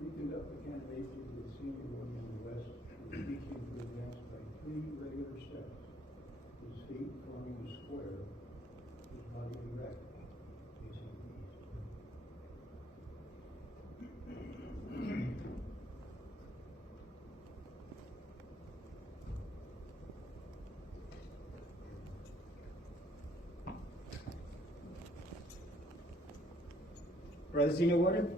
We conduct the candidates into the senior warden in the west, and teach him to advance by 3 regular steps. His feet forming a square, his body erect, facing east. Brother Senior Warden,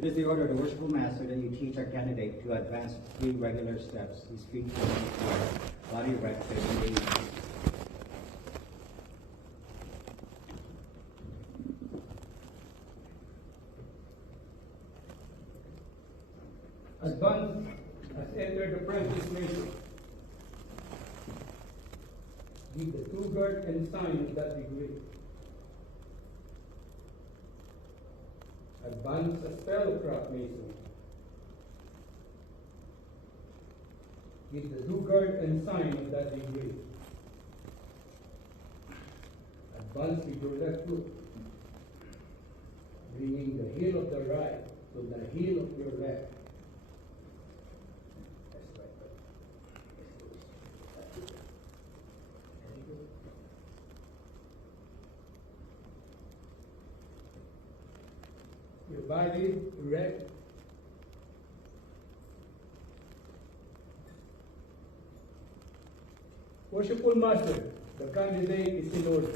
it is the order of the Worshipful Master that you teach our candidate to advance 3 regular steps. His feet forming a square, body erect, facing the east. Advance has entered the prentice mason. Give the true guard and sign of that degree. Advance as fellowcraft mason. Give the true guard and sign of that degree. Advance with your left foot, bringing the heel of the right to the heel of your left. Your body erect. Worshipful Master, the candidate is in order.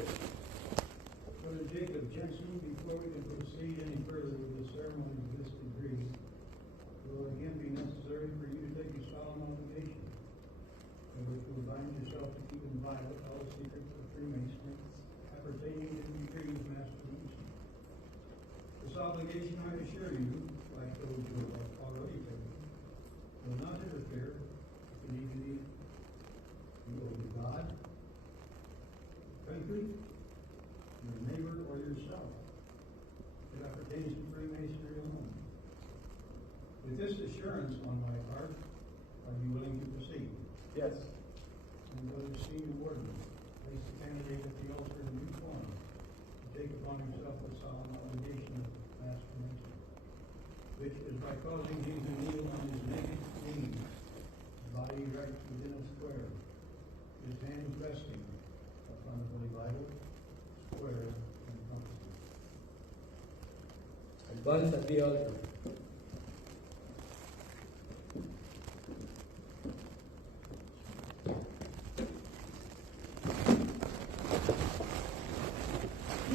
Brother Jacob Jensen, before we can proceed any further with the ceremony of this degree, it will again be necessary for you to take a solemn obligation, in which you will bind yourself to keep inviolate all secrets of Freemasonry appertaining to the degree of Master Mason. This obligation, I assure you, like those who have already taken, will not interfere with the dignity you owe to God, country, your neighbor, or yourself. It appertains to Freemasonry alone. With this assurance on my part, are you willing to proceed? Yes. And Brother Senior Warden, place the candidate at the altar in due form to take upon himself the solemn obligation of Master Mason, which is by causing him to kneel on his naked knees, his body erect within a square, his hands resting upon the Holy Bible, square and compass. Advance at the altar.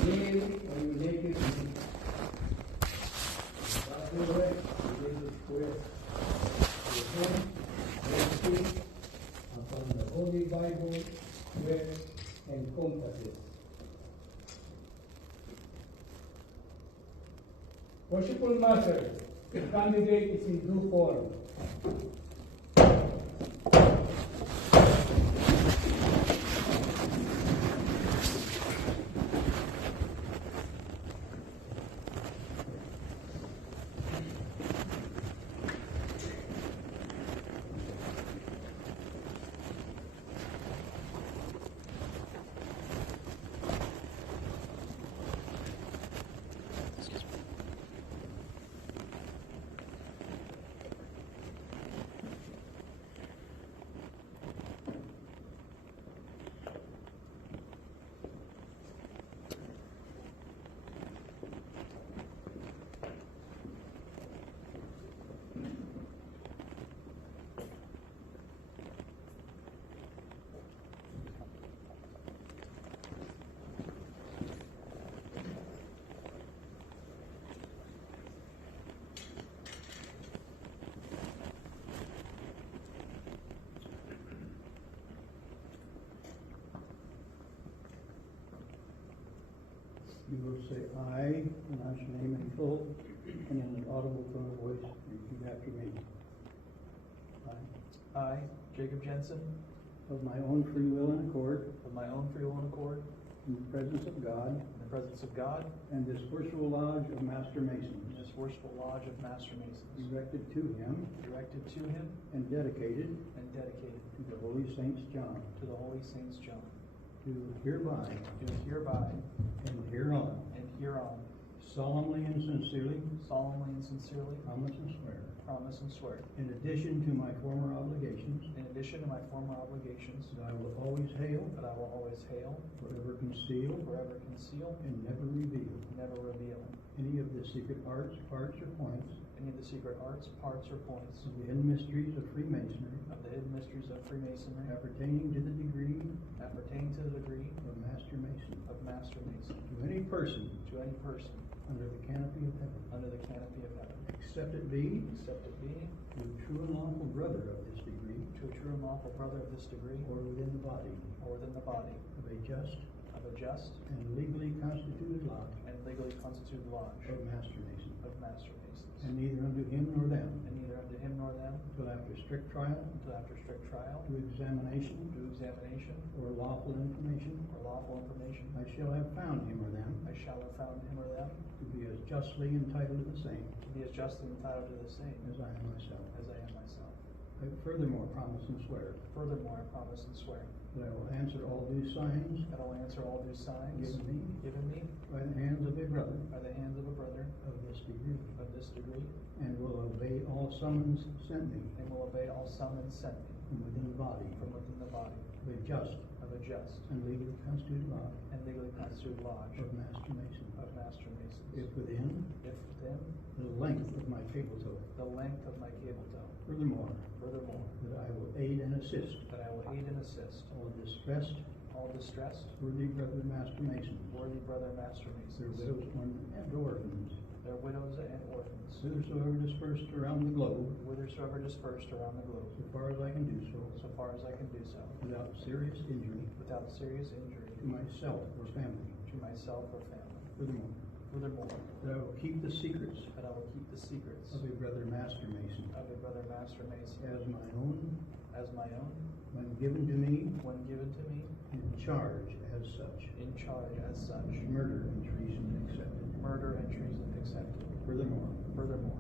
Kneel on your naked knees. Body erect within the square. Your hands resting upon the Holy Bible, square and compasses. Worshipful Master, the candidate is in due form. You will say "I," announce your name in full, and in an audible tone of voice, repeat after me. I, Jacob Jensen, Of my own free will and accord, of my own free will and accord, in the presence of God, in the presence of God, and this worshipful lodge of Master Masons, in this worshipful lodge of Master Masons, erected to him directed to him and dedicated and dedicated to the Holy Saints John, to the Holy Saints John, do hereby do hereby and hereon and hereon solemnly and sincerely promise and swear, in addition to my former obligations, in addition to my former obligations, that I will always hail, forever conceal, and never reveal never reveal any of the secret arts, parts, or points any of the secret arts, parts, or points of the hidden mysteries of Freemasonry of the hidden mysteries of Freemasonry appertaining to the degree appertaining to the degree of Master Mason, of Master Mason, to any person to any person under the canopy of heaven, under the canopy of heaven, except it be except it be to a true and lawful brother of this degree, to a true and lawful brother of this degree, or within the body or within the body of a just of a just and legally constituted lodge and legally constituted lodge of Master Mason, of Master Masons, and neither unto him nor them, and neither unto him nor them, till after strict trial, until after strict trial, to examination, or lawful information, lawful information, I shall have found him or them I shall have found him or them to be as justly entitled to the same to be as justly entitled to the same as I am myself. as I am myself. I furthermore promise and swear Furthermore, I promise and swear that I will answer all due signs that I will answer all due signs given me by by the hands of a brother the hands of a brother of this degree, of this degree, and will obey all summons sent me and will obey all summons sent me from within the body from within the body of a just of a just and legally constituted lodge and legally constituted lodge of Master Mason. of Master Masons. If within If within the length of my cable toe. the length of my cable toe. Furthermore, Furthermore, that I will aid and assist that I will aid and assist all distressed, all distressed, worthy brother Master Masons, worthy brother Master their Masons, widows and orphans, their widows and orphans, whithersoever dispersed around the globe, whithersoever dispersed around the globe, so far as I can do so, so far as I can do so, without serious injury without serious injury to myself or family. to myself or family. Furthermore, Furthermore, that I will keep the secrets that I will keep the secrets of a brother Master Mason of a brother Master Mason as my own, as my own, when given to me when given to me in charge as such, in charge as such, murder and treason accepted. murder and treason accepted. Furthermore, Furthermore,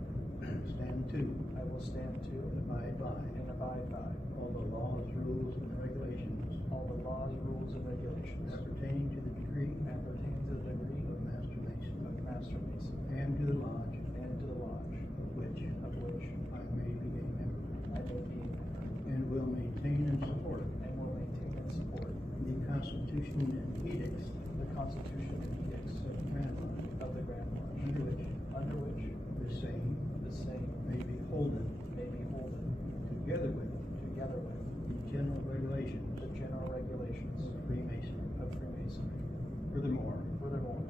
stand to I will stand to and abide by and abide by all the laws, rules, and regulations all the laws, rules, and regulations appertaining to the degree appertaining to the degree of Master Mason, of Master Mason and to the lodge and to the lodge of which of which I may be a member, I may be a member, and will maintain and support and will maintain and support the Constitution and edicts the Constitution and edicts of the Grand Lodge, of the Grand Lodge, under which the same may be holden, may be holden together with together with the general regulations the general regulations of Freemasonry. of Freemasonry. Furthermore, Furthermore,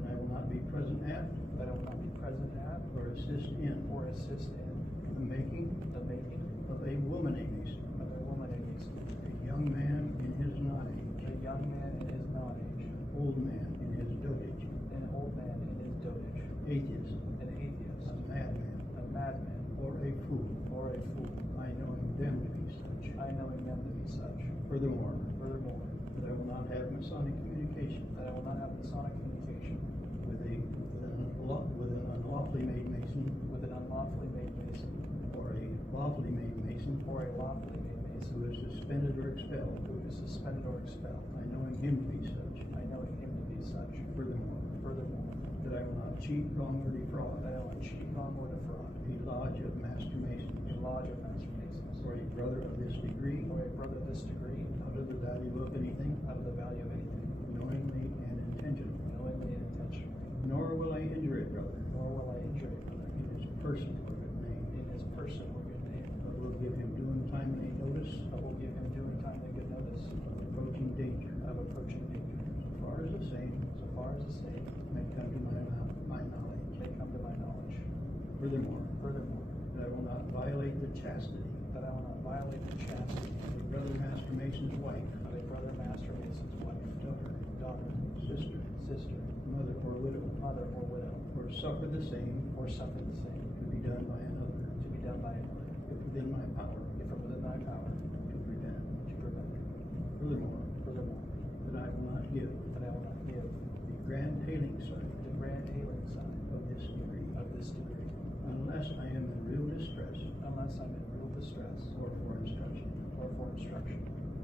that I will not be present at that I will not be present at or assist in or assist in the making the making of a woman a Mason, of a woman a Mason, a young man in his non-age, a young man in his non-age, an old man in his dotage, an old man in his dotage, atheist, an atheist, a madman, a madman, or a fool, or a fool, I knowing them to be such. I knowing them to be such. Furthermore, Furthermore, that I will not have Masonic communication that I will not have Masonic communication with an unlawfully made Mason with an unlawfully made Mason or a lawfully made Mason or a lawfully made Mason who is suspended or expelled, who is suspended or expelled, I knowing him to be such. I knowing him to be such. Furthermore, Furthermore, that I will not cheat, wrong, or defraud that I will not cheat, wrong, or defraud a lodge of Master Masons a lodge of Master Masons or a brother of this degree or a brother of this degree out of the value of anything, out of the value of anything, knowingly and intentionally. knowingly and intentionally, Nor will I injure a brother nor will I injure a brother in his person or good name, in his person or good name, but will give him due and timely notice but will give him due and timely good notice of approaching danger, of approaching danger, so far as the same so far as the same may come to my knowledge. may come to my knowledge. Furthermore, Furthermore, that I will not violate the chastity that I will not violate the chastity of a brother Master Mason's wife, of a brother Master Mason's wife, daughter, sister, sister, mother, or widow, mother, or widow, or suffer the same or suffer the same to be done by another, to be done by another, if within my power if within thy power to prevent. to prevent. Furthermore, Furthermore, that I will not give that I will not give the grand hailing sign the grand hailing sign of this degree, of this degree, unless I am in real distress unless I'm in real distress or for instruction. or for instruction.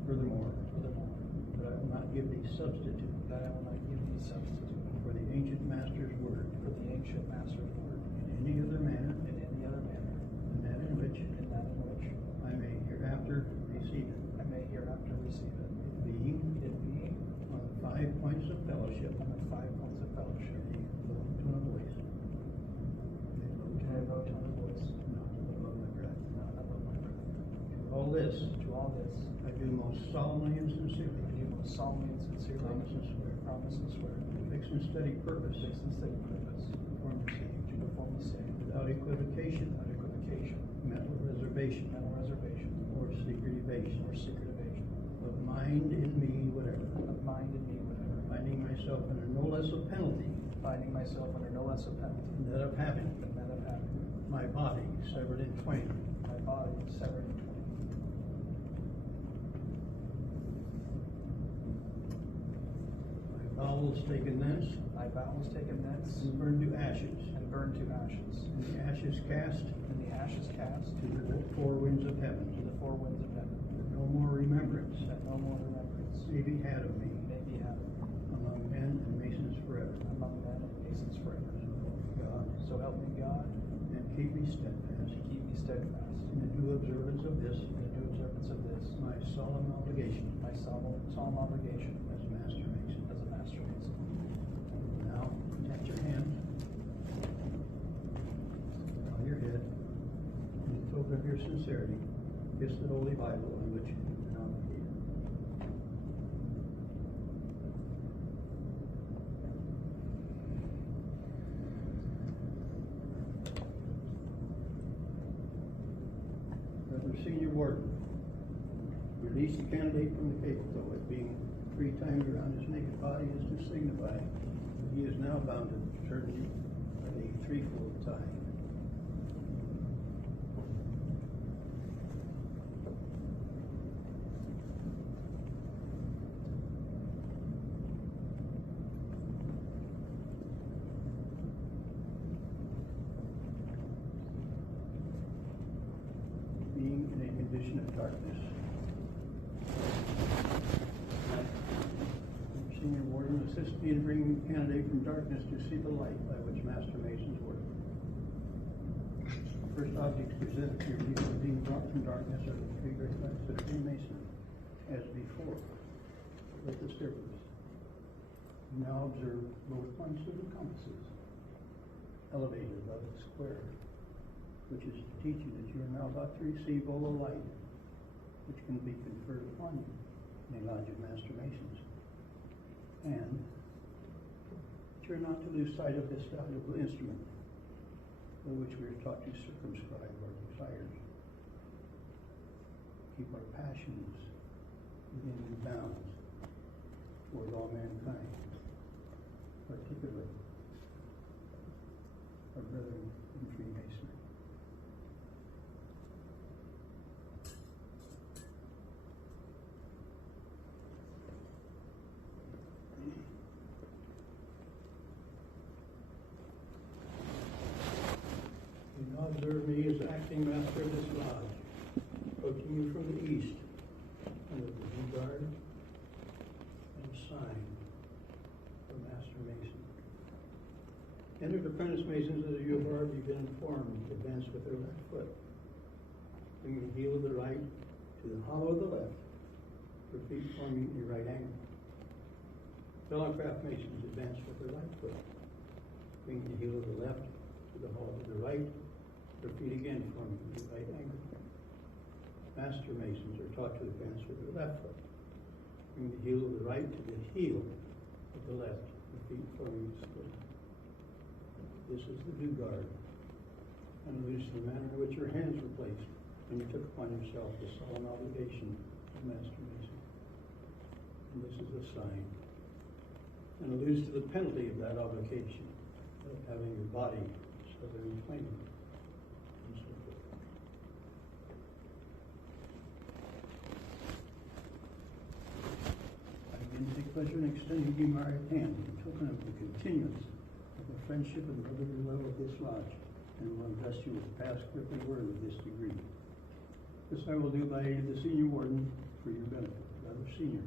Furthermore, Furthermore, that I will not give the substitute that I will not give thee substitute for the ancient master's word, for the ancient master's word, in any other manner in any other manner, than that in which I may hereafter receive it. I may hereafter receive it. Being It being on the 5 points of fellowship, on the 5 points of fellowship, a low tone of voice, in a low tone of voice, not above my breath. not above my breath. To all this, To all this, I do most solemnly and sincerely I do most solemnly and sincerely promise and swear, promise and swear, with fixed and steady purpose, fixed and steady purpose, to perform the same, to perform the same, without equivocation, without equivocation, mental reservation, mental reservation, or secret evasion, or secret evasion, of mind in me, whatever, of mind in me, whatever, finding myself under no less a penalty finding myself under no less a penalty than that of having than that of having my body severed in twain, my body severed in twain. my bowels taken thence, My bowels taken thence and burned to ashes, and burned to ashes, and the ashes cast and the ashes cast to the 4 winds of heaven, to the 4 winds of heaven, that no more remembrance that no more remembrance may be had of me may be had among men and masons forever. among men and masons forever. God, So help me God, and keep me and steadfast keep me steadfast in the due observance of this, in the due observance of this, my solemn obligation my solemn obligation as Master Mason. as a master mason. Now, at your hands, bow your head, and in token of your sincerity, kiss the Holy Bible on which you have been obligated. Brother Senior Warden, release the candidate from the cable, though it being 3 times around his naked body is to signify that he is now bound to fraternity by a 3-fold tie. Being in a condition of darkness. Senior Warden, assist me in bringing the candidate from darkness to see the light by which Master Masons work. First objects presented to your people being brought from darkness are the 3 great lights that are Freemasonry, as before, with disturbance. Now observe both points of the compasses, elevated above the square, which is to teach you that you are now about to receive all the light which can be conferred upon you in a lodge of Master Masons. And that you're not to lose sight of this valuable instrument, by which we are taught to circumscribe our desires, keep our passions within due bounds toward all mankind, particularly our brethren in Freemasonry. You now observe me as acting master of this lodge, approaching you from the east, under the due guard and sign of Master Mason. Entered apprentice masons, as you have already been informed, advance with their left foot, bring the heel of the right to the hollow of the left, their feet forming a right angle. Fellowcraft masons advance with their right foot, bring the heel of the left to the hollow of the right, their feet again forming a right angle. Master masons are taught to advance with their left foot, bring the heel of the right to the heel of the left, the feet forming a split. This is the due guard, and alludes to the manner in which your hands were placed when you took upon yourself the solemn obligation of Master Mason. And this is the sign, and alludes to the penalty of that obligation, of having your body severed in twain, and so forth. I again take pleasure in extending you my right hand in token of the continuance of the friendship and brotherly love of this lodge, and will invest you with the past grip and word of this degree. This I will do by aid of the Senior Warden for your benefit. Brother Senior,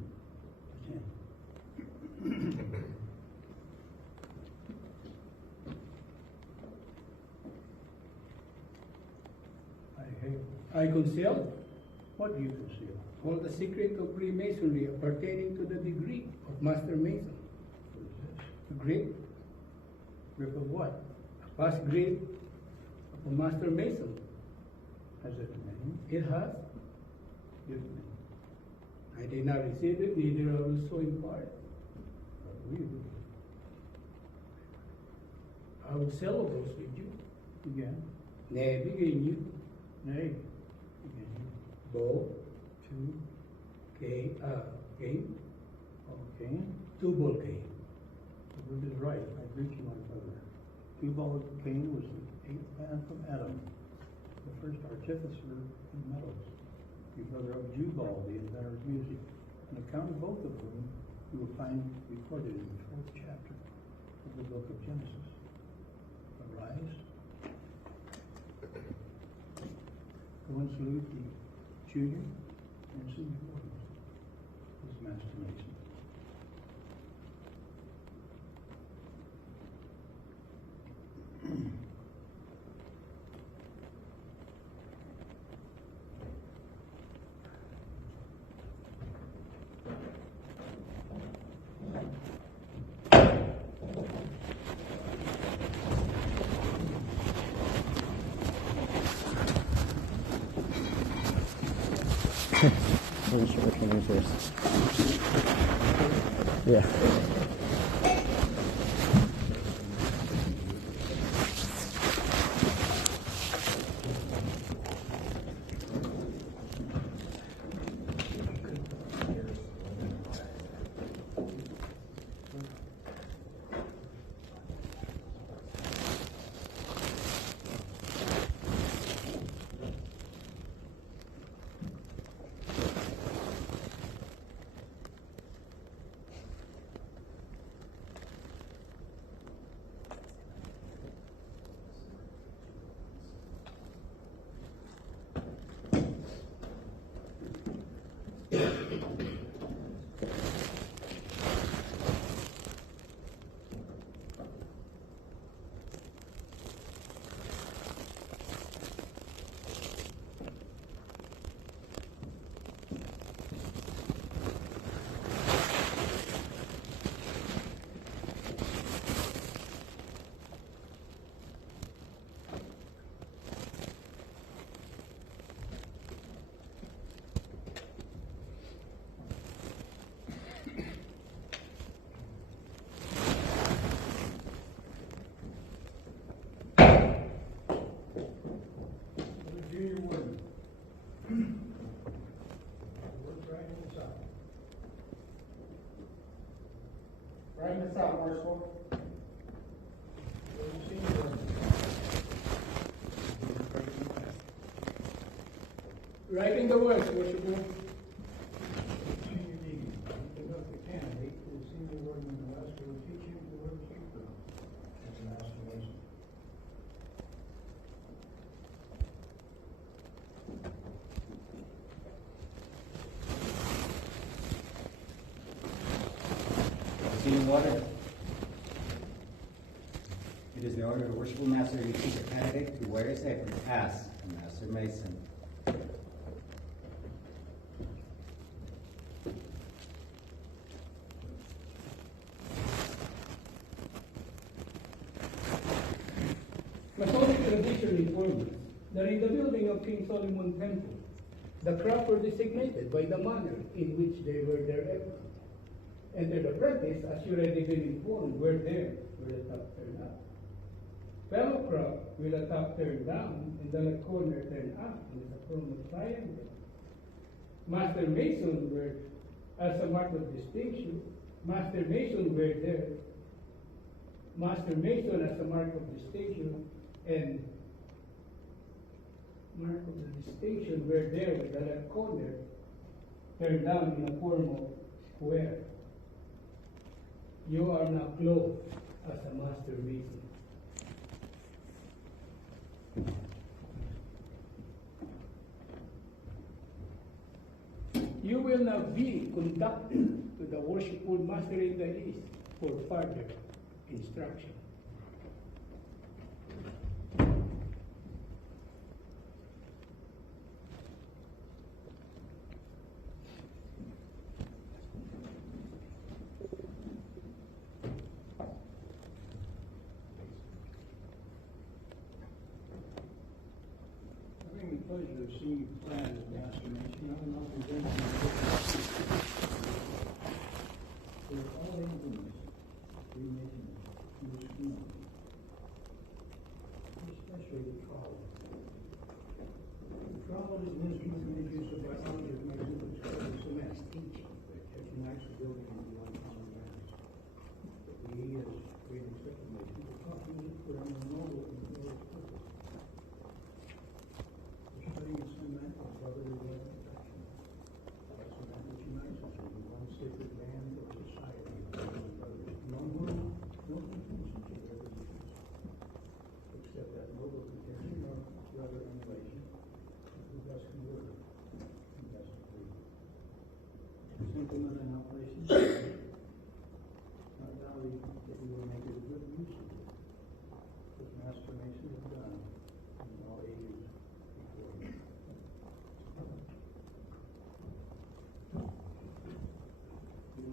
attend. I conceal What do you conceal? all the secret of Freemasonry pertaining to the degree of Master Mason. What is this? A grade, Grip of what? a past grade of a Master Mason. Has it a name? It has. Give me. I did not receive it, neither I was so imparted. But we will. I will celebrate with you. Again. Nay, begin you. Nay. Again. Bow, Two. K, game, Okay. two-ball game. The word is right. I greet you, my brother. Tubal Cain was the eighth man from Adam, the first artificer in metals. The brother of Jubal, the inventor of music. An account of both of whom you will find recorded in the fourth chapter of the book of Genesis. Arise. Go and salute the junior and senior orders. This Master Mason. I'm not sure which one is yours. Yeah. Junior Warden. Word's right in the south. Right in the south, Marshal. Where's the senior warden? Right in the west, worshipful. Senior deacon. Conduct the candidate for the senior warden in the west will teach him the word of truth. That's a Master Mason. Senior order. It is the order of the worshipful master to teach a candidate to wear his apron as a Master Mason. Masonic tradition informs us that in the building of King Solomon Temple, the crowd were designated by the manner in which they were their apron. And their apprentice, as you already been informed, were there with the top turned up. Fellow crowd with the top turned down and the left corner turned up with a form of triangle. Master Mason were, as a mark of distinction, Master Mason were there. Master Mason as a mark of distinction and mark of the distinction were there with the left corner turned down in a form of square. You are now clothed as a Master Mason. You will now be conducted to the worshipful Master in the East for further instruction. pleasure of seeing you clad as Master Mason. I will now present you with all implements of Freemasonry to this community, especially the trowel. The trowel is an instrument made use of by others by whom it's called a cement, which unites the building into one common mass. We, as great accepted Masons, will talk use it for a more noble and glorious purpose. The study of cement of brotherly love and affection. That's cement which unites us into one sacred band of society of brothers and brothers. No word, no contentions of their positions, except that noble contention of brother and relation, who best can work, and best agree. Sentiment and operation. Not doubting that you will make a good use of it, as Master Mason has done in all ages before you. You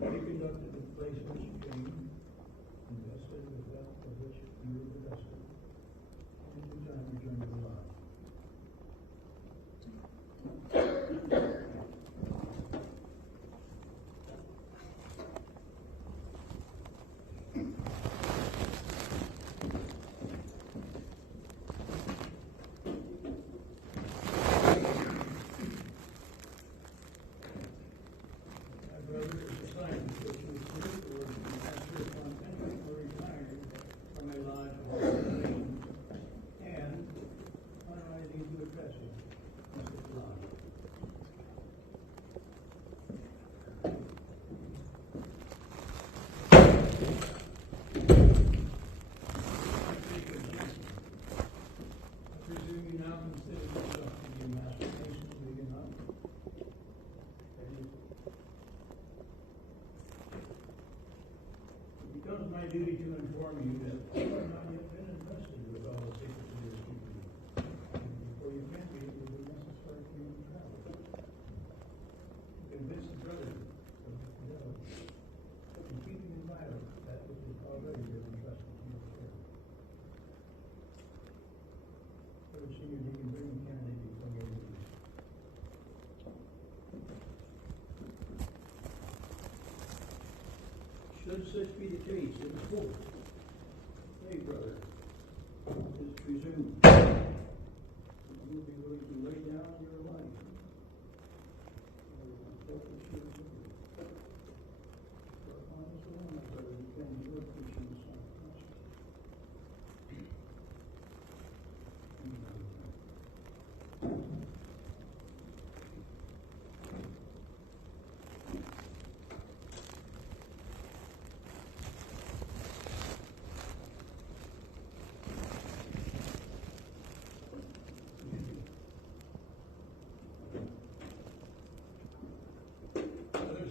will be conducted in place which you gain, invested with that for which you were divested, and in time return to life. My duty to inform you that you have not yet been entrusted with all the secrets of your keeping. Before you can be, it will be necessary for you to travel. To convince the brothers of the fidelity, and keeping inviolate that which is already been entrusted to your care. Brother Senior Deacon, bring the candidate before your meeting. Should such be the case, it is hope. Hey, brother, it is presumed that you will be willing to lay down your life for the unselfish service of you. For upon this alone, my brother, depends your preaching the Son of Christ.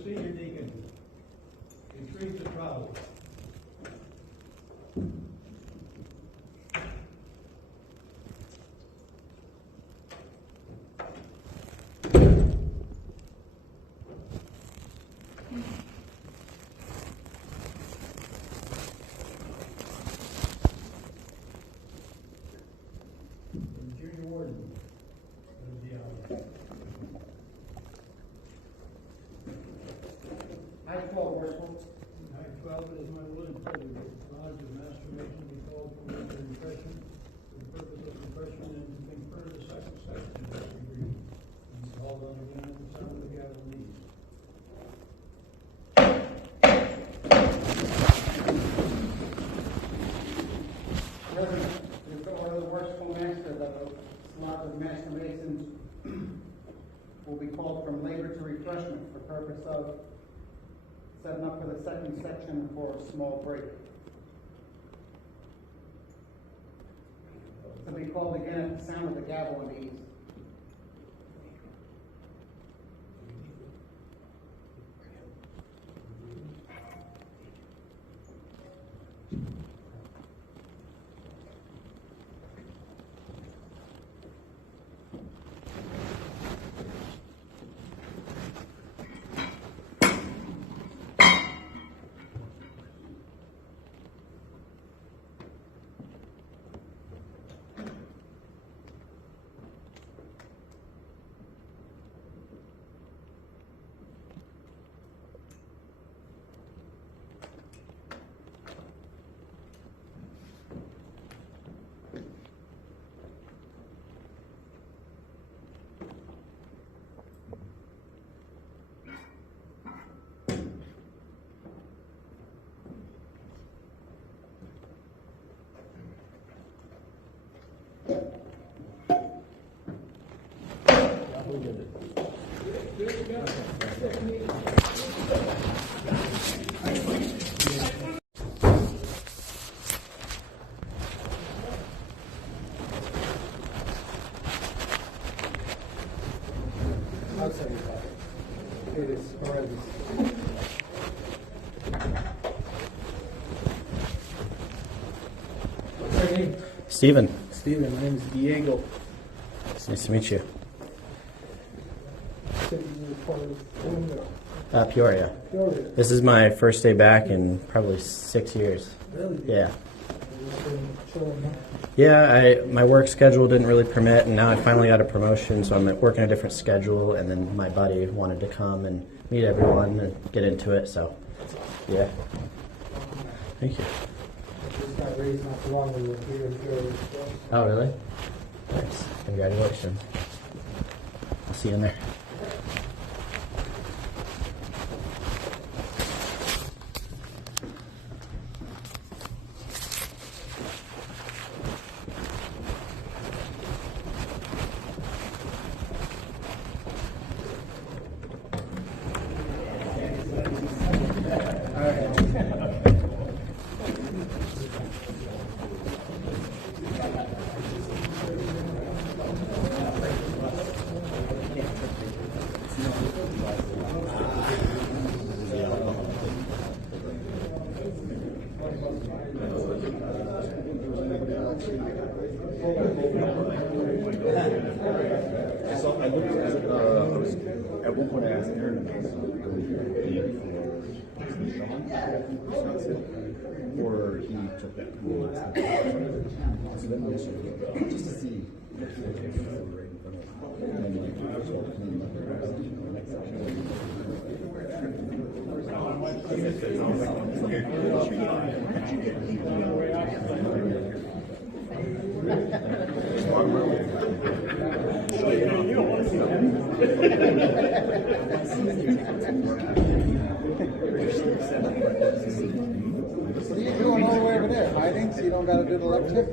Senior Deacon, retrieve the trowel. And Junior Warden, that is the hour. I call Worship. Act 12, it is my will and pleasure that the lodge of Master Mason be called for their impression, for the purpose of impression and to confer the second section of this degree, and be called on again at the sound of the gavel knees. Brethren, in the order of the worshipful master, the lodge of Master Masons will be called from labor to refreshment for purpose of setting up for the second section for a small break. To be called again at the sound of the gavel and ease. Steven. Steven, my name is Diego. It's nice to meet you. Peoria. This is my first day back in probably 6 years. Really? Yeah. Yeah, my work schedule didn't really permit, and now I finally got a promotion, so I'm working a different schedule, and then my buddy wanted to come and meet everyone and get into it, so yeah. Thank you. Just got raised not too long ago here in Peoria. Oh, really? Thanks. Congratulations. I'll see you in there. So I looked at one point I asked Aaron about or he took that pool last time. So then we should just to see if the locations are right in front of us. And then like first of all clean up the next What are you doing all the way over there? Hiding so you don't got to do the left tip?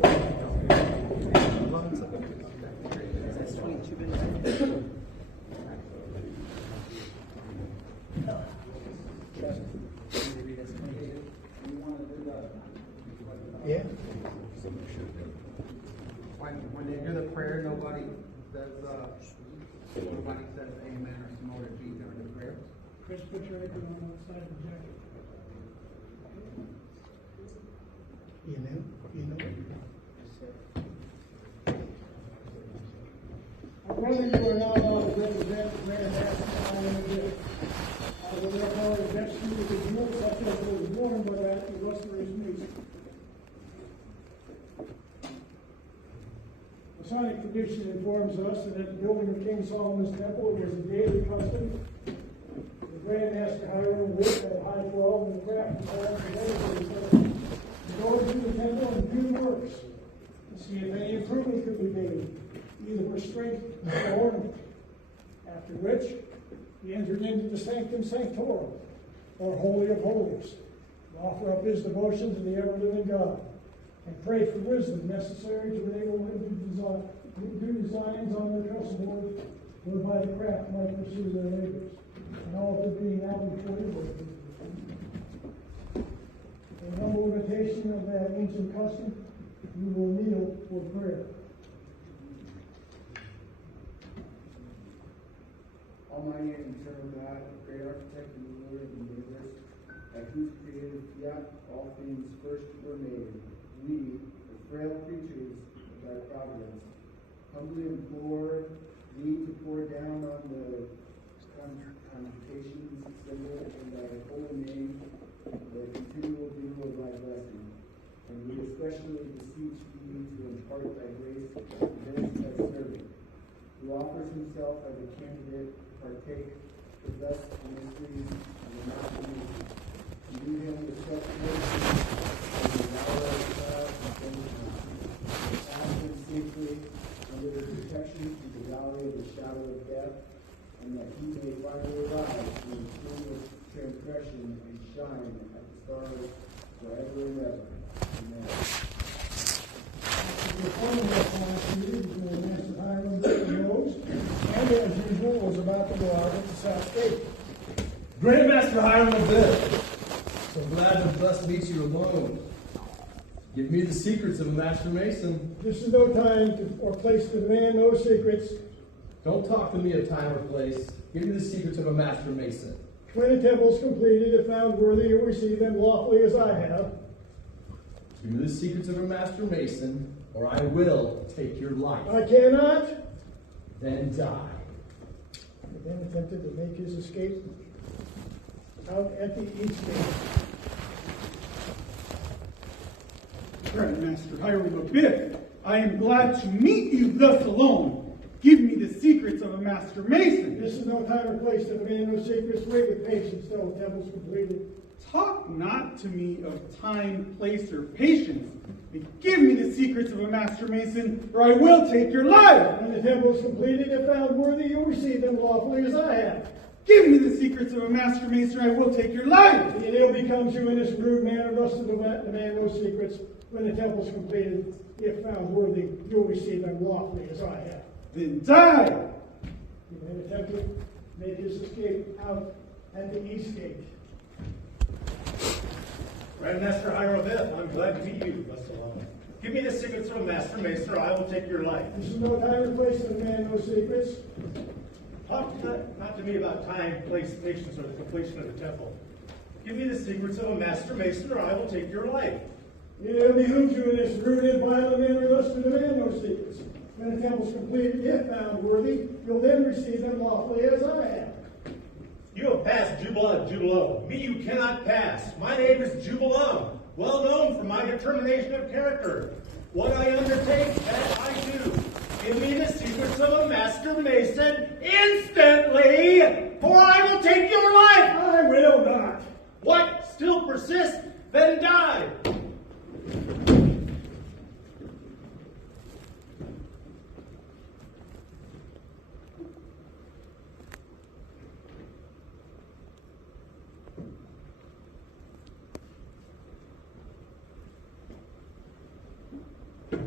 Yeah. When they do the prayer, nobody says amen or some other G during the prayer. Chris, put your apron on outside the jacket. You know? Whether you are not allowed to represent the mayor has to sign a bill. I will therefore address you with a rule such as was warned by that of Westminster News. Masonic tradition informs us that at the building of King Solomon's Temple, it was a daily custom. The Grand Master Hiram Witt at High 12 and the craft department to go into the temple and do the works, to see if any improvement could be made, either for strength or ornament. After which, he entered into the Sanctum Sanctorum, or Holy of Holies, to offer up his devotion to the ever-living God, and pray for wisdom necessary to enable him to do designs on the chessboard, whereby the craft might pursue their labors, and all of it being now before you. In humble imitation of that ancient custom, we will kneel for prayer. Almighty and eternal God, great architect and ruler of the universe, by whose created fiat all things first were made, we, the frail creatures of thy providence, humbly implore thee to pour down on the convocations assembled in thy holy name the continual dew of thy blessing. And we especially beseech thee to impart thy grace to this thy servant, who offers himself as a candidate to partake with us the mysteries of the Master. To do him with such mercy as the hour of trial and punishment. Pass him safely under the protection of the valley of the shadow of death, and that he may finally rise from the tomb of transgression and shine at the stars forever and ever. Amen. The appointment of Master Hiram Rose, and as Captain Bull was about to go out at the south gate. Grandmaster Hiram of Bill. So glad to thus meet you alone. Give me the secrets of a Master Mason. This is no time or place to demand those secrets. Don't talk to me of time or place. Give me the secrets of a Master Mason. When the temple is completed, if found worthy, you'll receive them lawfully as I have. Give me the secrets of a Master Mason, or I will take your life. I cannot. Then die. He then attempted to make his escape out at the east gate. Grandmaster Hiram of Biff, I am glad to meet you thus alone. Give me the secrets of a Master Mason. This is no time or place to demand those secrets. Wait with patience till the temple's completed. Talk not to me of time, place, or patience, but give me the secrets of a Master Mason, or I will take your life. When the temple is completed, if found worthy, you'll receive them lawfully as I have. Give me the secrets of a Master Mason, or I will take your life. The ill becomes you in this rude manner thus to demand those secrets. When the temple is completed, if found worthy, you'll receive them lawfully as I have. Then die. He then attempted to make his escape out at the east gate. Grandmaster Hiram of Bill, I'm glad to meet you thus alone. Give me the secrets of a Master Mason, or I will take your life. This is no time or place to demand those secrets. Talk not to me about time, place, patience, or the completion of the temple. Give me the secrets of a Master Mason, or I will take your life. It behooves you in this rude and violent manner thus to demand those secrets. When the temple is completed, if found worthy, you'll then receive them lawfully as I have. You have passed Jubala Jubalo. Me you cannot pass. My name is Jubalum, well known for my determination of character. What I undertake, that I do. Give me the secrets of a Master Mason instantly, or I will take your life. I will not. What? Still persist? Then die.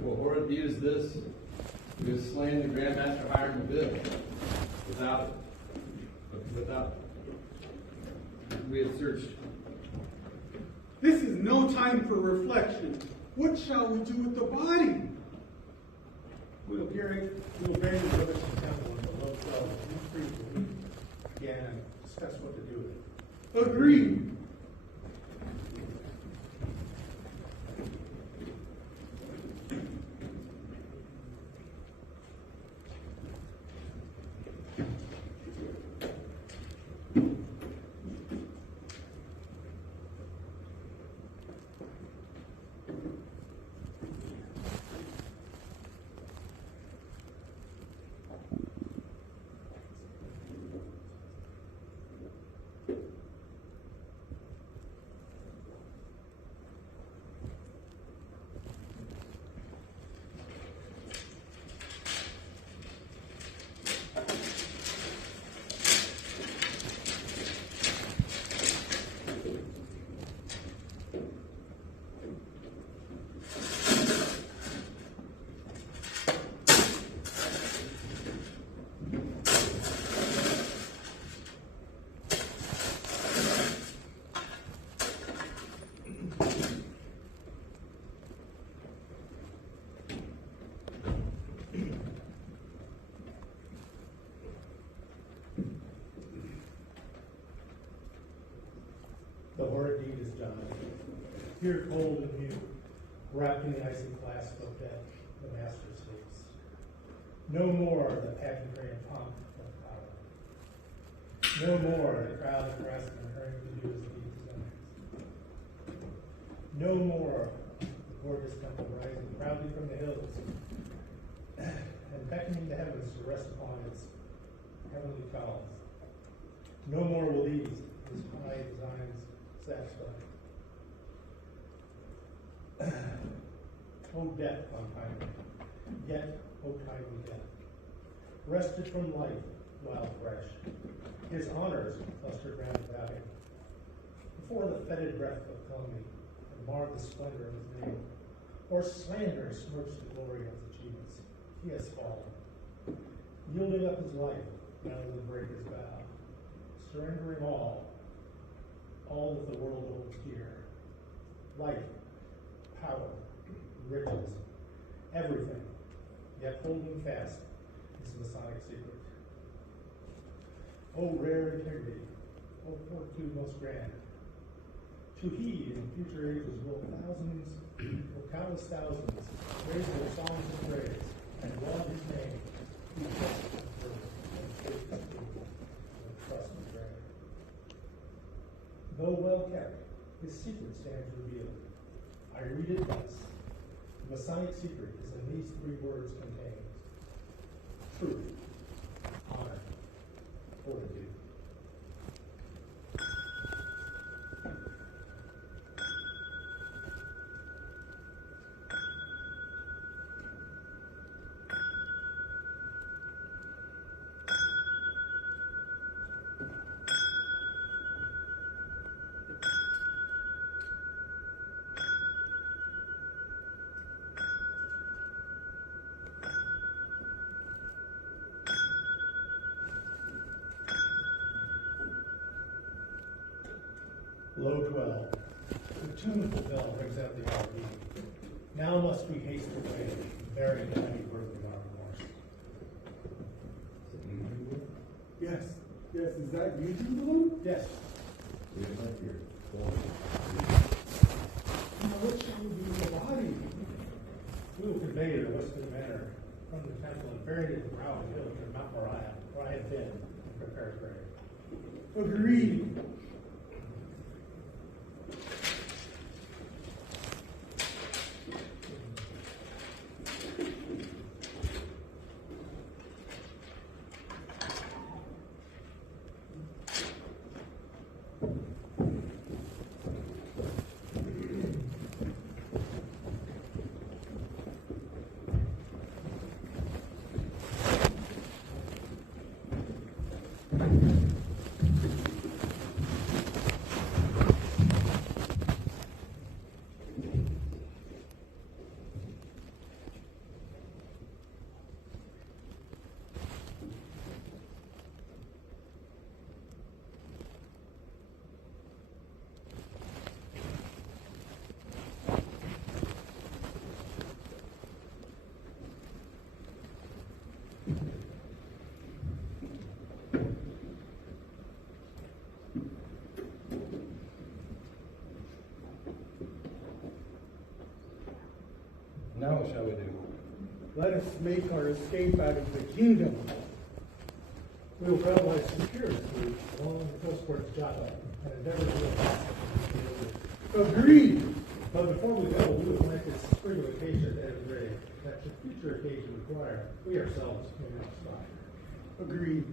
What horrid deed is this? You have slain the Grandmaster Hiram of Bill. Without we have searched. This is no time for reflection. What shall we do with the body? We will bury the brothers in the temple in the low cell. You three will meet again and discuss what to do with it. Agreed. The horrid deed is done. Here cold and mute, wrapped in the icy clasp of death, the master sleeps. No more the pageantry and pomp of power. No more the crowd of craftsmen hurrying to do his deeds and acts. No more the gorgeous temple rising proudly from the hills and beckoning the heavens to rest upon its heavenly clouds. No more will these, his high designs, satisfy. O death untimely, yet O timely death, wrested from life while fresh, his honors clustered round about him. Before the fetid breath of calumny and marred the splendor of his name, or slander smirched the glory of his achievements, he has fallen, yielding up his life Now the breakers bow, surrendering all that the world holds dear. Life, power, riches, everything, yet holding fast is Masonic secret. O rare integrity, O fortitude most grand, to heed in future ages will countless thousands raise their songs of praise and laud his name, who just and first and faithful and trust and pray. Though well kept, his secret stands revealed. I read it thus. The Masonic secret is in these three words contained: truth, honor, fortitude. Low 12. The tuneful bell rings out the hour beat. Now must we haste away, bearing the heavy burden of our remorse. Yes, is that you two the one? Yes. Now what shall we do with the body? We will convey it to Western Manor from the temple and bury it in the Round Hill to Mount Moriah, where I have been and prepared grave. Agreed. Now what shall we do? Let us make our escape out of the kingdom. We will travel by security along the coast towards Java and endeavor to avoid. Agreed. But before we go, we will plant this spring of acacia at every grave, that should future occasion require, we ourselves may not spot. Agreed.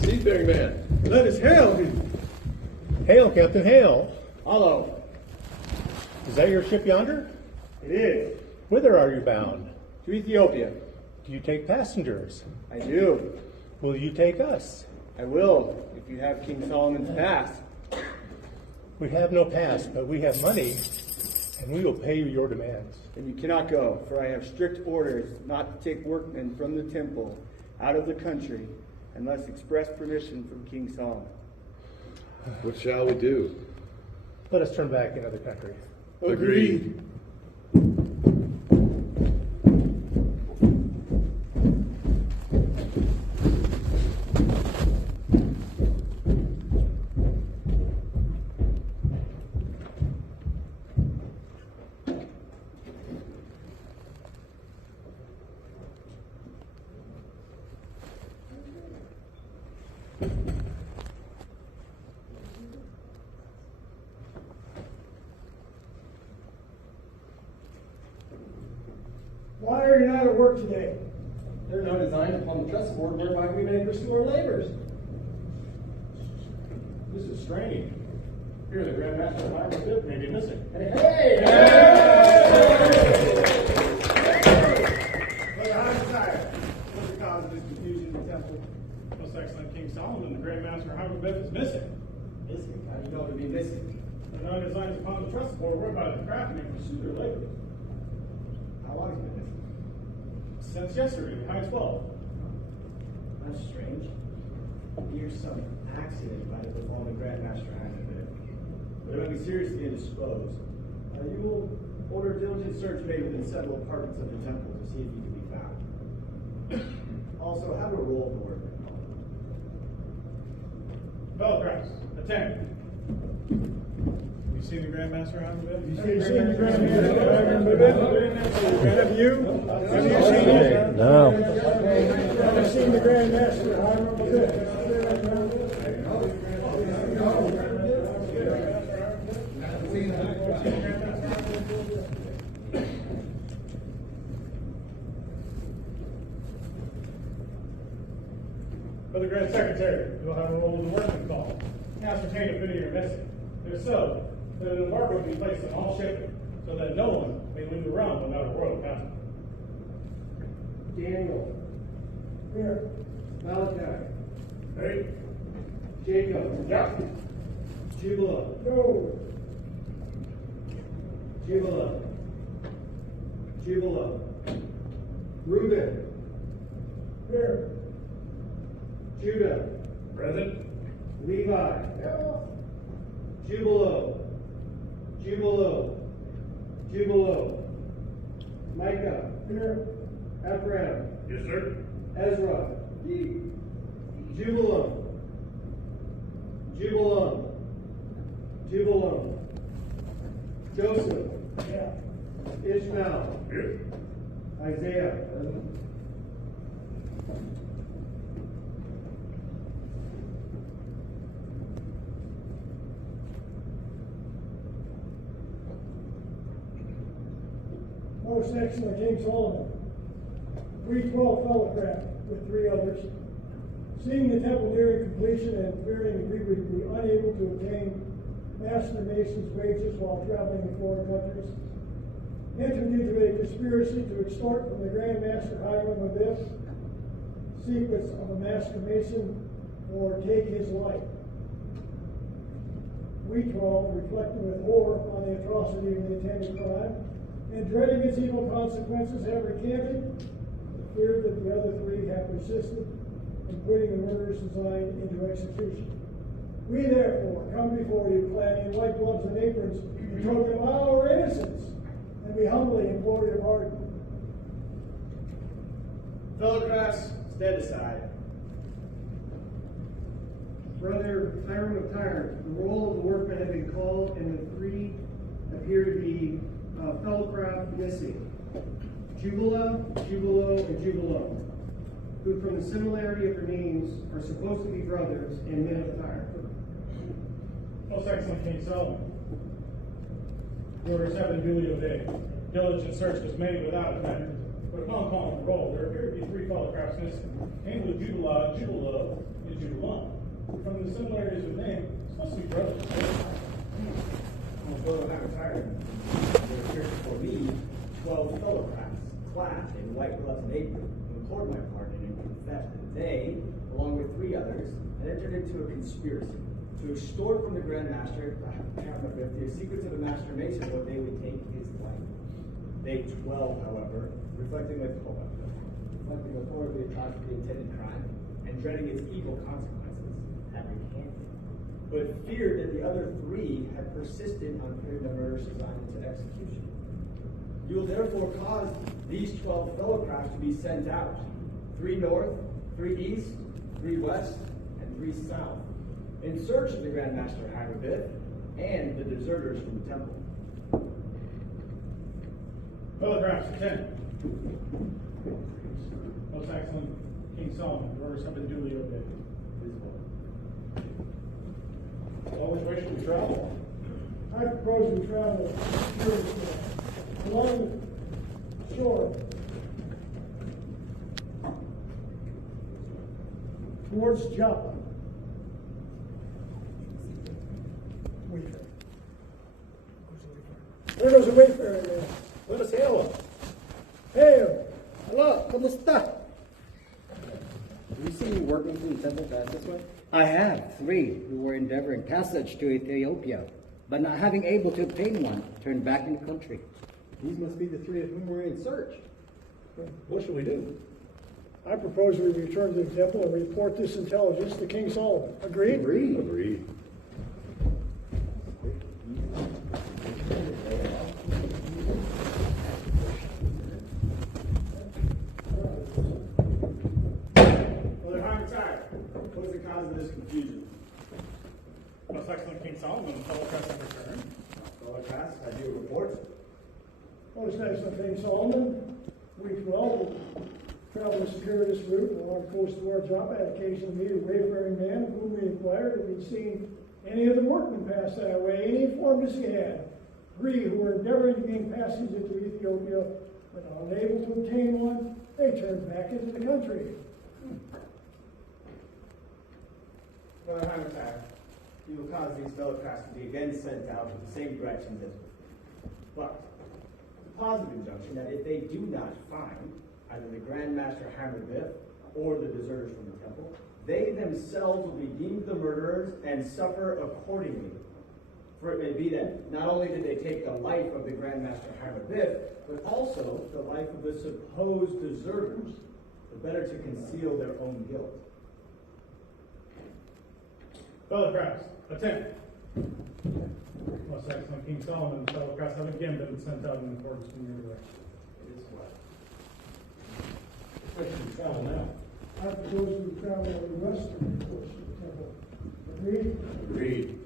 Seafaring man. Let us hail him. Hail, Captain, hail. Hello. Is that your ship yonder? It is. Whither are you bound? To Ethiopia. Do you take passengers? I do. Will you take us? I will, if you have King Solomon's pass. We have no pass, but we have money, and we will pay you your demands. Then you cannot go, for I have strict orders not to take workmen from the temple out of the country unless express permission from King Solomon. What shall we do? Let us turn back into the country. Agreed. Why are you not at work today? There are no designs upon the chessboard whereby we may pursue our labors. This is strange. Here, the Grand Master of Hiram Abiff may be missing. Hey! Brother Hiram Tire, what's the cause of this confusion in the temple? Most Excellent King Solomon, the Grand Master of Hiram Abiff is missing. Missing? How do you know to be missing? The nine designs upon the trust board were by the craftsmen and pursue their labor. How long has he been missing? Since yesterday, high 12. That's strange. Here's some accident might have befallen the Grand Master Hiram Abiff. But it might be seriously indisposed. You will order a diligent search made within several apartments of the temple to see if he can be found. Also, have a roll of the work. Fellow crafts, attend. You seen the Grand Master Hiram Abiff? You seen the Grand Master Hiram Abiff? Have you? Have you seen it? No. I've seen the Grand Master Hiram Abiff. For the Grand Secretary, you will have a roll of the workman call. Ascertain if any are missing. If so, then an embargo will be placed on all shipping, so that no one may leave the realm without a royal passport. Daniel. Here. Malachi. Hey. Jacob. Yep. Jubala. No. Jubala. Jubala. Reuben. Here. Judah. Present. Levi. Jubalo. Jubalo. Jubalo. Micah. Here. Yes, Ephraim. sir. Ezra. Jubilam. Jubilam. Jubilam. Joseph. Yeah. Ishmael. Here. Isaiah. Most Excellent King Solomon, we 12 fellowcraft with 3 others, seeing the temple nearing completion and fearing we would be unable to obtain master masons' wages while traveling in foreign countries, entered into a conspiracy to extort from the Grand Master Hiram Abiff secrets of a master mason or take his life. We 12, reflecting with horror on the atrocity of the intended crime, and dreading its evil consequences, have recanted, but feared that the other 3 have persisted in putting the murderous design into execution. We therefore come before you clad in white gloves and aprons in token of our innocence, and we humbly implore your pardon. Fellow crafts, stand aside. Brother Hiram of Tyre, the roll of the workmen have been called, and the 3 appear to be fellow craft missing. Jubala, Jubalo, and Jubalo, who from the similarity of their names are supposed to be brothers and men of Tyre. Most Excellent King Solomon, orders have been duly obeyed. Diligent search was made without effect, but upon calling the roll, there appear to be 3 fellow crafts missing, namely Jubala, Jubalo, and Jubalam. From the similarities of name, supposed to be brothers. Although I'm retired, there appears before me 12 fellow crafts, clad in white gloves and aprons, who implored my pardon and confessed that they, along with 3 others, had entered into a conspiracy to extort from the Grand Master the secrets of the Master Mason, what they would take his life. They 12, however, reflecting with horror of the atrocity of the intended crime and dreading its evil consequences, had recanted, but feared that the other 3 had persisted on putting the murderous design into execution. You will therefore cause these 12 fellow crafts to be sent out, 3 north, 3 east, 3 west, and 3 south, in search of the Grand Master Hiram Abiff and the deserters from the temple. Fellow crafts, attend. Most Excellent King Solomon, the orders have been duly obeyed. Well, which way should we travel? I propose we travel along the shore towards Joppa. We travel. There goes a wayfarer man. Buenos Hello. Hail! Hello, ¿cómo está? Have you seen workmen from the temple pass this way? I have 3 who were endeavoring passage to Ethiopia, but not having able to obtain one, turned back in the country. These must be the 3 of whom we're in search. What shall we do? I propose we return to the temple and report this intelligence to King Solomon. Agreed? Agreed. Brother Hyman, what is the cause of this confusion? Most excellent King Solomon, fellow press have returned. Fellow press, I do report. Most excellent King Solomon, we 12 traveled this perilous route along the coast towards Joppa. Had occasion to meet a wayfaring man of whom we inquired if he'd seen any of the workmen pass that way. And he informed us he had. 3 who were endeavoring to gain passage into Ethiopia, but unable to obtain one, they turned back into the country. Brother Hyman, you will cause these fellow crafts to be again sent out in the same directions as before. But the positive injunction that if they do not find either the Grand Master Hammerbiff or the deserters from the temple, they themselves will be deemed the murderers and suffer accordingly. For it may be that not only did they take the life of the Grand Master Hammerbiff, but also the life of the supposed deserters, the better to conceal their own guilt. Fellow crafts, attend. Most excellent King Solomon and fellow crafts have again been sent out in accordance with your direction. It is what? Where should we travel now? I propose we travel on the western coast of the temple. Agreed? Agreed.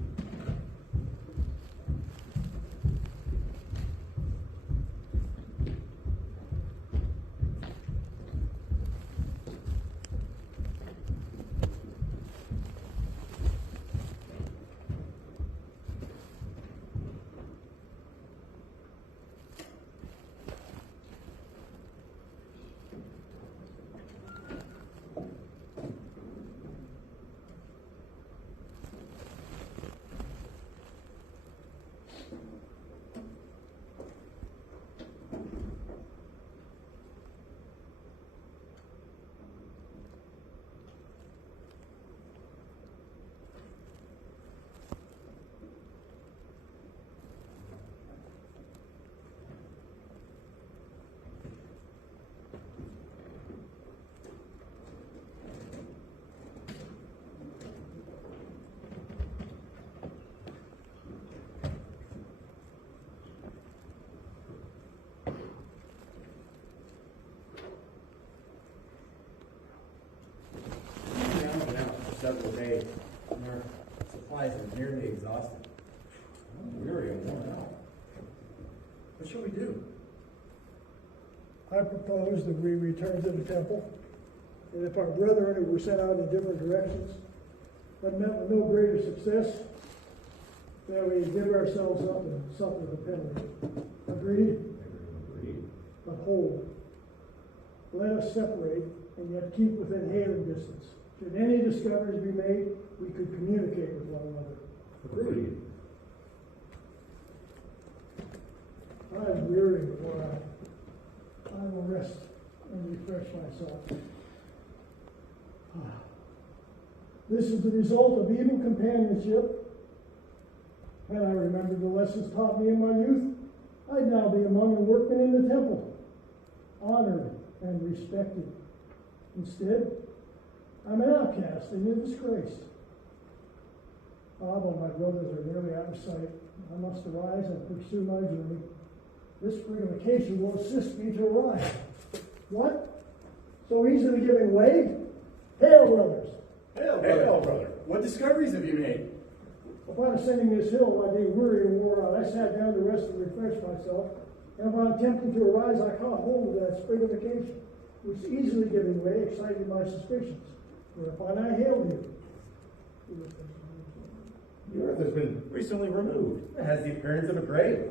Several days, and our supplies are nearly exhausted. I'm weary and worn out. What shall we do? I propose that we return to the temple, and if our brethren who were sent out in different directions, but met with no greater success, that we give ourselves up and suffer the penalty. Agreed? Agreed. But hold, let us separate and yet keep within hailing distance. Should any discoveries be made, we could communicate with one another. Agreed. I am weary and worn out. I will rest and refresh myself. This is the result of evil companionship. Had I remembered the lessons taught me in my youth, I'd now be among the workmen in the temple, honored and respected. Instead, I'm an outcast and in disgrace. Well, my brothers are nearly out of sight. I must arise and pursue my journey. This freemason will assist me to arrive. What? So easily giving way? Hail, brothers! Hail, brother. What discoveries have you made? Upon ascending this hill, I being weary and wore out, I sat down to rest and refresh myself. And upon attempting to arise, I caught hold of that sprig of vacation, which easily giving way excited my suspicions. Whereupon I hailed you. The earth has been recently removed. It has the appearance of a grave.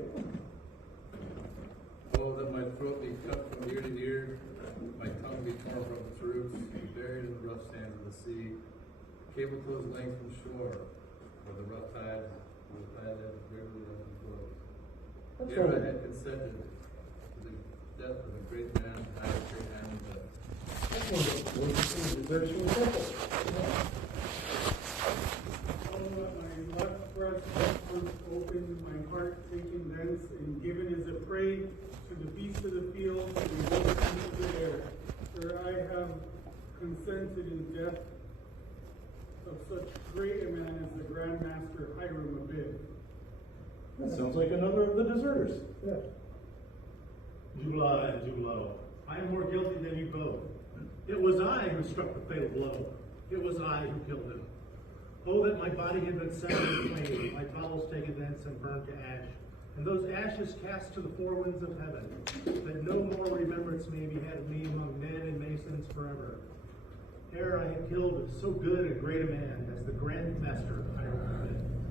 Oh, that my throat be cut from ear to ear, my tongue be torn from its roots, buried in the rough sands of the sea, cable toes length from shore, where the rough tide ebb regularly ebbs and flows. Here I have consented to the death of a great man, highest great man in the That's one of the worst things that there's from the temple. Oh, let my left breast first open, my heart taken thence, and given as a prey to the beasts of the field, and the wolves of the air. For I have consented in death of such great a man as the Grand Master Hiram Abib. That sounds like another of the deserters. Yeah. Jubala and Jubalo, I am more guilty than you both. It was I who struck the fatal blow. It was I who killed him. Oh, that my body had been set in flame, my bowels taken thence and burned to ash, and those ashes cast to the four winds of heaven, that no more remembrance may be had of me among men and masons forever. Ere I had killed so good and great a man as the Grand Master Hiram.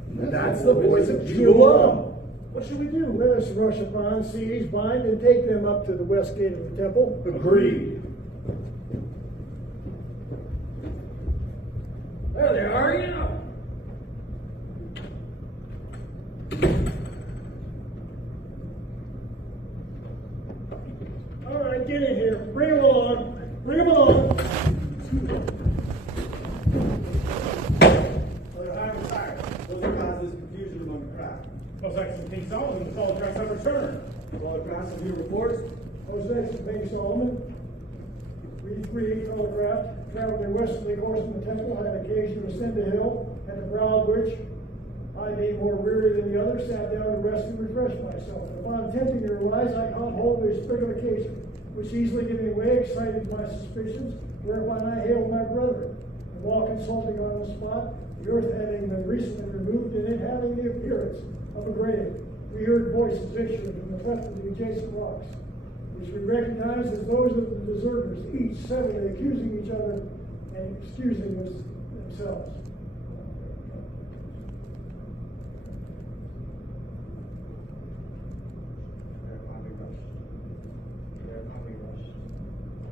That's the voice of Jubala. What should we do? Let us rush upon, seize, bind, and take them up to the west gate of the temple. Agreed. There they are, you know. All right, get in here. Bring them on. Bring them on. Brother Hiram tired. Those are causes confusion among the crowd. Those acts of King Solomon, the fellow Christ have returned. Brother Cross of your reports. Those next to King Solomon. We three telegraphed, traveled a westerly course from the temple, had occasion to ascend a hill, at the brow of which I, being more weary than the others, sat down to rest and refresh myself. And upon attempting to rise, I caught hold of a sprig of acacia, which easily giving way, excited my suspicions, whereupon I hailed my brother. And while consulting on the spot, the earth having been recently removed, and it having the appearance of a grave, we heard voices issuing from the cleft of the adjacent rocks, which we recognized as those of the deserters, each severally accusing each other and excusing themselves.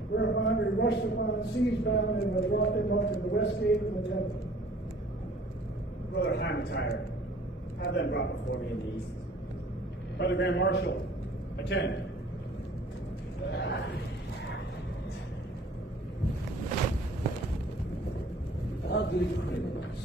Whereupon we rushed upon, seized, bound, and brought them up to the west gate of the temple. Brother Hiram tired. Have them brought before me in the east. Brother Grand Marshal, attend. Ugly criminals.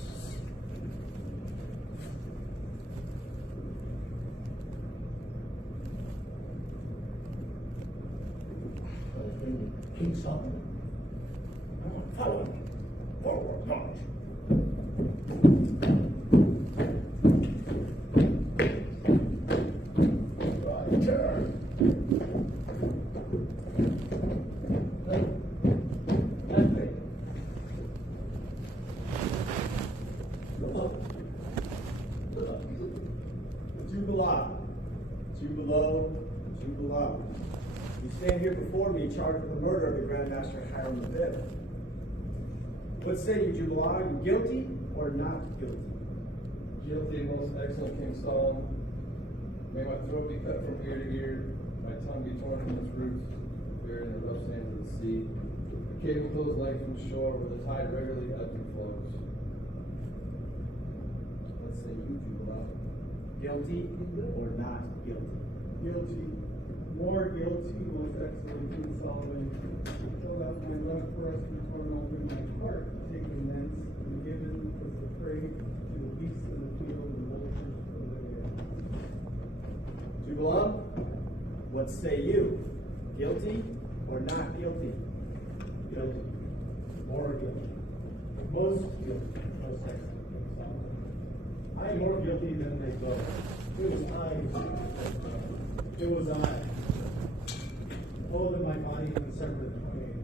King Solomon. Follow me. Forward, march. Right turn. That way. Jubala. Jubalo. Jubala. You stand here before me charged with the murder of the Grand Master Hiram Abib. What say you, Jubala? Are you guilty or not guilty? Guilty, most excellent King Solomon. May my throat be cut from ear to ear, my tongue be torn from its roots, buried in the rough sands of the sea. The cable flows length from shore, where the tide regularly ebbs and flows. What say you, Jubala? Guilty or not guilty? Guilty. More guilty, most excellent King Solomon. Hold out my left breast and torn open my heart, taken thence, and given as a prey to the beasts of the field and vultures of the air. Jubala, what say you? Guilty or not guilty? Guilty. More guilty. Most guilty. Most excellent King Solomon. I am more guilty than they both. It was I. It was I. Oh, that my body had been severed in twain.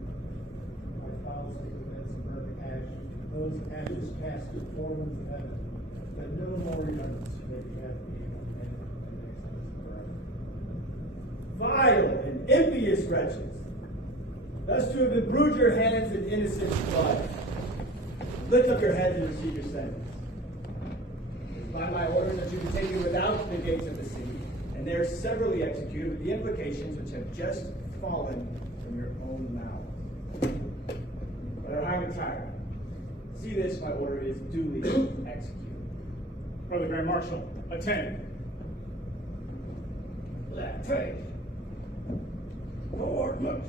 My bowels taken thence and burned to ash. Those ashes cast to the four winds of heaven, that no more remembrance may be had of me among men and nations forever. Vile and envious wretches, thus to have imbrued your hands in innocent blood. Lift up your heads and receive your sentence. It is by my order that you be taken without the gates of the city, and there severally executed with the implications which have just fallen from your own mouth. Brother Hiram tired. See this, my order is duly executed. Brother Grand Marshal, attend. that face. Lord, look.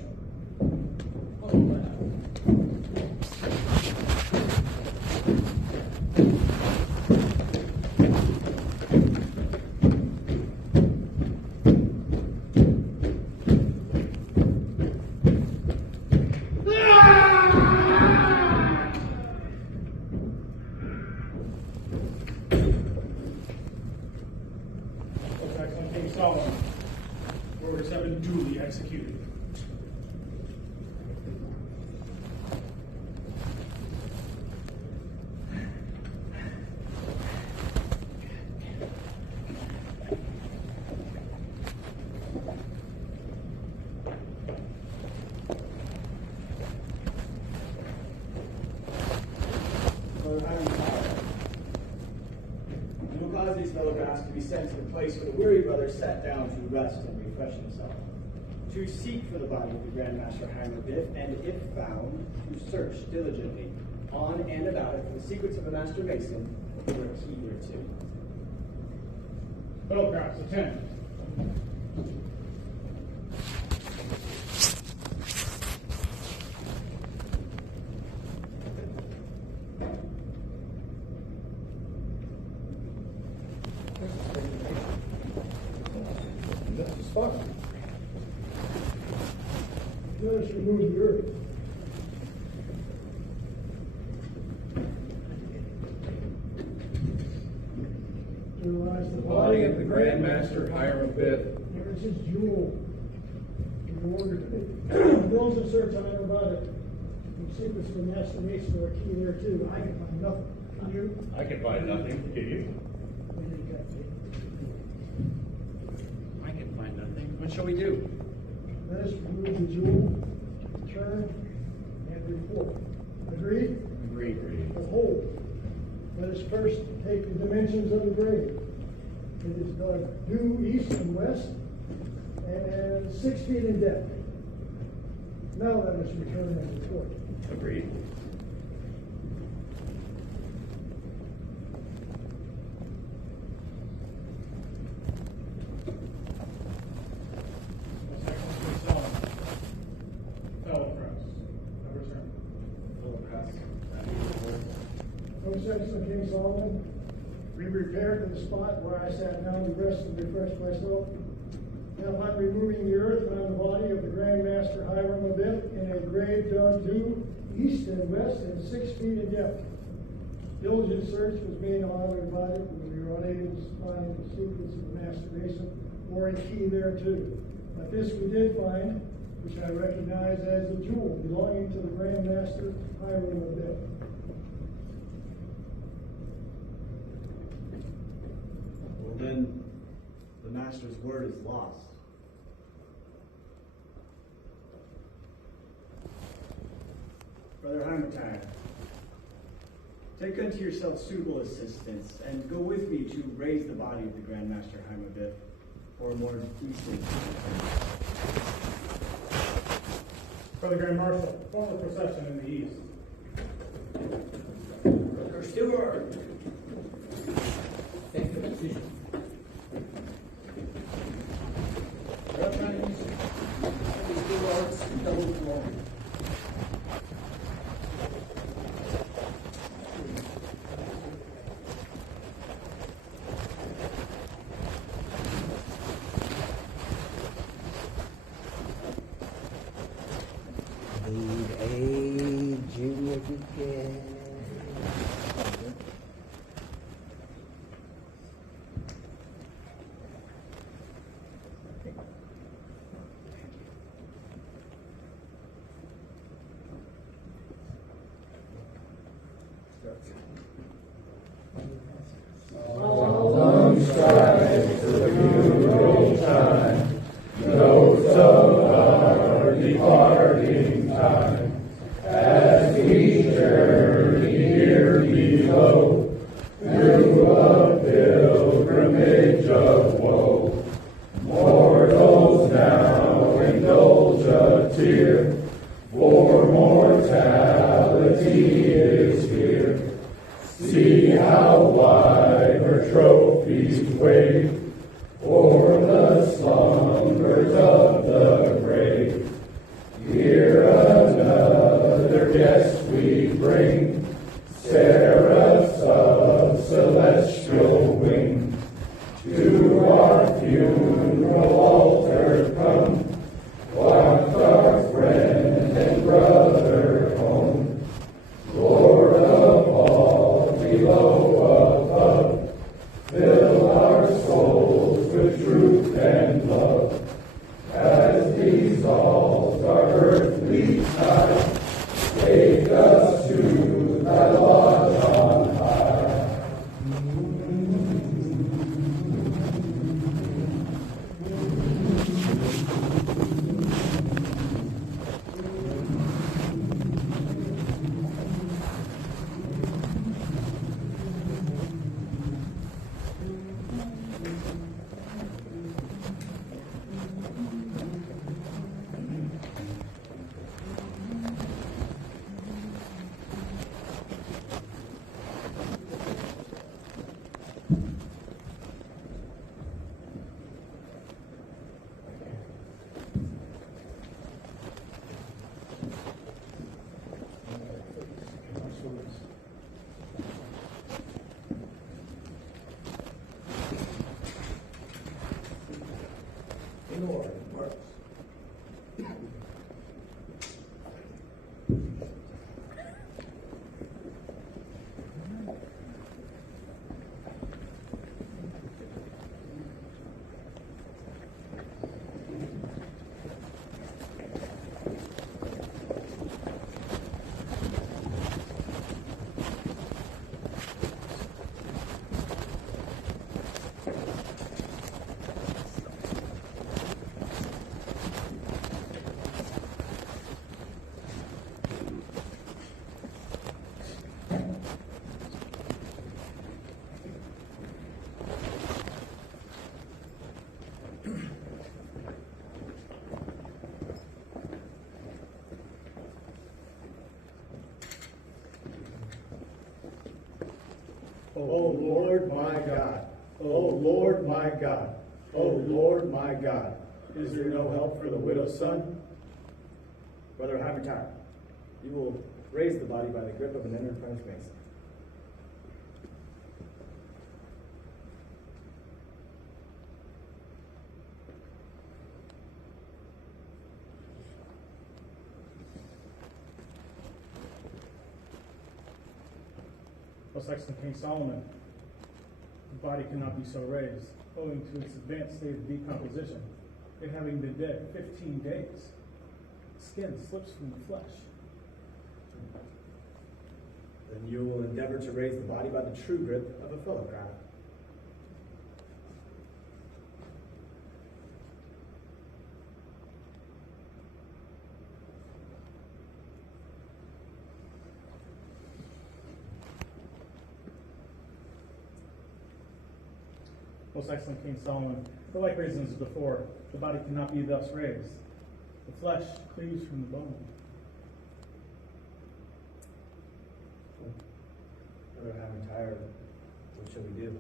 Most excellent King Solomon, orders have been duly executed. You will cause these photographs to be sent to the place where the weary brother sat down to rest and refresh himself, to seek for the body of the Grand Master Heimer Biff, and if found, to search diligently on and about it for the secrets of the Master Mason, or a key thereto. Photographs, attend. That's the spot. Let us remove the earth. Realize The body of the Grand Master Hiram Biff. There's his jewel. In order to diligent search on him about it. The secrets of the Master Mason are key there too. I can find nothing. Can you? I can find nothing. Can you? I can find nothing. What shall we do? Let us remove the jewel, turn, and report. Agreed? Agreed. Behold, let us first take the dimensions of the grave. It is dug due east and west, and 6 feet in depth. Now let us return and report. Agreed. Most excellent King Solomon, photographs, have returned. Most excellent King Solomon, we repaired to the spot where I sat down to rest and refresh myself. Now upon removing the earth found the body of the Grand Master Hiram Abiff in a grave dug due east and west and 6 feet in depth. Diligent search was made all about it, and we were unable to find the secrets of the Master Mason or a key thereto. But this we did find, which I recognize as the jewel belonging to the Grand Master Hiram Abiff. Well, then, the Master's word is lost. Brother Heimertine, take unto yourself suitable assistance and go with me to raise the body of the Grand Master Heimerbiff for a more decent. Brother Grand Marshal, form the procession in the east. Brother Stewart. Take the position. Reverend Stewart's double floor. Long strides the funeral time, notes of our departing time, as we journey here below, through a pilgrimage of woe. Mortals now indulge a tear, for mortality is here. See how wide her trophies wave o'er the slum shores of the grave. Here another guest we bring, seraphs of celestial wing. To our funeral altar come, walk our friend and brother home. Lord of all, below, above, fill our souls with truth and love. As dissolves our earthly tie, take us to thy lodge on high. O Lord my God, O Lord my God, O Lord my God, is there no help for the widow's son? Brother Havertire, you will raise the body by the grip of an inner French mason. Most excellent King Solomon, the body cannot be so raised, owing to its advanced state of decomposition. It having been dead 15 days, skin slips from the flesh. Then you will endeavor to raise the body by the true grip of a fellow craft. Most excellent King Solomon, for like reasons before, the body cannot be thus raised. The flesh cleaves from the bone. Brother Havertire, what shall we do?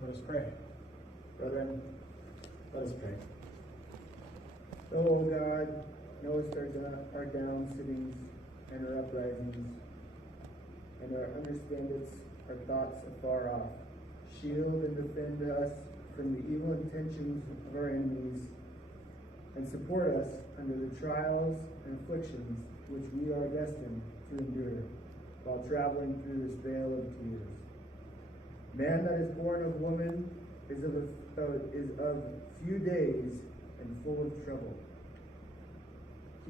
Let us pray. Brethren, let us pray. O God, knowest our down sittings and our uprisings, and understandest our thoughts afar off. Shield and defend us from the evil intentions of our enemies, and support us under the trials and afflictions which we are destined to endure while traveling through this vale of tears. Man that is born of woman is of few days and full of trouble.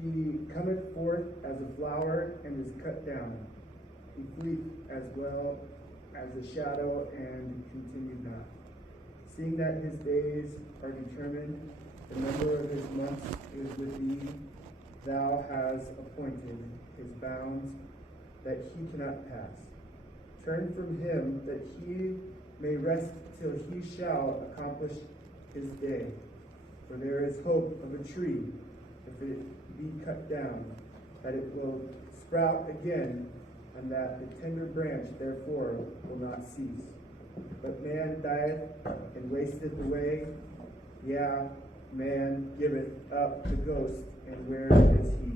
He cometh forth as a flower and is cut down. He fleeth as well as a shadow and continued not. Seeing that his days are determined, the number of his months is with thee. Thou hast appointed his bounds that he cannot pass. Turn from him that he may rest till he shall accomplish his day. For there is hope of a tree, if it be cut down, that it will sprout again, and that the tender branch therefore will not cease. But man dieth and wasteth away. Yeah, man giveth up the ghost, and where is he?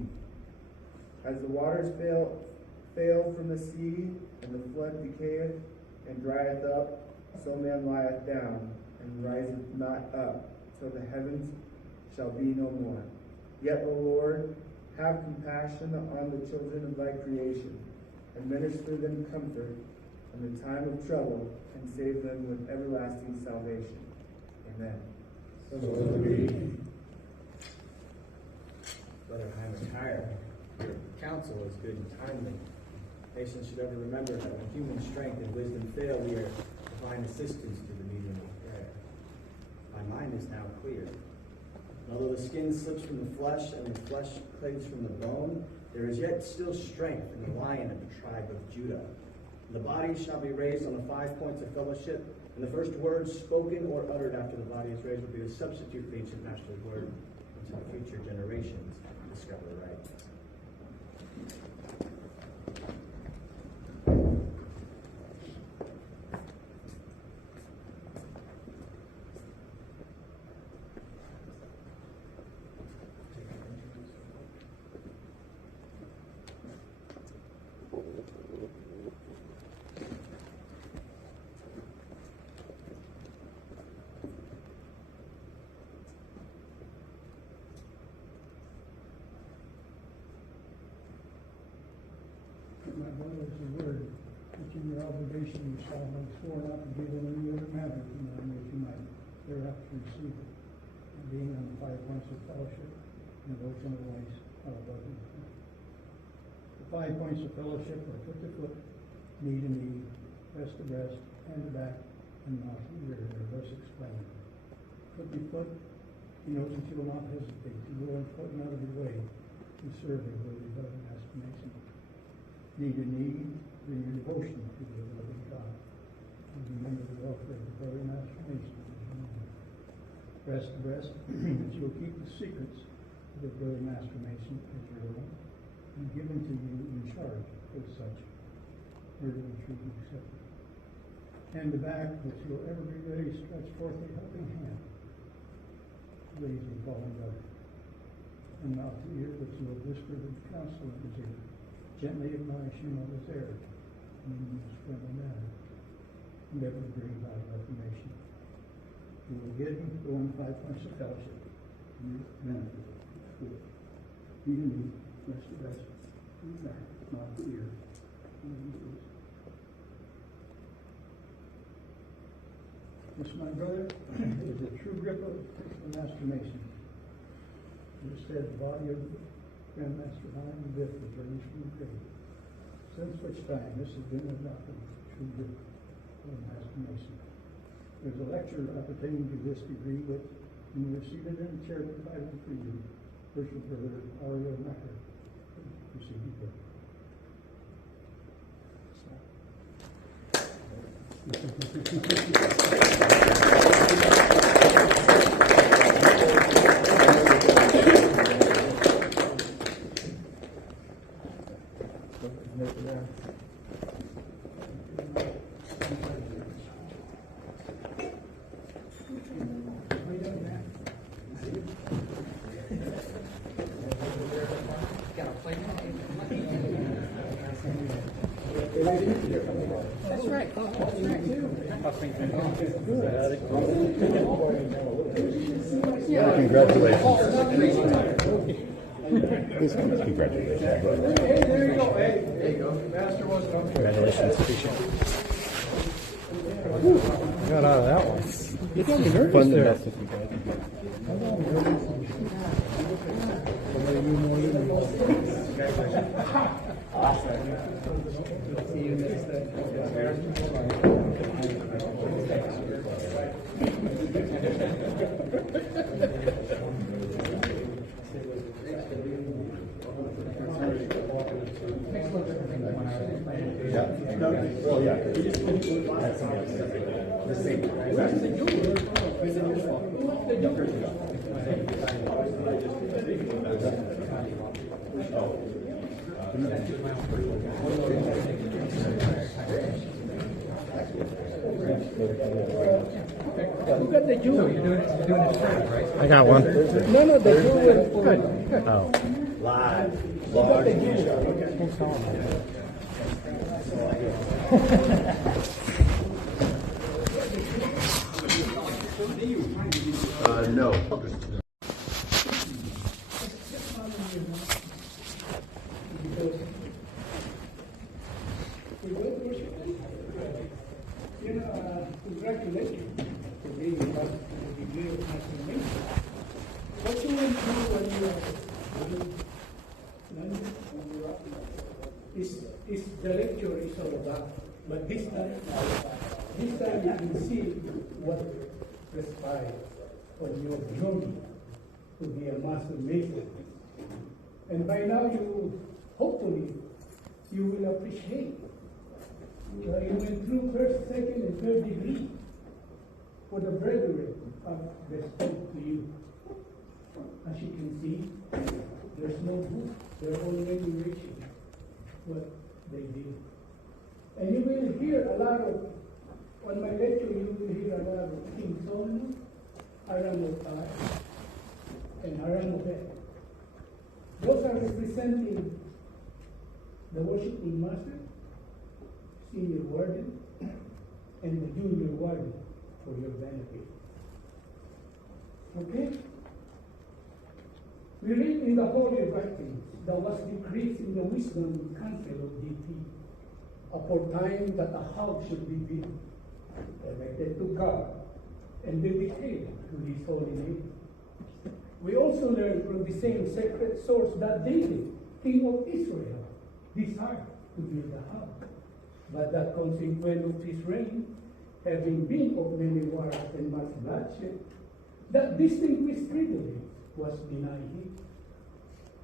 As the waters fail from the sea, and the flood decayeth and drieth up, so man lieth down and riseth not up, till the heavens shall be no more. Yet, O Lord, have compassion on the children of thy creation, and minister them comfort in the time of trouble, and save them with everlasting salvation. Amen. So it be. Brother Hyman, your counsel is good and timely. Nations should ever remember that when human strength and wisdom fail, we are to find assistance through the medium of prayer. My mind is now clear. Although the skin slips from the flesh and the flesh clings from the bone, there is yet still strength in the lion of the tribe of Judah. The body shall be raised on the 5 points of fellowship, and the first words spoken or uttered after the body is raised will be the substitute for the ancient master's word until future generations discover right. My brother, is the word, which in your obligation you solemnly swore not to give in any other matter to man that you might thereafter receive it, and being on the 5 points of fellowship, and those in the ways of the The 5 points of fellowship are foot to foot, knee to knee, breast to breast, hand to back, and mouth to ear. They're thus explained. Foot to foot, he knows that you will not hesitate to go and foot out of your way to serve your worthy brother Master Mason. Knee to knee, bring your devotion to the living God. And remember the welfare of the brother Master Mason. Breast to breast, that you will keep the secrets of the brother Master Mason as your own, and given to you in charge with such word and truth accepted. Hand to back, that you will ever be ready to stretch forth a helping hand, raise a fallen brother. And mouth to ear, that you will whisper the counsel of his ear, gently admonish him of his error, and in his friendly manner, and ever bring about reformation. You will get him to go on 5 points of fellowship, and you benefit good. Knee to knee, breast to breast, and back, mouth to ear. This, my brother, is a true grip of the Master Mason. It said the body of Grandmaster Hyman Biff was raised from the grave. Since which time this has been adopted true grip of the Master Mason. There's a lecture appertaining to this degree with, and you receive it in a chair provided for you. Worship Brother Ario Macker. Proceed to pray. That's right. Congratulations. Congratulations. Hey, there you go. Hey, there you go. Master was coming. Congratulations. Appreciate it. Got out of that one. You got me nervous there. See you next Well, yeah. The same. Who got the jewel? You're doing it straight, right? I got one. No, the jewel. Good. Oh. Live. Who got the jewel? No. Congratulations for being a part of the degree of transformation. What you went through when you were is the lecture is all about, but this time you can see what transpired on your journey to be a master mason. And by now hopefully you will appreciate. You went through first, second, and third degree for the brethren of the spoke to you. As you can see, there's no book. They're already reaching what they did. And you will hear a lot of, on my lecture, you will hear a lot of King Solomon, Aramotai, and Aramobet. Those are representing the worshiping master, senior warden, and the junior warden for your benefit. Okay? We read in the Holy Writings that was decreed in the Wisdom Council of DP aforetime that a house should be built, erected to God, and dedicated to His holy name. We also learn from the same sacred source that David, king of Israel, desired to build a house. But that consequence of his reign, having been of many wars and much bloodshed, that distinguished privilege was denied him.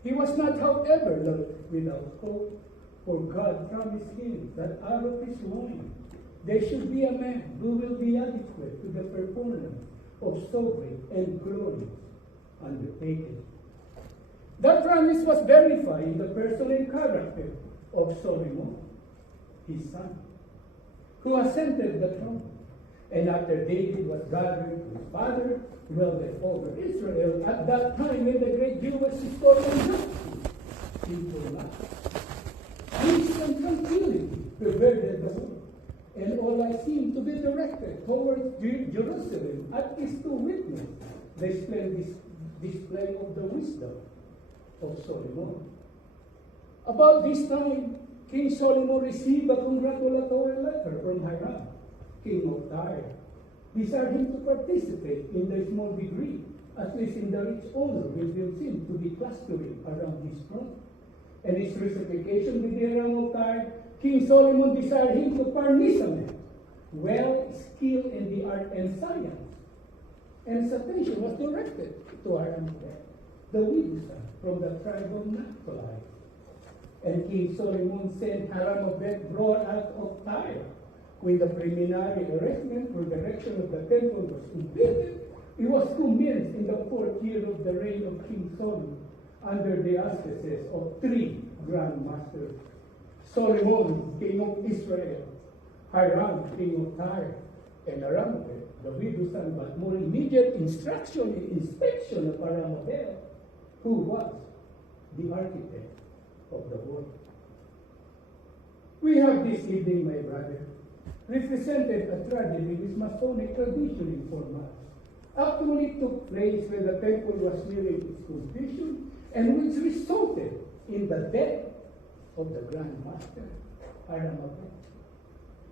He was not, however, left without hope, for God promised him that out of his loins there should be a man who will be adequate to the performance of sovereign and glorious undertaking. That promise was verified in the person and character of Solomon, his son, who ascended the throne. And after David was gathered to his father, dwelt over Israel at that time when the great Jewish historian into life. Peace and tranquility pervaded the world, and all eyes seemed to be directed towards Jerusalem, at least to witness the splendid display of the wisdom of Solomon. About this time, King Solomon received a congratulatory letter from Hiram, king of Tyre, desired him to participate in the small degree, at least in the rich honor revealed him to be clustering around his throne. And his reciprocation with the Hiram of Tyre, King Solomon desired him to furnish a man well skilled in the art and science. And his attention was directed to Hiram, the widow son from the tribe of Naphtali. And King Solomon sent Haramabeth brought out of Tyre. When the preliminary arrangement for the erection of the temple was completed, it was commenced in the 4th year of the reign of King Solomon, under the auspices of 3 grand masters: Solomon, king of Israel, Hiram, king of Tyre, and Haramabeth, the widow son, but more immediate instruction and inspection of Haramabeth, who was the architect of the world. We have this evening, my brother, represented a tragedy which Masonic tradition informs us actually took place when the temple was nearing its completion, and which resulted in the death of the Grand Master, Haramabeth.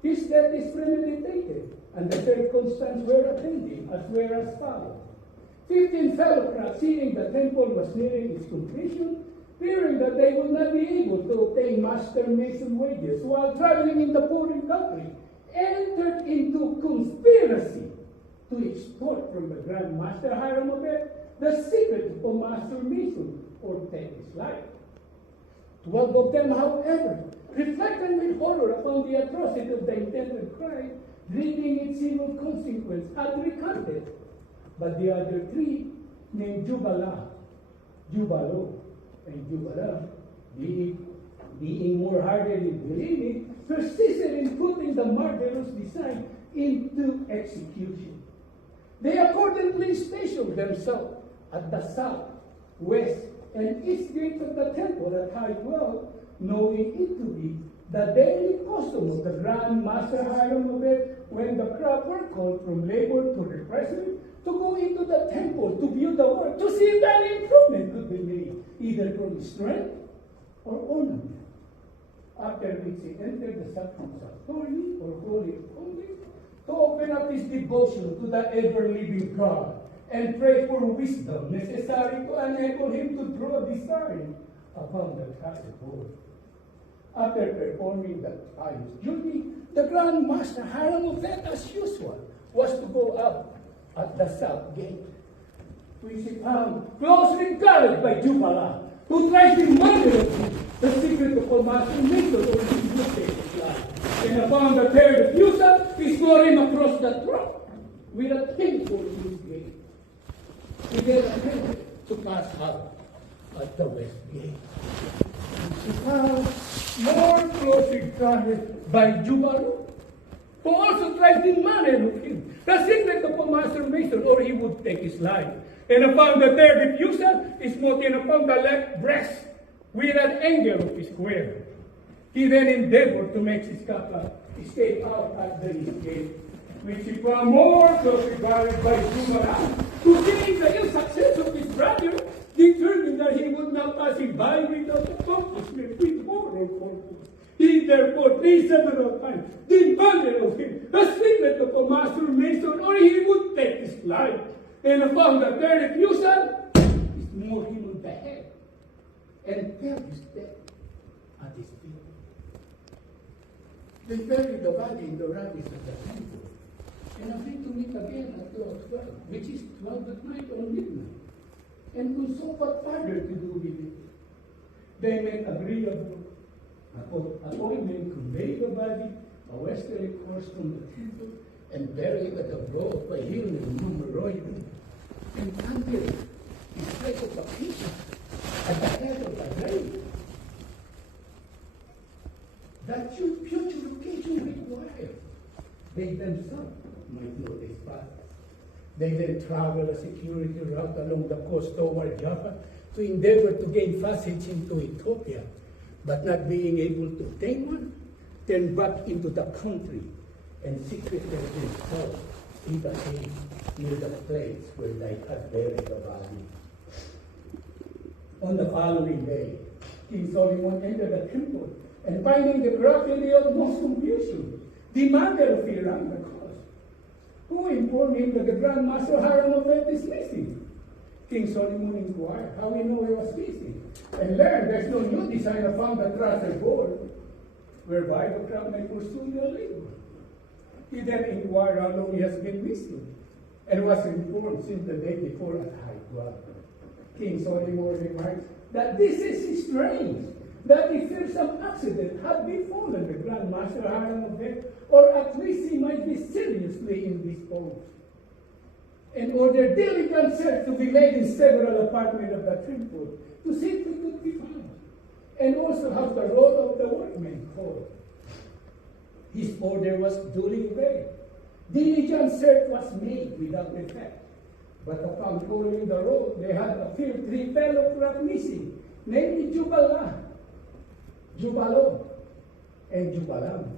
His death is premeditated, and the circumstances were attending as were as follows. 15 fellow crafts, seeing the temple was nearing its completion, fearing that they would not be able to obtain master mason wages while traveling in the foreign country, entered into conspiracy to extort from the Grand Master Haramabeth the secret of master mason, or take his life. 12 of them, however, reflecting with horror upon the atrocity of the intended crime, dreading its evil consequence, had recanted. But the other 3, named Jubalo, and Jubala, being more hardly believing, persisted in putting putting the murderous design into execution. They accordingly stationed themselves at the south, west, and east gates of the temple at high 12, knowing it to be the daily custom of the Grand Master Hiram of it when the crowd were called from labor to refreshment to go into the temple to view the work, to see if any improvement could be made, either from strength or ornament. After which he entered the sanctuary or holy of holies to open up his devotion to the ever-living God and pray for wisdom necessary to enable him to draw design upon the board. After performing the pious duty, the Grand Master Hiram of that, as usual, was to go up at the south gate, which he found closely guarded by Jubala, who tried to murder him, the secret of a master Mason or his mistake life. And upon the third refusal, he swore him across the throat with a painful in his gate. He then attempted to pass out at the west gate. He found more closely guarded by Jubala, who also tried to murder him, the secret of a master Mason, or he would take his life. And upon the third refusal, he smote him upon the left breast with an angle of his square. He then endeavored to make his escape out at the east gate, which he found more closely guarded by Jubala, who, seeing the ill success of his brother, determined that he would not pass him by without accomplishment with moral purpose. He therefore 3 several times demanded of him the secret of a master Mason, or he would take his life. And upon the third refusal, he smote him on the head and fell his death at his feet. They buried the body in the rabbits of the temple, and agreed to meet again at 12, which is 12 at night or midnight, and consult what further to do with it. They made agreeable appointment, conveyed the body a westerly course from the temple, and buried at the broad by hill in Numeroid, and planted his place of baptism at the head of the grave. That purification required, they themselves might know this path. They then traveled a security route along the coast toward Jaffa to endeavor to gain passage into Ethiopia, but not being able to obtain one, turned back into the country and secreted themselves in the cave near the place where they had buried the body. On the following day, King Solomon entered the temple, and finding the crowd in the utmost confusion, demanded of Hiram the cause, who informed him that the Grand Master Hiram of it is missing. King Solomon inquired how he knew he was missing, and learned there's no new design upon the trusser board, whereby the crowd may pursue their labor. He then inquired how long he has been missing, and was informed since the day before at high 12. King Solomon remarked that this is strange, that if there's some accident had befallen the Grand Master Hiram of it, or at least he might be seriously indisposed. And ordered diligent search to be made in several apartments of the temple to see if it could be found, and also have the roll of the workmen called. His order was duly obeyed. Diligent search was made without effect, but upon following the road, they had appeared 3 fellow craft missing, namely Jubalo, and Jubalam.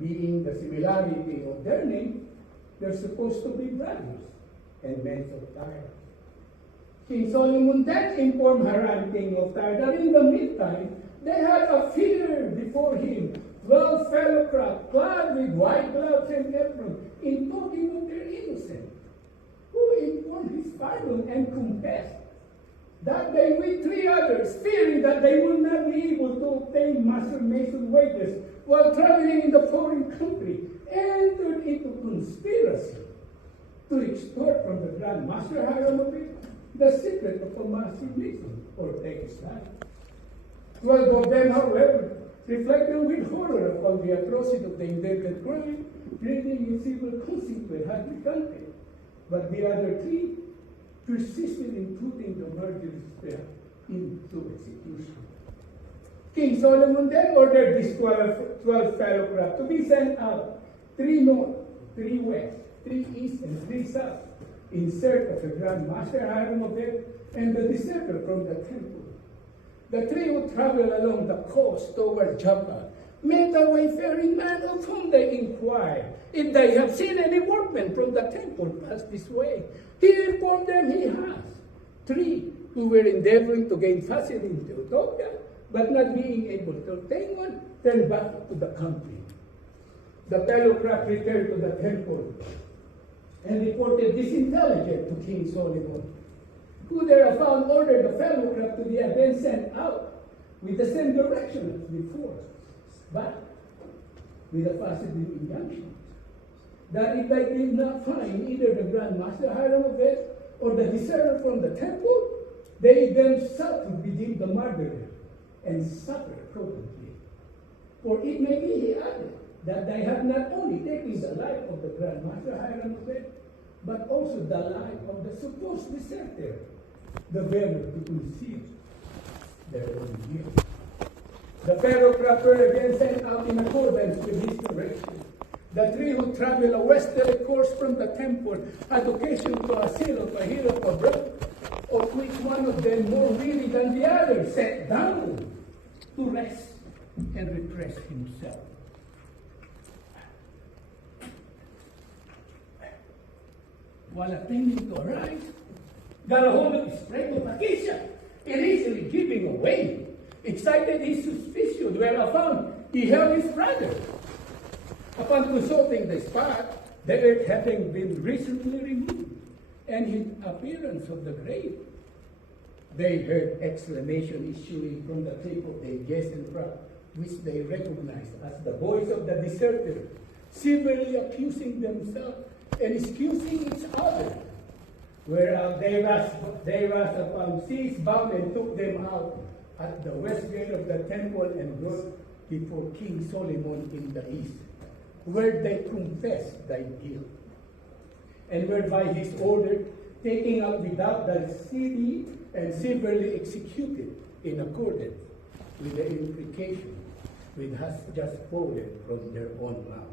Being the similarity of their name, they're supposed to be brothers and men of Tyre. King Solomon then informed Hiram, king of Tyre, that in the meantime, they had appeared before him 12 fellow craft, clad with white gloves and aprons, in token of their innocence, who informed his pardon and confessed that they with 3 others, fearing that they would not be able to obtain master mason wages while traveling in the foreign country, entered into conspiracy to extort from the Grand Master Hiram of it the secret of a master mason, or take his life. 12 of them, however, reflected with horror upon the atrocity of the intended crime, pleading in civil consequence had recanted, but the other 3 persisted in putting the murderous step into execution. King Solomon then ordered these 12 fellow craft to be sent out, 3 north, 3 west, 3 east, and 3 south, in search of the Grand Master Hiram of it and the deserter from the temple. The 3 who traveled along the coast toward Joppa met a wayfaring man of whom they inquired if they have seen any workmen from the temple pass this way. He informed them he has. 3 who were endeavoring to gain passage into Ethiopia, but not being able to obtain one, turned back to the country. The fellow craft returned to the temple and reported this intelligence to King Solomon, who thereupon ordered the fellow craft to be again sent out with the same direction as before, but with a positive injunction that if they did not find either the Grand Master Hiram of it or the deserter from the temple, they themselves would be deemed the murderer and suffer accordingly. For it may be, he added, that they have not only taken the life of the Grand Master Hiram of it, but also the life of the supposed deserter, the bearer to conceal their own guilt. The fellow craft were again sent out in accordance with his direction. The 3 who traveled a westerly course from the temple had occasion to assail of a hill of a rock, of which one of them, more weary than the other, sat down to rest and refresh himself. While attempting to arise, got a hold of his spray of acacia, and easily giving away, excited his suspicion, whereupon he held his brother. Upon consulting the spot, the earth having been recently removed, and his appearance of the grave, they heard exclamation issuing from the table they guessed and craft, which they recognized as the voice of the deserter, severely accusing themselves and excusing each other. Whereas they rushed upon seized, bound, and took them out at the west gate of the temple and brought before King Solomon in the east, where they confessed thy guilt, and were by his order taken up without the city and severely executed in accordance with the imprecation which has just quoted from their own mouth.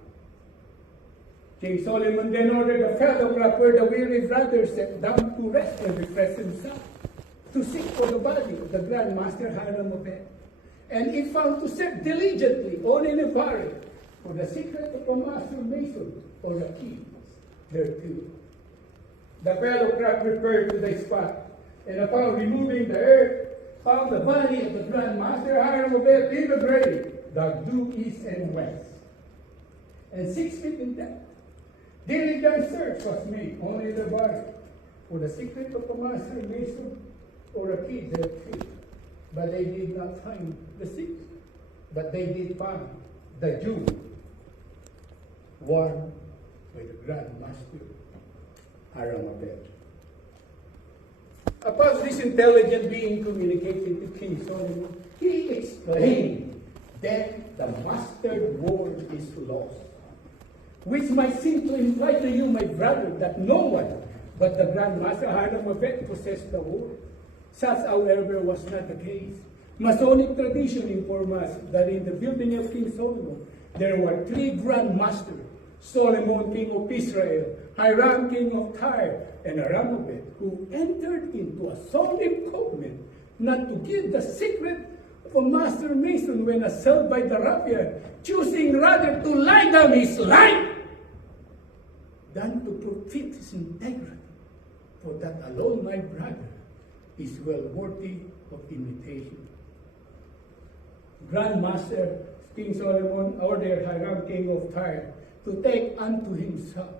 King Solomon then ordered the fellow craft where the weary brother sat down to rest and refresh himself, to seek for the body of the Grand Master Hiram of it, and it found to search diligently all in a hurry for the secret of a master mason or a key thereto. The fellow craft repaired to the spot, and upon removing the earth, found the body of the Grand Master Hiram of it in the grave, dug due east and west, and 6 feet in depth. Diligent search was made only the body for the secret of a master mason or a key thereto, but they did not find the secret, but they did find the jewel worn by the Grand Master Hiram of it. Upon this intelligence being communicated to King Solomon, he exclaimed, "Then the mastered word is lost," which might seem to imply to you, my brother, that no one but the Grand Master Hiram of it possessed the word. Such, however, was not the case. Masonic tradition informs us that in the building of King Solomon, there were 3 Grand Masters: Solomon, king of Israel, Hiram, king of Tyre, and Hiram of it, who entered into a solemn covenant not to give the secret of a master mason when assailed by the ruffian, choosing rather to lie down his life than to protect his integrity. For that alone, my brother, is well worthy of imitation. Grand Master King Solomon ordered Hiram, king of Tyre, to take unto himself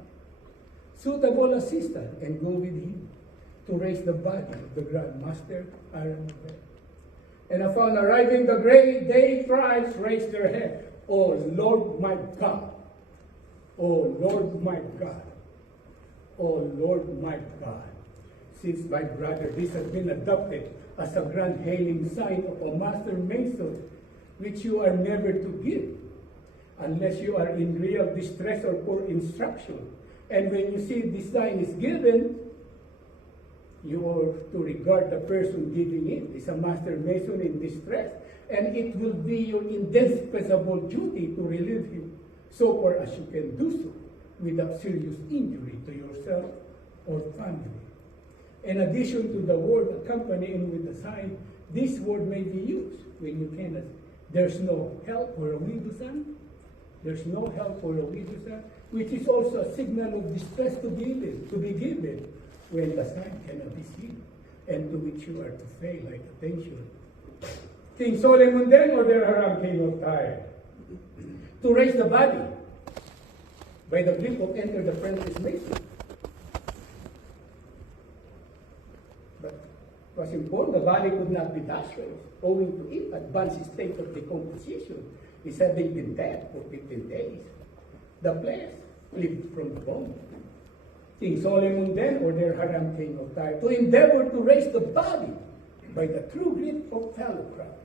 suitable assistant and go with him to raise the body of the Grand Master Hiram of it. And upon arriving the grave, they thrice raised their head, "O Lord my God, O Lord my God, O Lord my God." Since, my brother, this has been adopted as a grand hailing sign of a master mason, which you are never to give, unless you are in real distress or for instruction. And when you see this sign is given, you are to regard the person giving it as a master mason in distress, and it will be your indispensable duty to relieve him so far as you can do so without serious injury to yourself or family. In addition to the word accompanying with the sign, this word may be used when you cannot. There's no help for a widow's son. There's no help for a widow's son, which is also a signal of distress to be given when the sign cannot be seen, and to which you are to pay like attention. King Solomon then ordered Hiram, king of Tyre, to raise the body by the grip of enter the apprentice mason. But it was informed the body could not be thus raised, owing to its advanced state of decomposition. It had been dead for 15 days. The flesh flipped from the bone. King Solomon then ordered Hiram, king of Tyre, to endeavor to raise the body by the true grip of fellowcraft.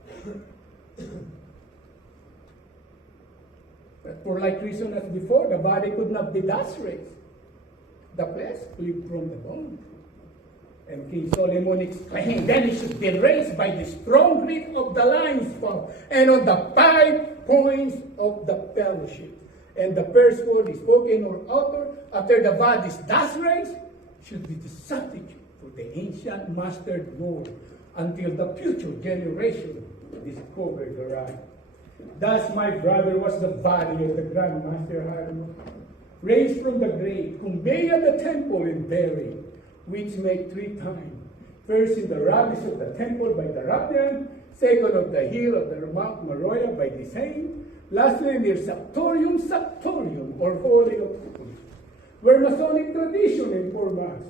But for like reason as before, the body could not be thus raised. The flesh flipped from the bone. And King Solomon exclaimed, then it should be raised by the strong grip of the lion's paw and on the 5 points of the fellowship. And the first word is spoken or uttered after the body is thus raised should be the substitute for the ancient mastered word until the future generation discover the right. Thus, my brother, was the body of the Grand Master Hiram, raised from the grave, conveyed to the temple and buried, which made 3 times. First in the rabbis of the temple by the Raphael, second of the hill of the Mount Moriah by the same, lastly in their Saptorium, or Holy of Holies, where Masonic tradition informs us,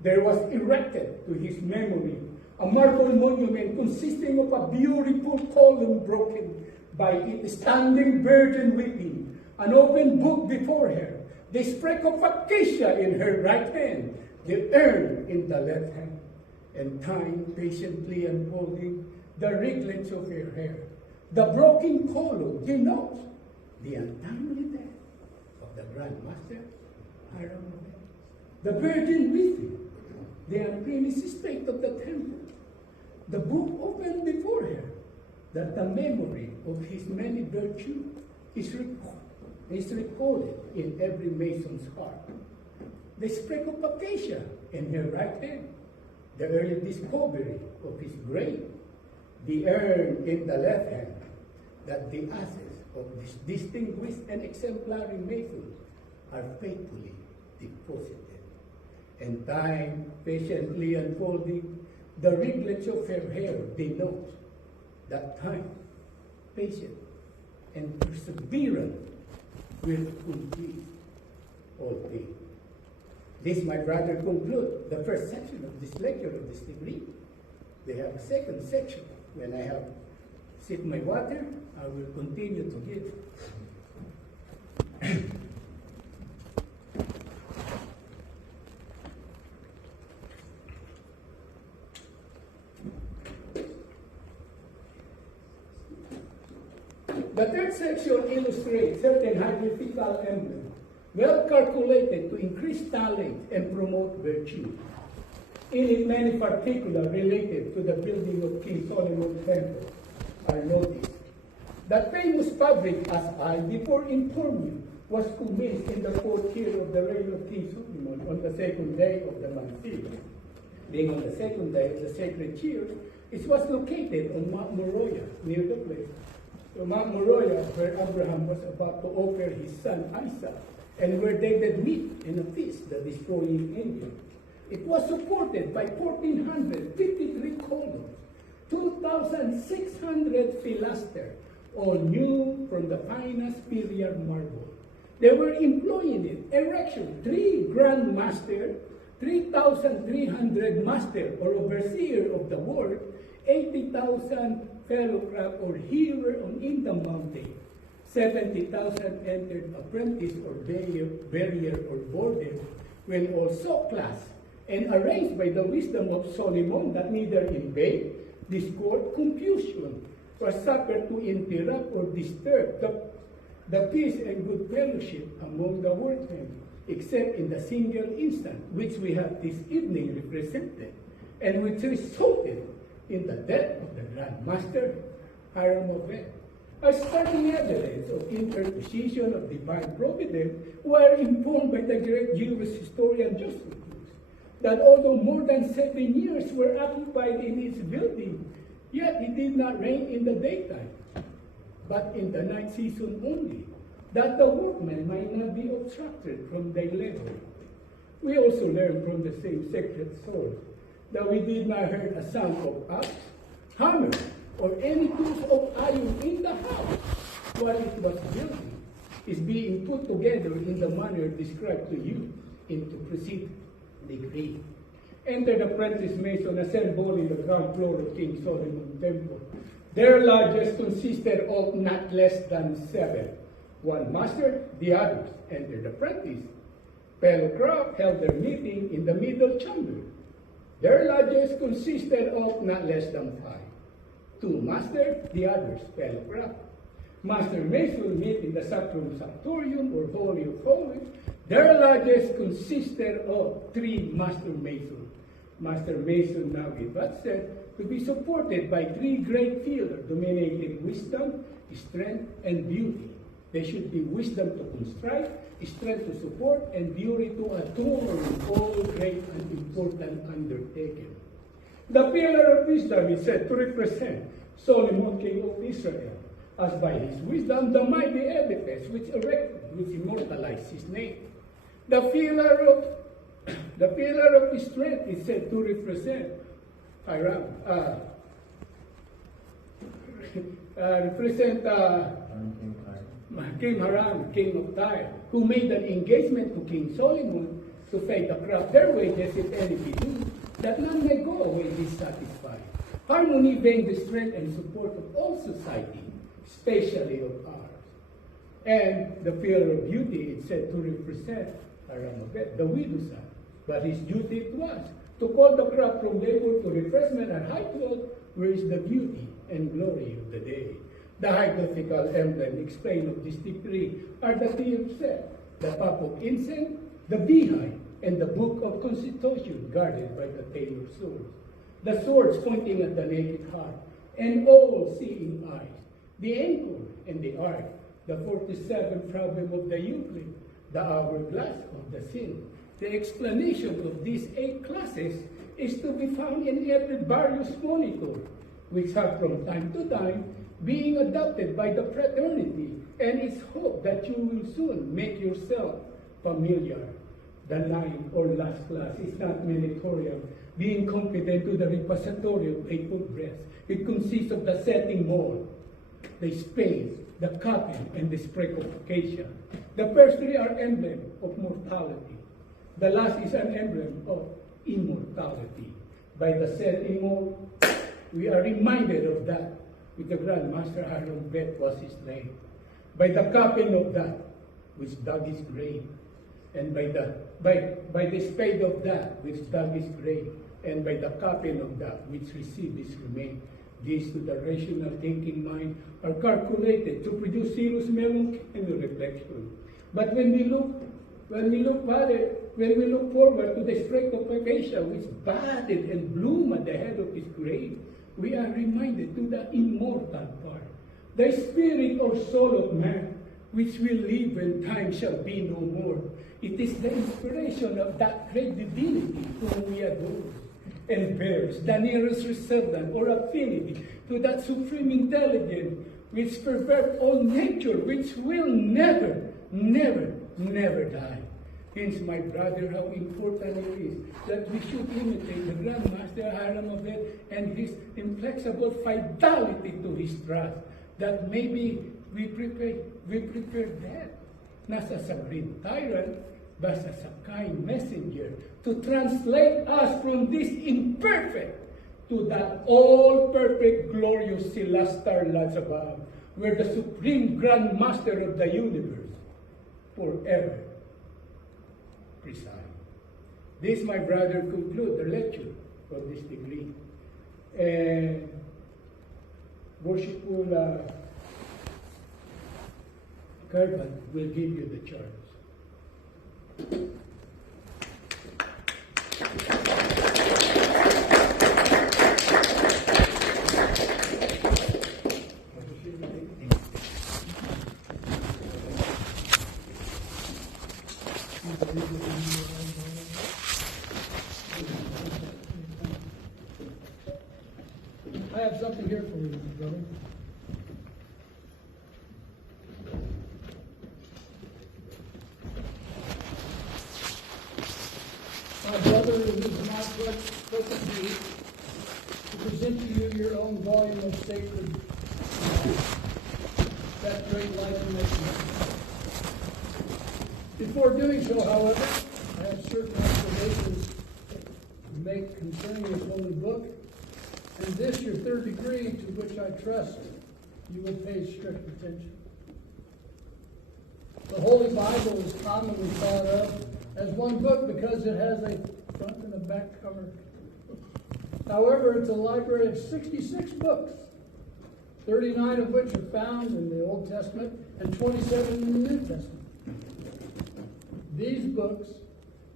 there was erected to his memory a marble monument consisting of a beautiful column broken by its standing virgin weeping, an open book before her, the sprig of acacia in her right hand, the urn in the left hand, and time patiently unfolding the ringlets of her hair. The broken column denotes the untimely death of the Grand Master Hiram. The virgin weeping, the unfinished state of the temple. The book opened before her, that the memory of his many virtues is recorded in every Mason's heart. The sprig of acacia in her right hand, the early discovery of his grave, the urn in the left hand, that the ashes of this distinguished and exemplary Masons are faithfully deposited. And time patiently unfolding the ringlets of her hair denotes that time, patience, and perseverance will complete all things. This, my brother, concludes the first section of this lecture of this degree. They have a second section. When I have sipped my water, I will continue to give. The third section illustrates certain hierarchical emblems, well calculated to increase talent and promote virtue. In it, many particulars related to the building of King Solomon's temple are noticed. The famous fabric, as I before informed you, was commenced in the 4th year of the reign of King Solomon on the 2nd day of the month. Being on the 2nd day of the sacred year, it was located on Mount Moriah, near the place. So Mount Moriah, where Abraham was about to offer his son Isaac, and where they did meet in a feast, the destroying angel. It was supported by 1,453 columns, 2,600 pilasters, all new from the finest Syrian marble. They were employing it, erection, 3 grand masters, 3,300 master or overseer of the work, 80,000 fellowcraft or hearer in the mountain, 70,000 entered apprentice or barrier or border, when also classed and arranged by the wisdom of Solomon that neither invade, discord, confusion, or suffer to interrupt or disturb the peace and good fellowship among the workmen, except in the single instant which we have this evening represented, and which resulted in the death of the Grand Master Hiram of it. A starting evidence of interposition of divine providence were informed by the great Jewish historian Josephus, that although more than 7 years were occupied in its building, yet it did not rain in the daytime, but in the night season only, that the workmen might not be obstructed from their labor. We also learn from the same sacred source that we did not hear a sound of axe, hammer, or any tools of iron in the house while it was building is being put together in the manner described to you in the preceding degree. Enter the apprentice mason assembled in the ground floor of King Solomon's temple. Their lodges consisted of not less than 7. One master, the others entered the apprentice. Fellow craft held their meeting in the middle chamber. Their lodges consisted of not less than 5. 2 master, the others fellow craft. Master mason meet in the sacrum sanctorium or holy of holies. Their lodges consisted of 3 master masons. Master mason now with that said to be supported by 3 great pillars dominating wisdom, strength, and beauty. There should be wisdom to construct, strength to support, and beauty to adorn all great and important undertaking. The pillar of wisdom is said to represent Solomon, king of Israel, as by his wisdom the mighty edifice which erected, which immortalized his name. The pillar of strength is said to represent King Hiram, king of Tyre, who made an engagement to King Solomon to pay the craft their wages if any be due, that none may go away dissatisfied. Harmony being the strength and support of all society, especially of ours. And the pillar of beauty is said to represent Hiram, the widow's son. But his duty it was to call the crowd from labor to refreshment and high clothes, where is the beauty and glory of the day. The hieroglyphical emblem explained of this decree are the themes set, the cup of incense, the beehive, and the book of constitution guarded by the tailor's sword. The swords pointing at the naked heart, and all-seeing eyes, the anchor and the ark, the 47th problem of the Euclid, the hourglass of the sin. The explanation of these 8 classes is to be found in every various monitor, which have from time to time being adopted by the fraternity, and it's hoped that you will soon make yourself familiar. The 9th or last class is not meritorious, being competent to the repository of faithful breaths. It consists of the setting mold, the space, the cupping, and the sprig of acacia. The first 3 are emblem of mortality. The last is an emblem of immortality. By the setting mold, we are reminded of that, with the Grand Master Hiram Bet was his name. By the cupping of that, which dug his grave, and by the spade of that, which dug his grave, and by the cupping of that, which received his remains. These to the rational thinking mind are calculated to produce serious melancholy and reflection. But when we look forward to the sprig of acacia which budded and bloomed at the head of his grave, we are reminded to the immortal part, the spirit or soul of man, which will live when time shall be no more. It is the inspiration of that great divinity whom we adore, and bears the nearest resemblance or affinity to that supreme intelligence which perverts all nature, which will never die. Hence, my brother, how important it is that we should imitate the Grand Master Hiram of it and his inflexible fidelity to his trust, that maybe we prepare death, not as a great tyrant, but as a kind messenger to translate us from this imperfect to that all-perfect, glorious celestial lands above, where the supreme Grand Master of the universe forever preside. This, my brother, conclude the lecture of this degree. And worshipful Kerban will give you the charge. I have something here for you, brother. My brother, it is my pleasure to present to you your own volume of sacred life. That great life and mission. Before doing so, however, I have certain observations to make concerning this holy book, and this your third degree, to which I trust you will pay strict attention. The Holy Bible is commonly thought of as one book because it has a front and a back cover. However, it's a library of 66 books, 39 of which are found in the Old Testament and 27 in the New Testament. These books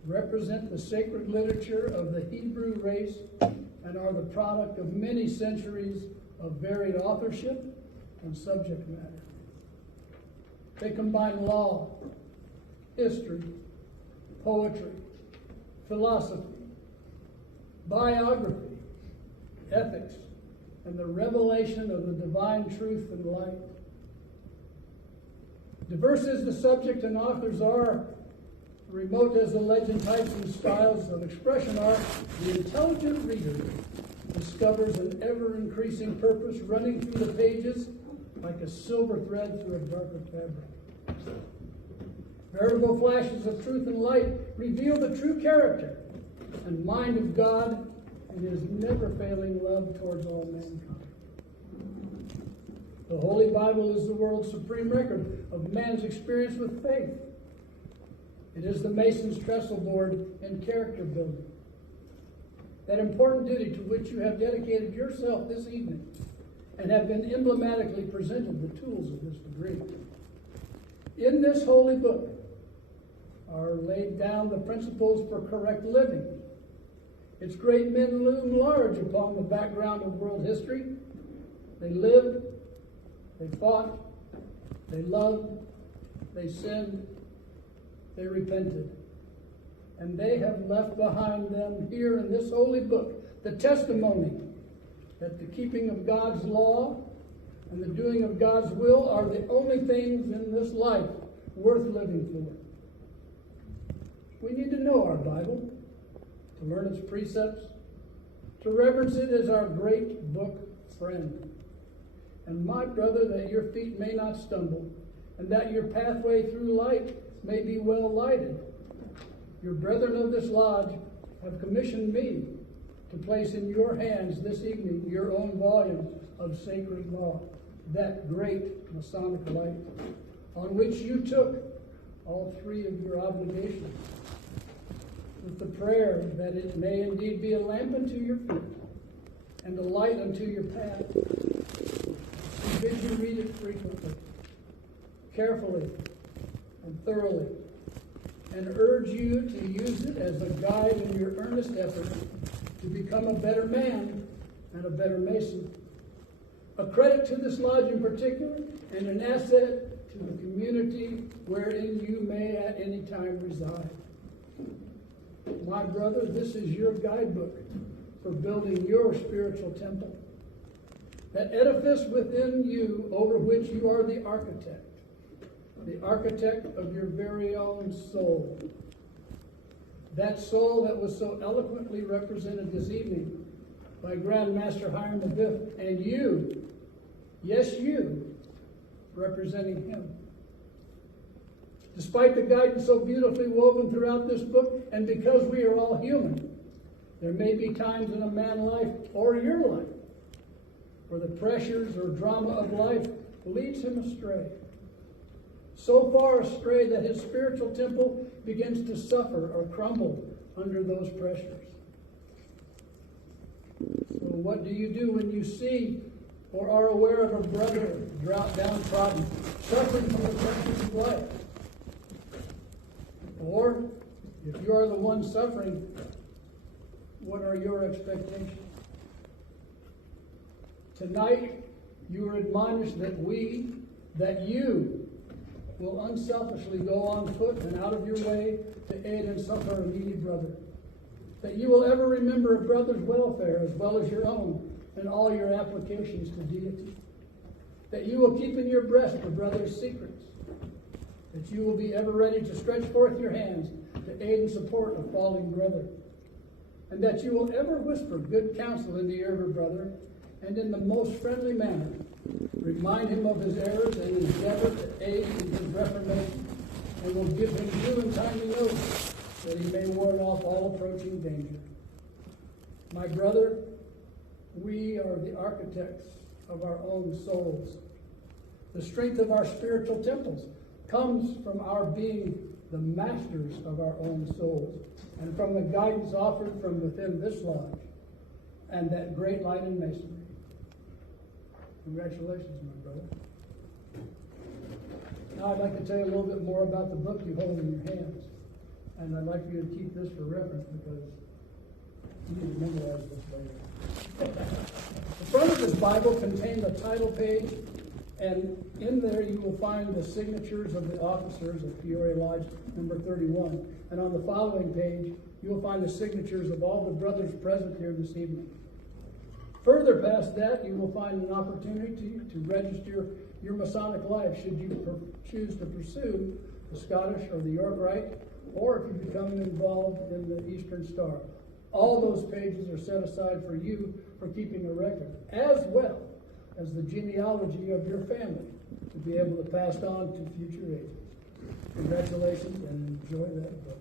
represent the sacred literature of the Hebrew race and are the product of many centuries of varied authorship and subject matter. They combine law, history, poetry, philosophy, biography, ethics, and the revelation of the divine truth and light. Diverse as the subject and authors are, remote as the legend types and styles of expression are, the intelligent reader discovers an ever-increasing purpose running through the pages like a silver thread through a darker fabric. Veritable flashes of truth and light reveal the true character and mind of God and his never-failing love towards all mankind. The Holy Bible is the world's supreme record of man's experience with faith. It is the Mason's trestle board in character building. That important duty to which you have dedicated yourself this evening and have been emblematically presented the tools of this degree. In this holy book are laid down the principles for correct living. Its great men loom large upon the background of world history. They lived, they fought, they loved, they sinned, they repented. And they have left behind them here in this holy book the testimony that the keeping of God's law and the doing of God's will are the only things in this life worth living for. We need to know our Bible, to learn its precepts, to reverence it as our great book friend. And my brother, that your feet may not stumble, and that your pathway through light may be well lighted. Your brethren of this lodge have commissioned me to place in your hands this evening your own volume of sacred law, that great Masonic light, on which you took all three of your obligations, with the prayer that it may indeed be a lamp unto your feet and a light unto your path. We bid you read it frequently, carefully, and thoroughly, and urge you to use it as a guide in your earnest effort to become a better man and a better Mason. A credit to this lodge in particular, and an asset to the community wherein you may at any time reside. My brother, this is your guidebook for building your spiritual temple. That edifice within you over which you are the architect of your very own soul. That soul that was so eloquently represented this evening by Grand Master Hiram V, and you, yes you, representing him. Despite the guidance so beautifully woven throughout this book, and because we are all human, there may be times in a man's life, or your life, where the pressures or drama of life leads him astray. So far astray that his spiritual temple begins to suffer or crumble under those pressures. So what do you do when you see or are aware of a brother downtrodden, suffering from the pressures of life? Or, if you are the one suffering, what are your expectations? Tonight, you are admonished that you will unselfishly go on foot and out of your way to aid and succor a needy brother. That you will ever remember a brother's welfare as well as your own in all your applications to deity. That you will keep in your breast a brother's secrets. That you will be ever ready to stretch forth your hands to aid and support a falling brother. And that you will ever whisper good counsel in the ear of a brother, and in the most friendly manner remind him of his errors and endeavor to aid in his reformation, and will give him due and timely notice that he may ward off all approaching danger. My brother, we are the architects of our own souls. The strength of our spiritual temples comes from our being the masters of our own souls, and from the guidance offered from within this lodge and that great light in masonry. Congratulations, my brother. Now I'd like to tell you a little bit more about the book you hold in your hands. And I'd like you to keep this for reference because you need to memorize this later. The front of this Bible contains the title page, and in there you will find the signatures of the officers of Peoria Lodge number 31. And on the following page, you will find the signatures of all the brothers present here this evening. Further past that, you will find an opportunity to register your Masonic life should you choose to pursue the Scottish or the York Rite, or if you become involved in the Eastern Star. All those pages are set aside for you for keeping a record, as well as the genealogy of your family to be able to pass on to future ages. Congratulations and enjoy that book.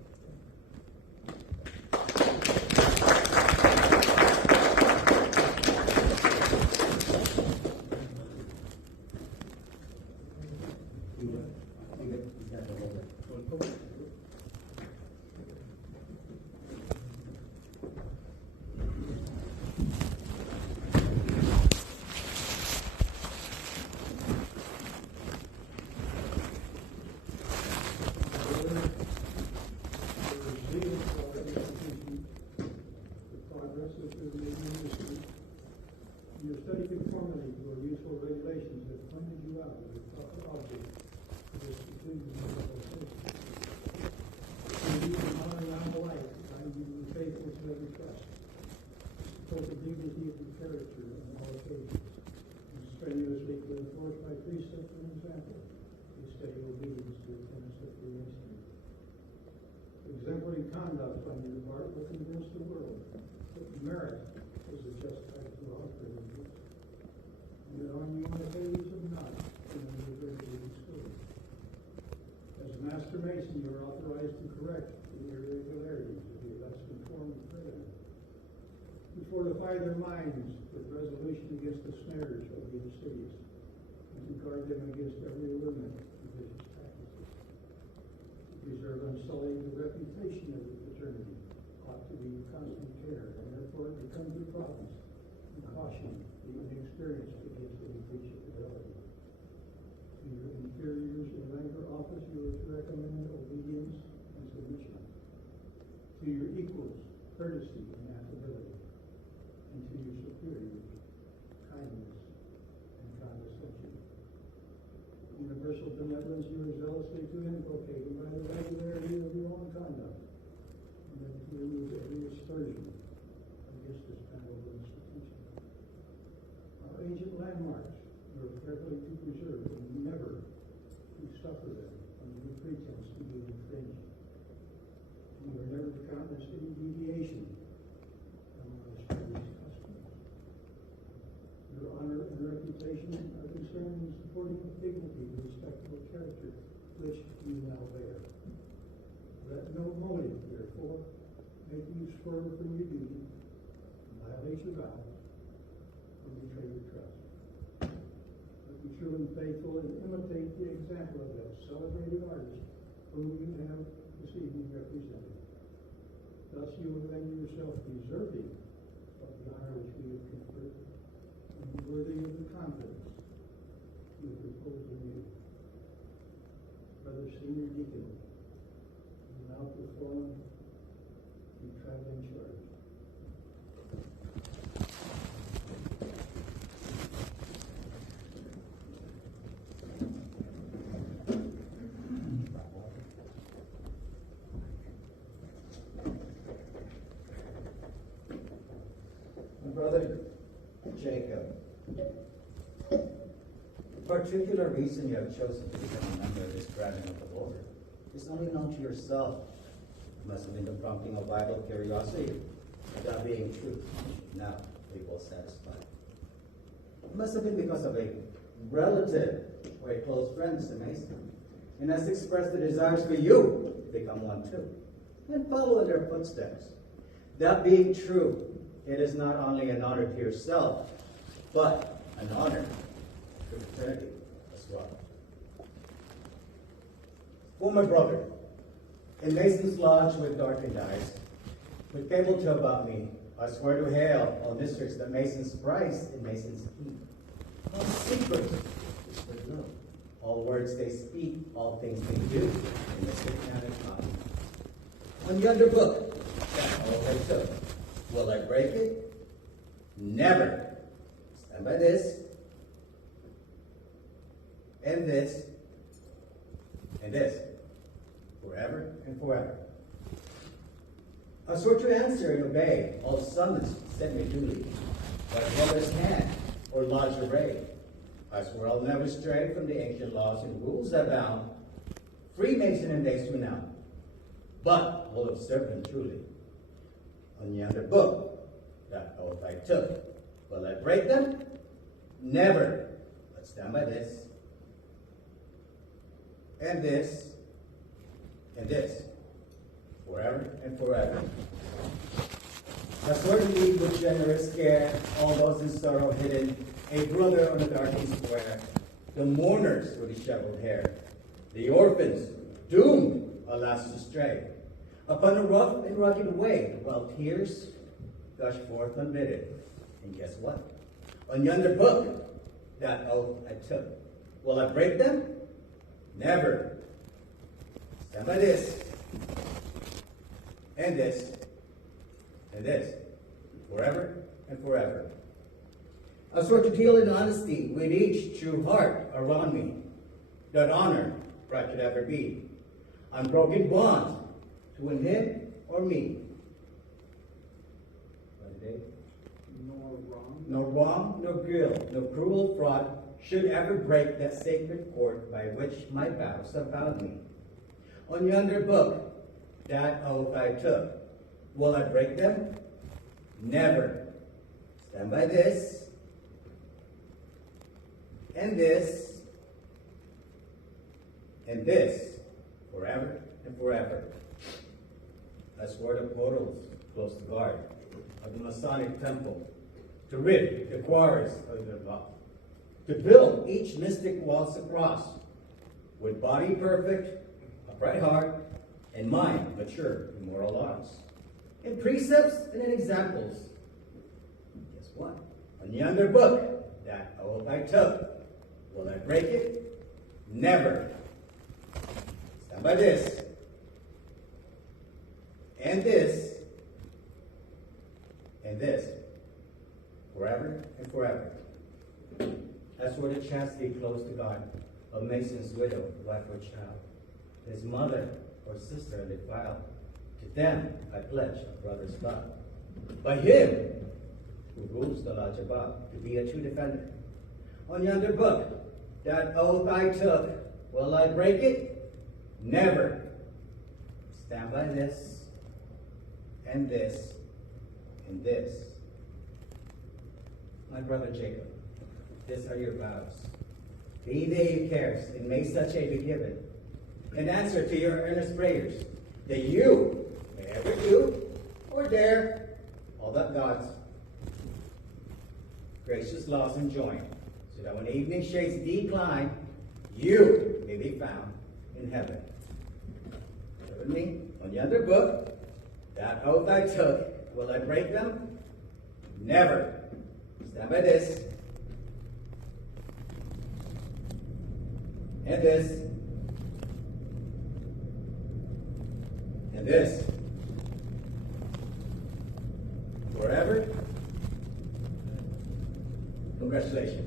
Your study conformity or useful regulations have pointed you out as a proper object for this conclusion of the session. You can honor around the life, and you be faithful to every trust. Support the dignity of your character on all occasions, and strenuously to enforce by precept and example a steady obedience to the tenets of Freemasonry. Exemplary conduct on your part will convince the world that merit is a just right to all privileges. And that on you on the page of not, and on your virtue discovered. As a Master Mason, you are authorized to correct the irregularities of the less conformed brethren, to fortify their minds with resolution against the snares of the insidious, and to guard them against every allurement of vicious practices. To preserve unsullied the reputation of the fraternity ought to be your constant care, and therefore it becomes your province to caution the inexperienced against any breach of fidelity. To your inferiors in rank or office, you are to recommend obedience and submission. To your equals, courtesy and affability. And to your superiors, kindness and condescension. Universal benevolence you are zealously to inculcate by the regularity of your own conduct, and then to remove every aspersion against this venerable institution. Our ancient landmarks you are carefully to preserve and never to suffer them under the pretense to be infringed. You are never to countenance any deviation from our established customs. Your honor and reputation are concerned in supporting the dignity and respectable character which you now bear. Let no motive, therefore, make you swerve from your duty, violate your vows, or betray your trust. But be true and faithful and imitate the example of that celebrated artist whom you have this evening represented. Thus you will render yourself deserving of the honor which we have conferred, and be worthy of the confidence we have reposed in you. Brother Senior Deacon, you now perform your traveling charge. Jacob, the particular reason you have chosen to become a member of this brethren of the Lord is only known to yourself. It must have been the prompting of vital curiosity, without being truth. Now, we will satisfy. It must have been because of a relative or a close friend, Mr. Mason, and has expressed the desires for you to become one too, and follow in their footsteps. That being true, it is not only an honor to yourself, but an honor to fraternity as well. For my brother, in Mason's Lodge with darkened eyes, with fable to about me, I swear to hail all districts that Mason's price and Mason's keep. All secrets whispered low. All words they speak, all things they do, in the satanic body. On yonder book, that all I took. Will I break it? Never. Stand by this, and this, and this, forever and forever. I swear to answer and obey all summons sent me duly, by brother's hand or lodge array. I swear I'll never stray from the ancient laws and rules that bound Freemason in days renowned, but will observe them truly. On yonder book, that oath I took. Will I break them? Never. But stand by this, and this, and this, forever and forever. I swear to lead with generous care all those in sorrow hidden, a brother on the darkened square, the mourners with disheveled hair, the orphans doomed, alas, to stray, upon a rough and rugged way, while tears gush forth unbidden. And guess what? On yonder book, that oath I took. Will I break them? Never. Stand by this, and this, and this, forever and forever. I swear to deal in honesty with each true heart around me, that honor right should ever be. Unbroken bond to win him or me. No wrong, no guilt, no cruel fraud should ever break that sacred cord by which my vows have bound me. On yonder book, that oath I took. Will I break them? Never. Stand by this, and this, and this, forever and forever. I swore the portals close to guard of the Masonic temple, to rid the quarries of their love, to build each mystic waltz across, with body perfect, upright heart, and mind mature in moral laws, in precepts and in examples. Guess what? On yonder book, that oath I took. Will I break it? Never. Stand by this, and this, and this, forever and forever. That's where the chastity close to God of Mason's widow, wife or child, his mother or sister defiled. To them I pledge a brother's love. By him who rules the lodge above, to be a true defender. On yonder book, that oath I took. Will I break it? Never. Stand by this, and this, and this. My brother Jacob, these are your vows. Be they you cares, and may such aid be given, in answer to your earnest prayers, that you may ever do or dare all that God's gracious laws enjoin, so that when evening shades decline, you may be found in heaven. With me, on yonder book, that oath I took. Will I break them? Never. Stand by this, and this, and this, forever. Congratulations.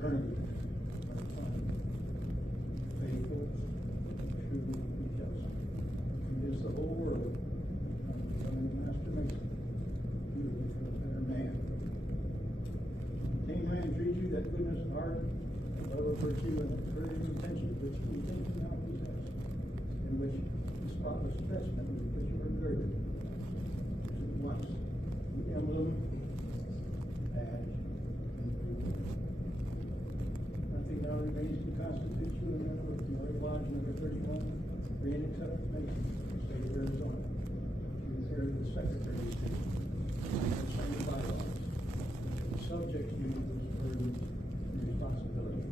alternative are found. Faithful, true, and just. And is the whole world becoming a master mason, beautiful for a better man. King man treats you that goodness of heart, love of virtue, and the courage of intention which he thinks you now possess, in which the spotless vestment with which you are girded is at once the emblem, badge, and reward. Nothing now remains to constitute you a member of Mary Lodge number 31, free and accepted Mason, state of Arizona. You inherit the Secretary's station, and the same bylaws. The subject you to this burden and responsibility.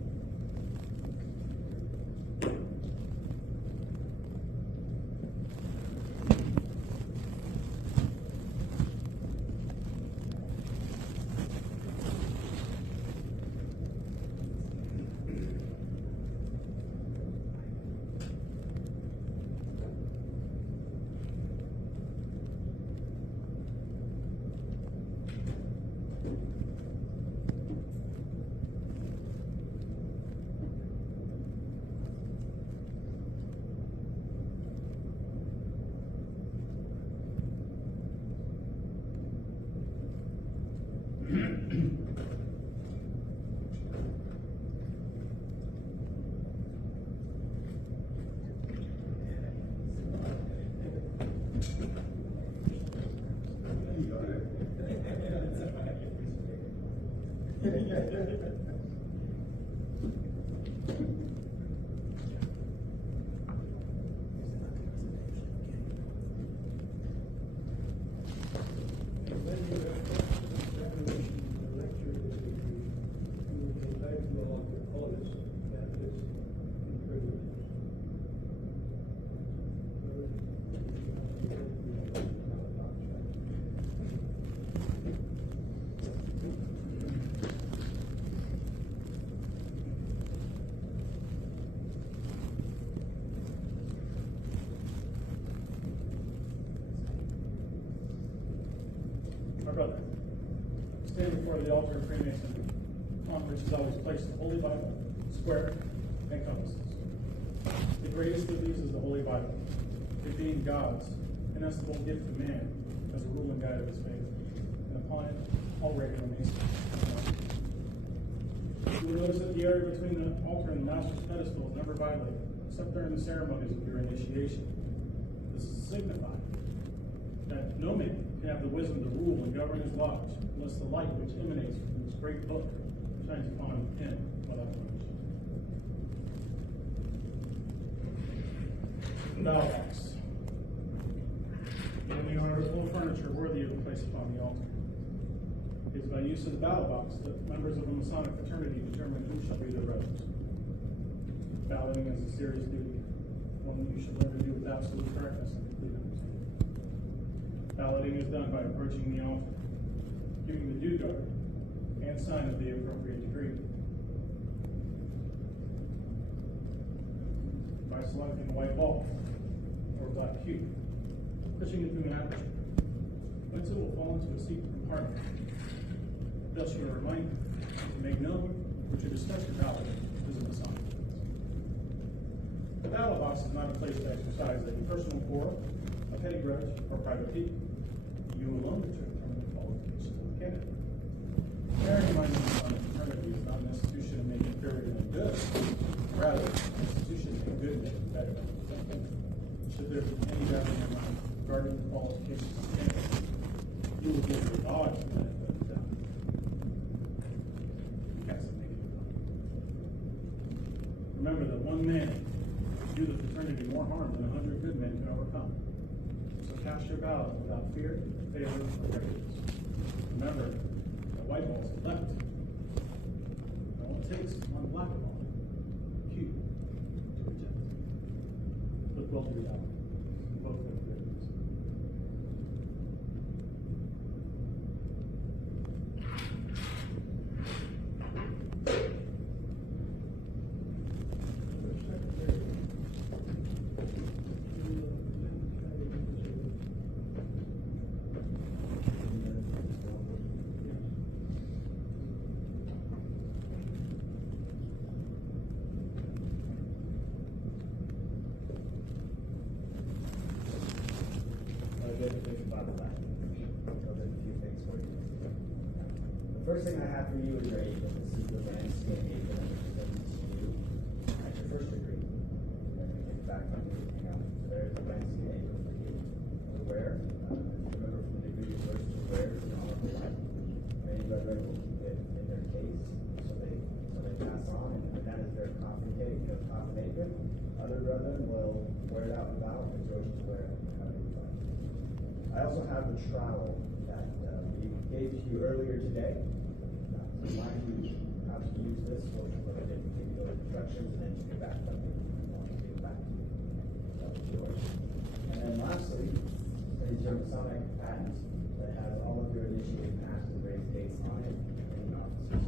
My brother, stand before the altar of Freemasonry, on which is always placed the Holy Bible, square, and compasses. The greatest of these is the Holy Bible, it being God's inestimable gift to man as a rule and guide of his faith, and upon it all regular Masons. You will notice that the area between the altar and the master's pedestal is never violated, except during the ceremonies of your initiation. This is signified that no man can have the wisdom to rule and govern his lodge unless the light which emanates from this great book shines upon him without blemish. Battle box. In the article of furniture worthy of a place upon the altar. It is by use of the battle box that members of a Masonic fraternity determine who shall be their brothers. Balloting is a serious duty, one that you should learn to do with absolute correctness and complete understanding. Balloting is done by approaching the altar, giving the due guard, and sign of the appropriate degree. By selecting a white ball or black cube, pushing it through an aperture, whence it will fall into a secret compartment. Thus you are reminded to make known or to discuss your ballot as a Mason. The battle box is not a place to exercise a personal quarrel, a petty grudge, or private pique. You alone determine the qualifications of the candidate. Bearing in mind that the Masonic fraternity is not an institution to make inferior than good, rather, an institution to make good men better. Should there be any doubt in your mind regarding the qualifications of the candidate, you will give your odds to that doubt. You can't make it. Remember that one man can do the fraternity more harm than 100 good men can overcome. So cast your ballot without fear, favor, or prejudice. Remember, the white ball is left. All it takes is one black ball, Q, to reject. Look both of your ballot. Both have good reasons. first thing I have for you is your apron. This is the landscape apron that was presented to you at your first degree. Then we get back on you hang out. So there's the landscape apron for you to wear. Remember from the degree you're supposed to wear is an honorable life. Many brethren will keep it in their case so they pass on, and that is their coffin apron. Other brethren will wear it out loud if George to wear it. I also have the trowel that we gave to you earlier today. Remind you how to use this, so I didn't give you those instructions, and then you can back up if you want to give it back to you. That was yours. And then lastly, is your Masonic patent that has all of your initiating past and grade dates on it in the offices.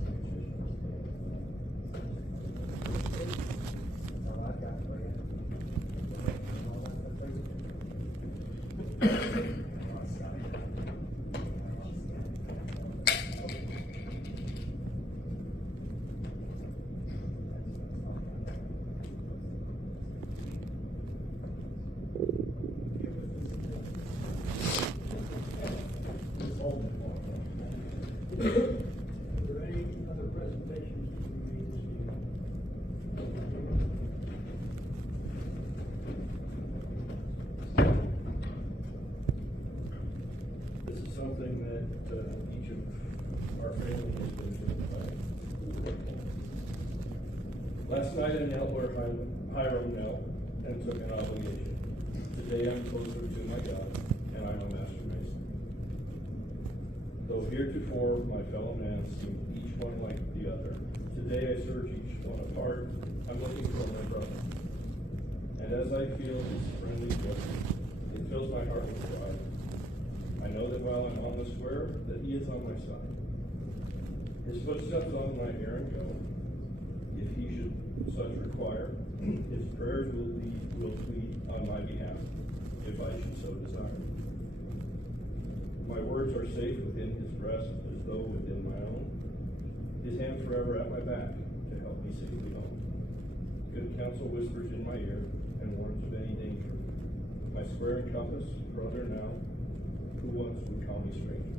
That's all I've got for you. Are there any other presentations to be made this evening? This is something that each of our families has been doing. Last night I knelt where Hiram knelt and took an obligation. Today I'm closer to my God, and I'm a master mason. Though heretofore my fellow man seemed each one like the other, today I search each one apart. I'm looking for my brother. And as I feel his friendly voice, it fills my heart with pride. I know that while I'm on the square, that he is on my side. His footsteps on my errand go. If he should such require, his prayers will plead on my behalf, if I should so desire. My words are safe within his breast, as though within my own. His hand forever at my back, to help me safely home. Good counsel whispers in my ear, and warns of any danger. My square and compass, brother now, who once would call me stranger.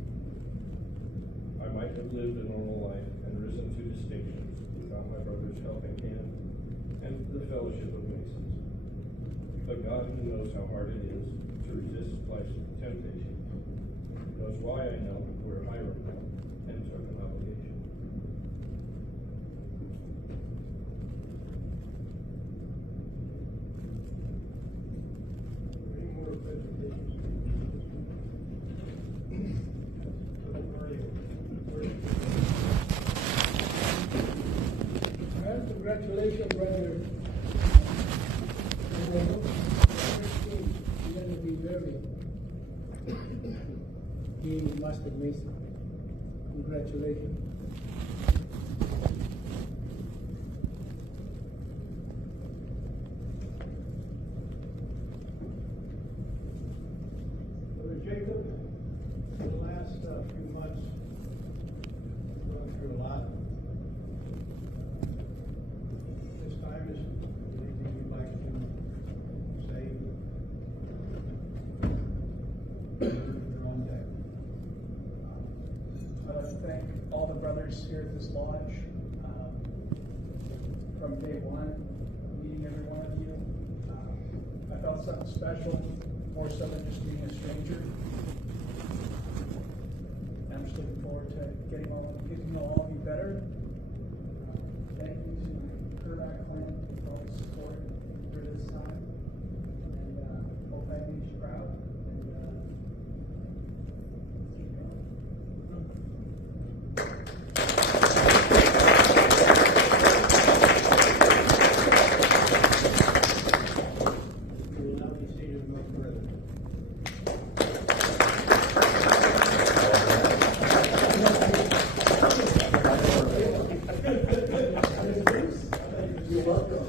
I might have lived a normal life, and risen to distinctions, without my brother's helping hand, and the fellowship of Masons. But God, who knows how hard it is to resist life's temptation, knows why I knelt where Hiram knelt and took an obligation. Any more presentations? Well, congratulations, brother. You're going to be very being Master Mason. Congratulations. Brother Jacob, the last few months, gone through a lot. This time, is there anything you'd like to say? You're on deck. I'd like to thank all the brothers here at this lodge. From day one, meeting every one of you, I felt something special, more so than just being a stranger. And I'm just looking forward to getting to know all of you better. Thank you to my Kerback clan for all the support through this time. And hope I made you proud. And keep going. You will now be seated, my brother. You're welcome.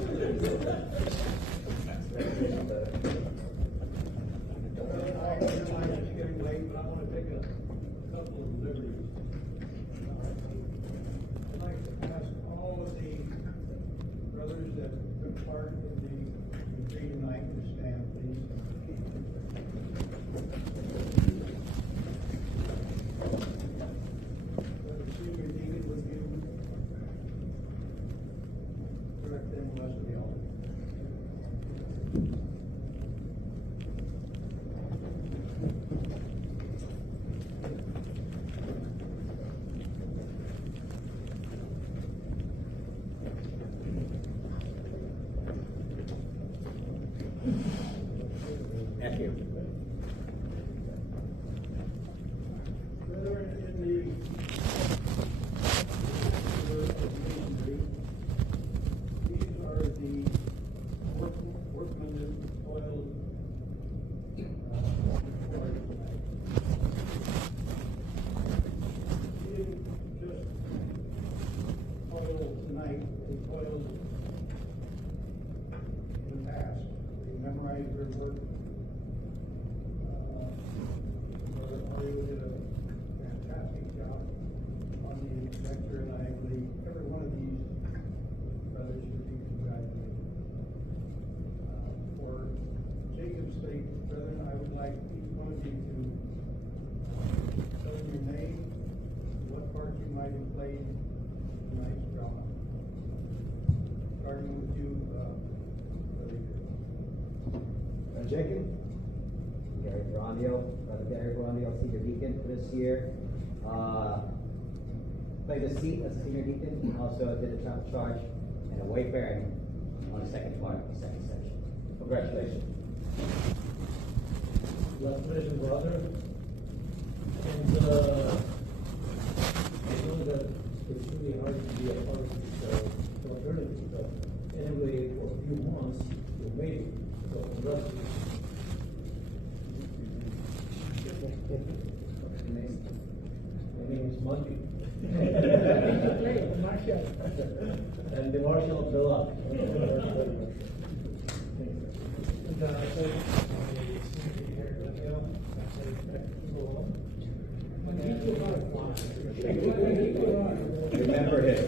played tonight's drama. Starting with you, Brother Jacob? Gary Grandio, Brother Gary Grandio, senior deacon for this year. Played the seat as a senior deacon, also did a chapel charge and a wayfaring on the second part of the second section. Congratulations. Blessed vision, brother. And I know that it's really hard to be a part of this fraternity, but anyway, for a few months, you made it. So congratulations. My name is Monty. Marshall. And the Marshal of the Lot. Remember him.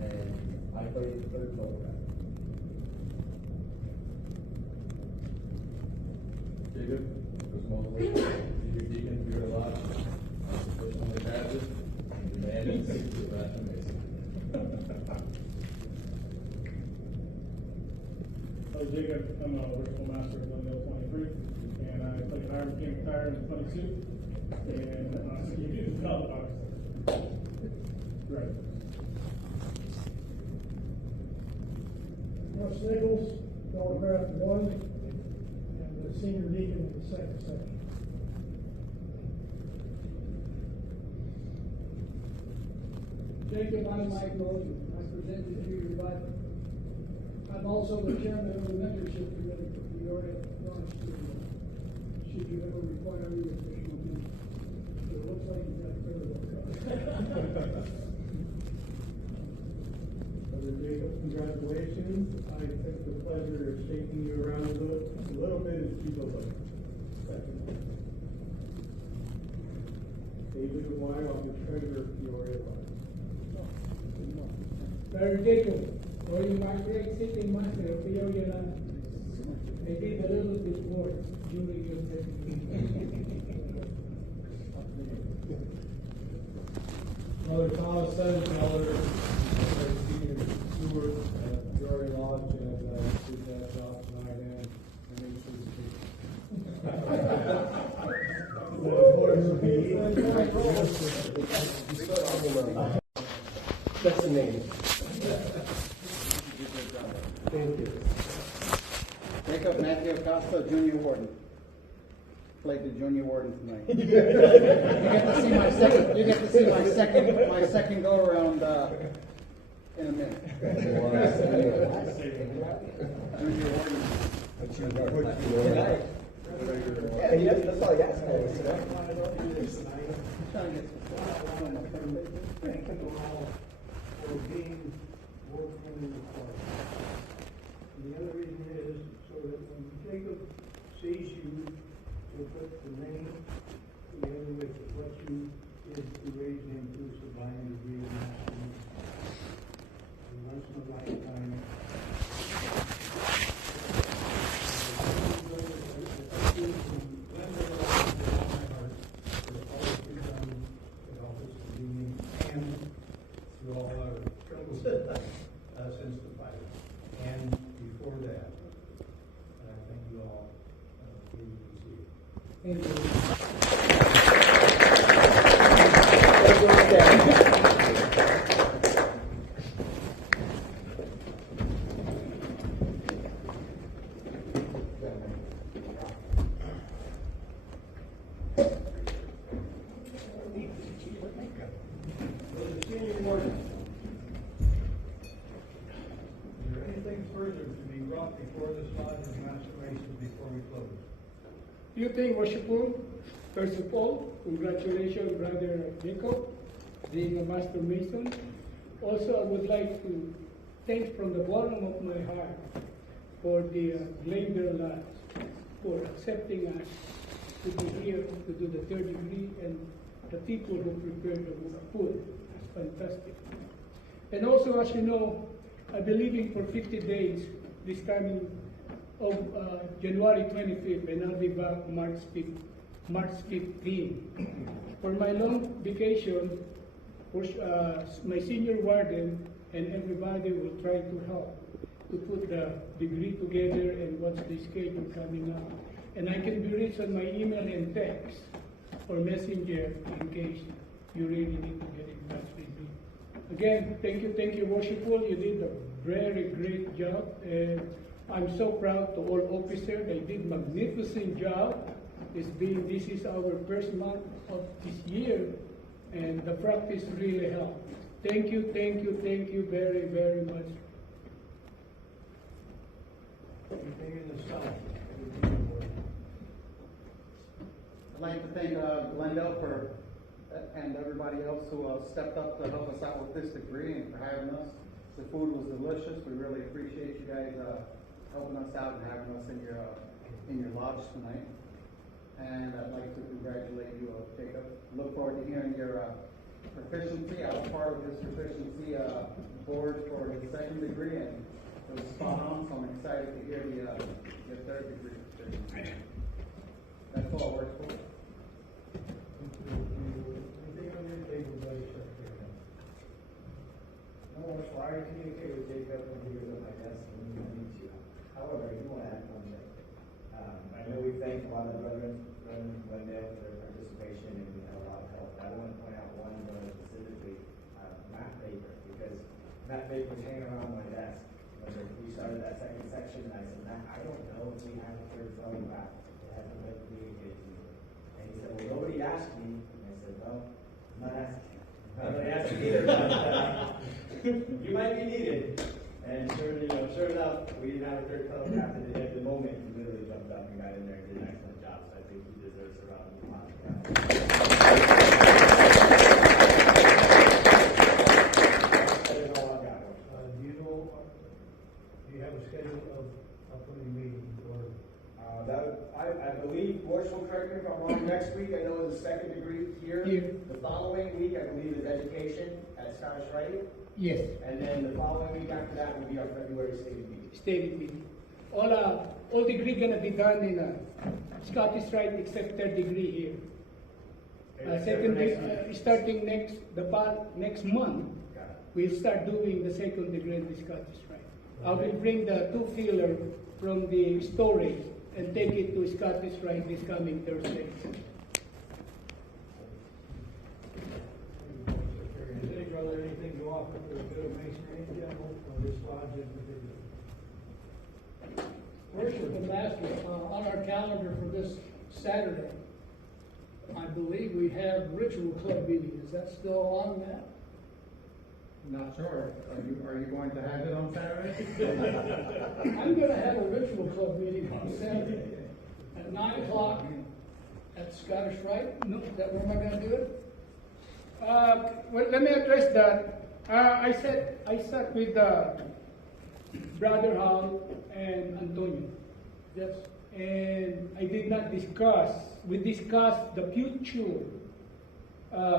And I played the third photograph. Jacob, was mostly your deacon for your lot. I was the first one to grab it, and the man in the seat was Master Mason. Jacob, I'm a worshipful master of Glendale 23, and I played Hiram King Tire in 22, and you do the color box. Right. Russ Nichols, photograph 1, and the senior deacon in the second section. Jacob, I'm Michael, I presented to your Bible. I'm also the chairman of the membership committee for Peoria Branch. Should you ever require me official duty. So it looks like you got third. Brother Jacob, congratulations. I took the pleasure of shaking you around a little bit as people look. David White, I'm the treasurer of Peoria Branch. Brother Jacob, or you are great sitting master of Peoria Land. I did a little bit more during your Brother Thomas Senecaler, senior steward at Peoria Lodge, and I did that job tonight, and I made sure to speak. That's the name. Thank you. Jacob Matthew Acosta, Junior Warden. Played the Junior Warden tonight. You get to see my second. You get to see my second go around in a minute. Junior Warden. Yeah, that's all I asked for. For being working in the park. And the other reason is so that when Jacob sees you, he'll put the name together with what you did to raise him to sublime degree of mastery. And once in a lifetime. Through all our troubles since the fight, and before that. And I thank you all for being received. Thank you. Is there anything further to be brought before this lodge of Master Mason before we close? Few things, worshipful. First of all, congratulations, Brother Jacob, being a Master Mason. Also, I would like to thank from the bottom of my heart for the Glendale Lodge for accepting us to be here to do the third degree, and the people who prepared the food. That's fantastic. And also, as you know, I've been living for 50 days this coming of January 25th, and I'll be back March 15th. For my long vacation, my senior warden and everybody will try to help to put the degree together and what's the schedule coming up. And I can be reached on my email and text or messenger in case you really need to get in touch with me. Again, thank you, Worshipful. You did a very great job. And I'm so proud to all officers. They did magnificent job. This is our first month of this year, and the practice really helped. Thank you very, very much. Anything in the South? I'd like to thank Glendale and everybody else who stepped up to help us out with this degree and for having us. The food was delicious. We really appreciate you guys helping us out and having us in your lodge tonight. And I'd like to congratulate you, Jacob. Look forward to hearing your proficiency. I was part of this proficiency board for his second degree, and it was spot on. So I'm excited to hear your third degree proficiency. That's all works for. Anything on your table, buddy, Secretary? No, so I already communicated with Jacob when he was at my desk and we meet you. However, I do want to add one thing. I know we thanked a lot of brethren Glendale for their participation and we had a lot of help. I want to point out one brother specifically, Matt Baker, because Matt Baker was hanging around my desk when we started that second section, and I said, Matt, I don't know if we have a third fellow back. It hasn't been communicated to me. And he said, well, nobody asked me. And I said, well, I'm not asking. I'm not asking either, but you might be needed. And sure enough, we didn't have a third fellow captain, and at the moment, he literally jumped up and got in there and did an excellent job. So I think he deserves a round of applause. Do you have a schedule of upcoming meetings or? I believe, Boris will correct me if I'm wrong, next week I know is a second degree here. The following week I believe is education at Scottish Rite. Yes. And then the following week after that will be our February stated meeting. Stated meeting. All degree gonna be done in Scottish Rite except third degree here. Second degree, starting next month, we'll start doing the second degree in the Scottish Rite. I will bring the 2 feeler from the storage and take it to Scottish Rite this coming Thursday. Is any brother anything to offer for the good of Masonry in general, or this lodge in particular? Worship and Master, on our calendar for this Saturday, I believe we have ritual club meeting. Is that still on that? Not sure. Are you going to have it on Saturday? I'm going to have a ritual club meeting on Saturday at 9 o'clock at Scottish Rite. No, is that where am I going to do it? Well, let me address that. I sat with Brother Hal and Antonio. Yes. And I did not discuss. We discussed the future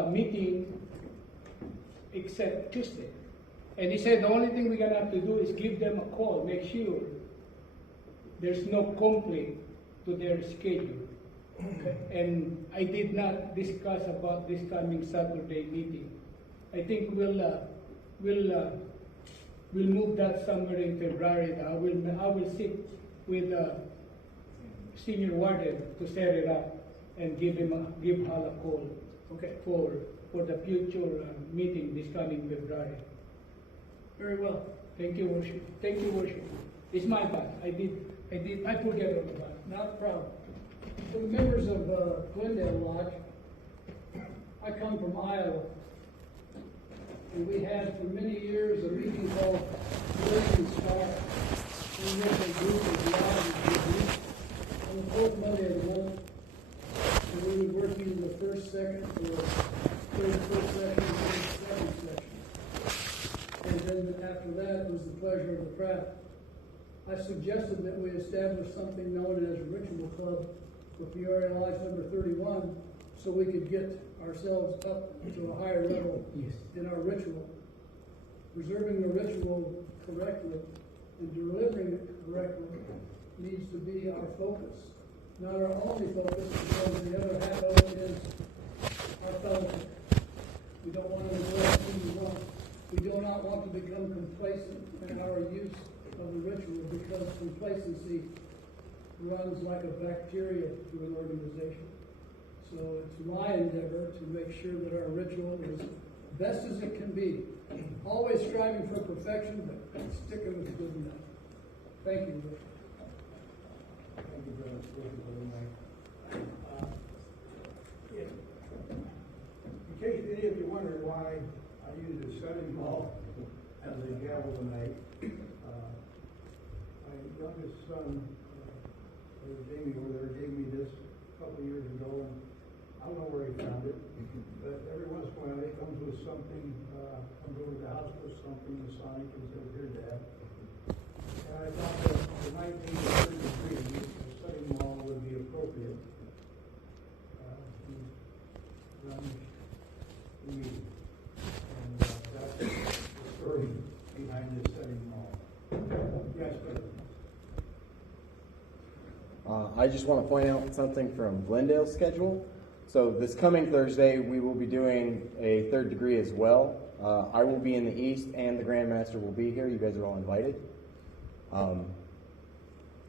meeting except Tuesday. And he said the only thing we're going to have to do is give them a call, make sure there's no conflict to their schedule. Okay? And I did not discuss about this coming Saturday meeting. I think we'll move that somewhere in February. I will sit with senior warden to set it up and give Hal a call. Okay, for the future meeting this coming February. Very well. Thank you, Worship. Thank you, Worship. It's my bad. I forget all about it. Not proud. For the members of Glendale Lodge, I come from Iowa. And we had for many years a meeting called William Star. We met a group of lodges on the fourth Monday of the month. And we were working in the first, second, or third section, second section. And then after that, it was the pleasure of the craft. I suggested that we establish something known as a ritual club with Peoria Lodge number 31, so we could get ourselves up to a higher level in our ritual. Preserving the ritual correctly and delivering it correctly needs to be our focus. Not our only focus, because the other half of it is our fellowship. We don't want to neglect who we want. We do not want to become complacent in our use of the ritual, because complacency runs like a bacteria through an organization. So it's my endeavor to make sure that our ritual is best as it can be. Always striving for perfection, but sticking with good enough. Thank you, Rick. Thank you very much, Brother Mike. In case any of you wonder why I use a setting ball as a gavel tonight, my youngest son, Jamie over there, gave me this a couple of years ago, and I don't know where he found it, but every once in a while it comes with something, comes over to the house with something Masonic and says, "Here, Dad." And I thought that the 1933 setting ball would be appropriate to run the meeting. And that's the story behind this setting ball. Yes, brother. I just want to point out something from Glendale's schedule. So this coming Thursday, we will be doing a third degree as well. I will be in the East, and the Grandmaster will be here. You guys are all invited.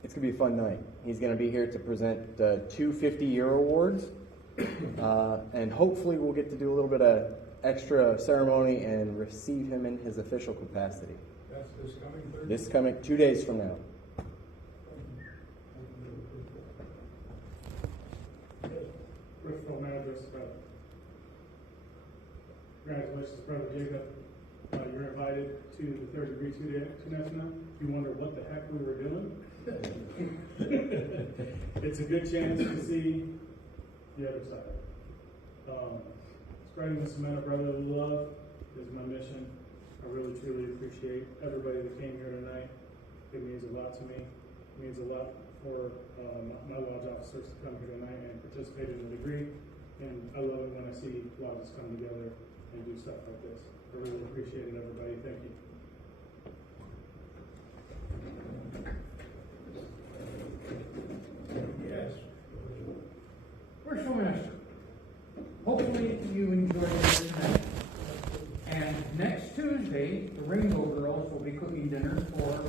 It's going to be a fun night. He's going to be here to present 2 50-year awards, and hopefully we'll get to do a little bit of extra ceremony and receive him in his official capacity. That's this coming Thursday? This coming 2 days from now. Bristol Managers, congratulations, Brother Jacob. You're invited to the third degree 2 nights from now. If you wonder what the heck we were doing, it's a good chance to see the other side. Spreading the cement of brotherly love is my mission. I really, truly appreciate everybody that came here tonight. It means a lot to me. It means a lot for my lodge officers to come here tonight and participate in the degree. And I love it when I see lodges come together and do stuff like this. I really appreciate it, everybody. Thank you. Yes. Worshipful Master, hopefully you enjoyed it tonight. And next Tuesday, the Rainbow Girls will be cooking dinner for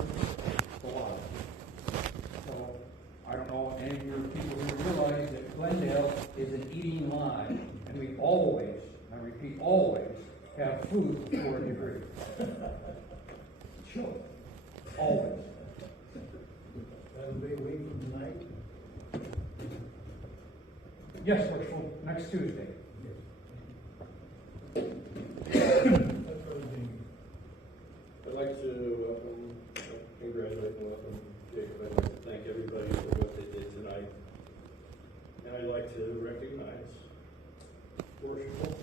the lodge. So, I don't know if any of your people here realize that Glendale is an eating lodge, and we always, I repeat, always have food for a degree. Sure. Always. That'll be a week from tonight? Yes, Worshipful, next Tuesday. I'd like to welcome, congratulate and welcome Jacob. I'd like to thank everybody for what they did tonight. And I'd like to recognize Worshipful,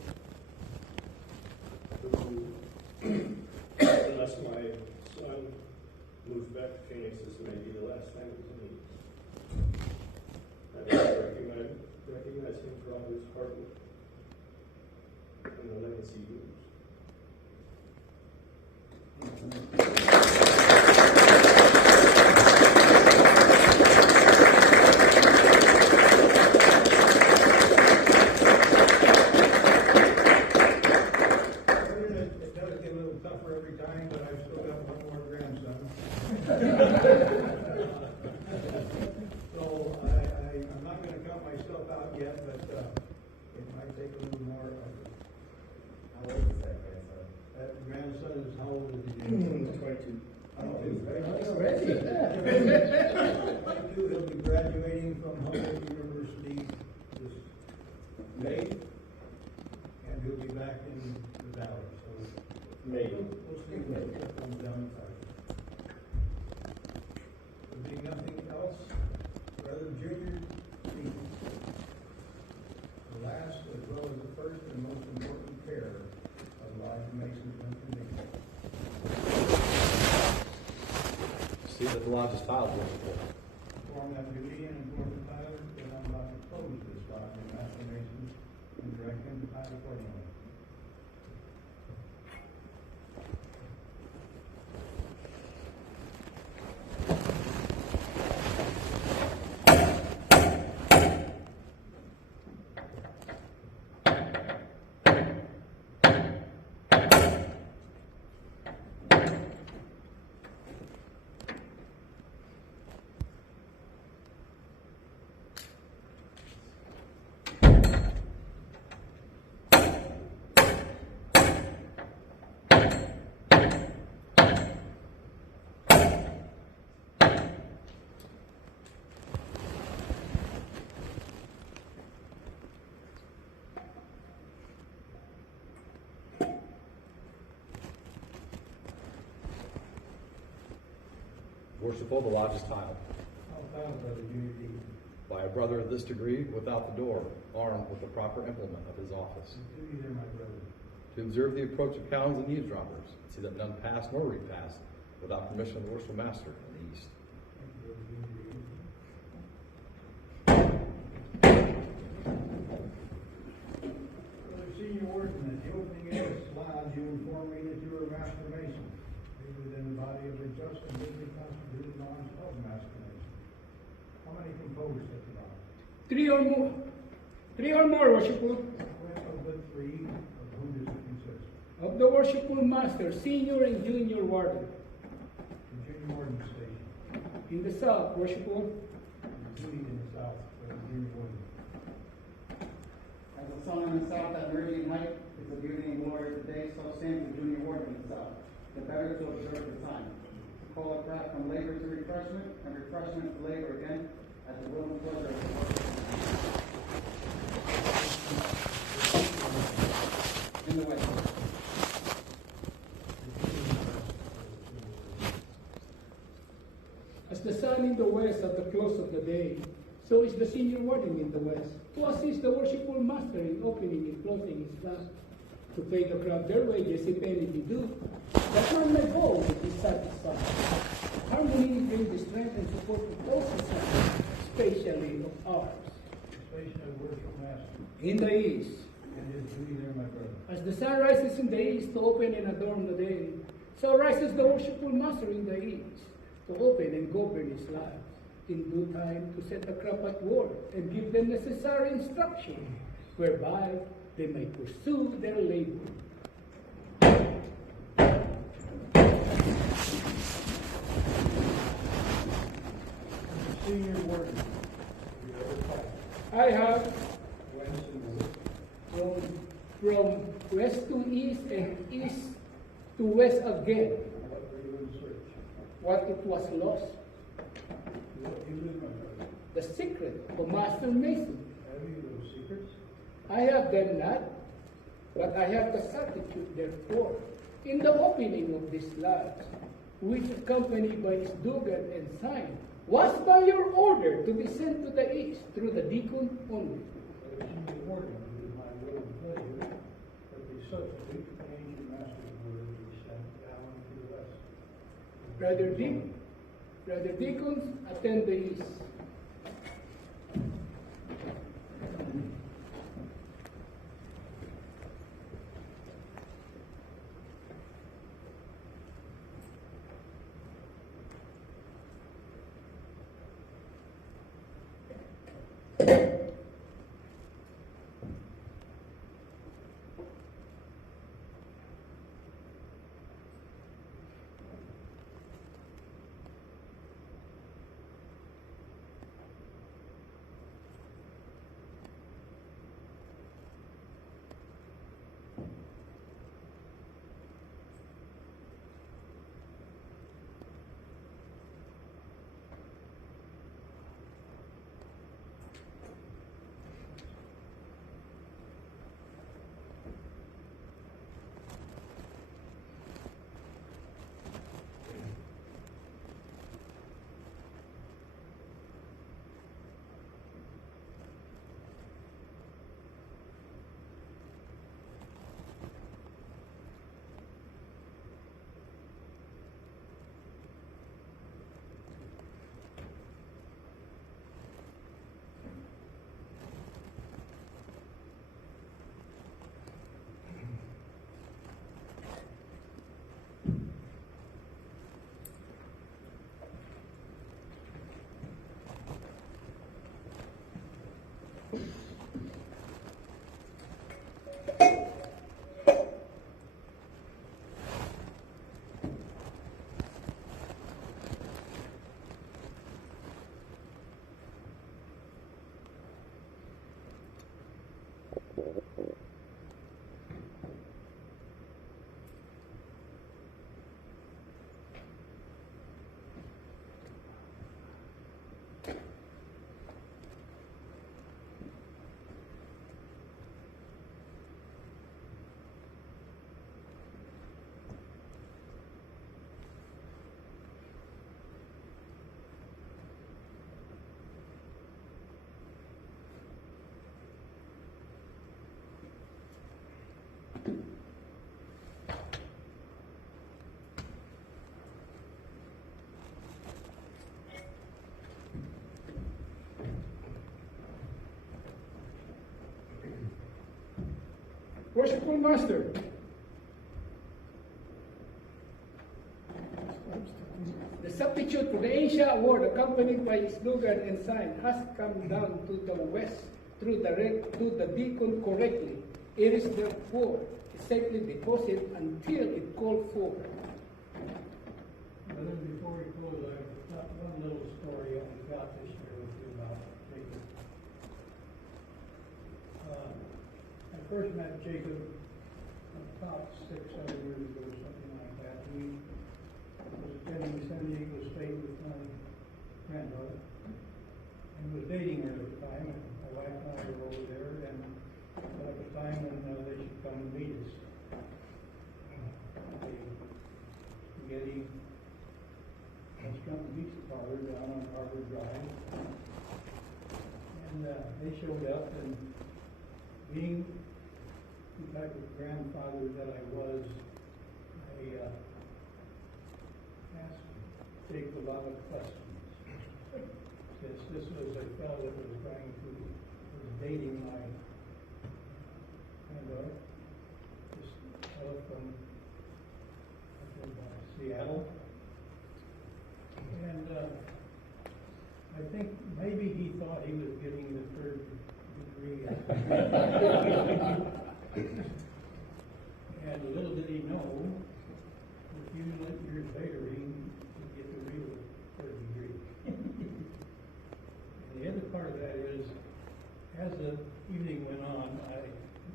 who, unless my son moves back to Phoenix, this may be the last time we can meet. I'd like to recognize him for all his hard work and the legacy he leaves. It does get a little tougher every time, but I've still got one more grandson. So I'm not going to count myself out yet, but it might take a little more. How old is that grandson? That grandson is how old is he? 22. Oh, he's very nice already. 22, he'll be graduating from Humboldt University this May, and he'll be back in the valley. So May. We'll see when it comes down. There being nothing else, Brother Junior, the last as well as the first and most important pair of Lodge Masons and Freemasons. See that the lodge is filed with. Form that duty and inform the Tyler that I'm about to close this Lodge of Master Masons and direct him to file accordingly. Worshipful, the lodge is tiled. How found by the Junior Deacon? By a brother of this degree, without the door, armed with the proper implement of his office. Do you there, my brother? To observe the approach of hounds and eavesdroppers, see that none pass nor repass without permission of the worshipful master in the east. Brother Senior Warden, at the opening of this lodge, you informed me that you were a master mason, within the body of the just and legally constituted lodge of master mason. How many composed at the lodge? 3 or more. 3 or more, worshipful. Of the 3, of whom does it consist? Of the worshipful master, senior and junior warden. The junior warden station. In the south, worshipful. Duty in the south, the junior warden. As the sun in the south at meridian height is the beauty and glory of the day, so stands the junior warden in the south, the better to observe the time. Call a craft from labor to refreshment, and refreshment to labor again, at the will and pleasure of the Lord. In the west. As the sun in the west at the close of the day, so is the senior warden in the west, to assist the worshipful master in opening and closing his lodge, to pay the crowd their wages if any be due, that one may go with his satisfied. Harmony brings the strength and support of all society, especially of ours. Station of worshipful master. In the east, And his duty there, my brother. as the sun rises in the east to open and adorn the day, so rises the worshipful master in the east to open and govern his life, in due time to set the crop at work and give them necessary instruction, whereby they may pursue their labor. Senior warden. I have from west to east and east to west again. What were you in search? What it was lost, What you live, my brother? the secret of Master Mason. Have you those secrets? I have them not, but I have the certitude, therefore, in the opening of this lodge, which accompanied by his dugan and sign, was by your order to be sent to the east through the deacon only. The senior warden, it is my will and pleasure that the substitute for the ancient master's word be sent down to the west. Brother deacons, attend the east. Worshipful Master, the substitute for the Asia Award, accompanied by slogan and sign, has come down to the west to the deacon correctly. It is therefore safely deposited until it called for. Brother, before we close, I've got one little story I got to share with you about Jacob. I first met Jacob about 6-7 years ago, something like that. He was attending San Diego State with my granddaughter, and was dating her at the time. And my wife and I were over there, and at the time when they should come and meet us. The spaghetti restaurant and pizza parlor down on Harbor Drive, and they showed up, and being the type of grandfather that I was, I asked Jake a lot of questions. Since this was a fellow that was dating my granddaughter, this fellow from Seattle, and I think maybe he thought he was getting the third degree. And little did he know, a few years later, he would get the real third degree. And the other part of that is, as the evening went on, I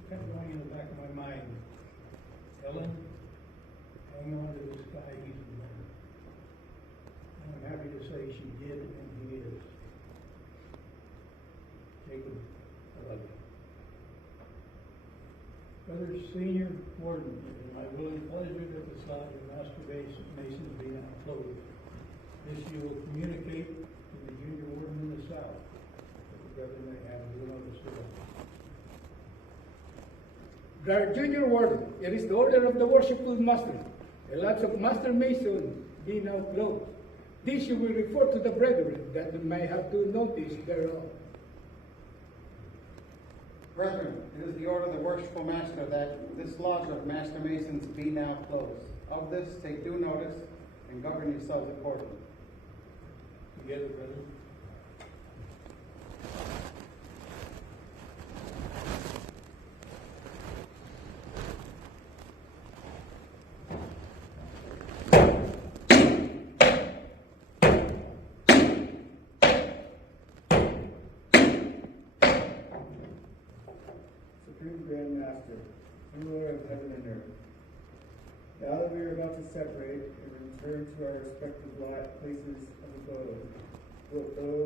kept going in the back of my mind, Ellen, hang on to this guy, he's a winner. And I'm happy to say she did, and he is. Jacob, I love you. Brother Senior Warden, it is my will and pleasure that the Lodge of Master Masons be now closed. This you will communicate to the Junior Warden in the South, that the brother may have a little notice of it. The Junior Warden, it is the order of the Worshipful Master. The Lodge of Master Mason be now closed. This you will report to the brethren, that they may have to notice thereof. Brethren, it is the order of the Worshipful Master that this Lodge of Master Masons be now closed. Of this, take due notice and govern yourselves accordingly. Together, brother. Supreme Grand Master, ruler of heaven and earth. Now that we are about to separate and return to our respective places of abode, wilt thou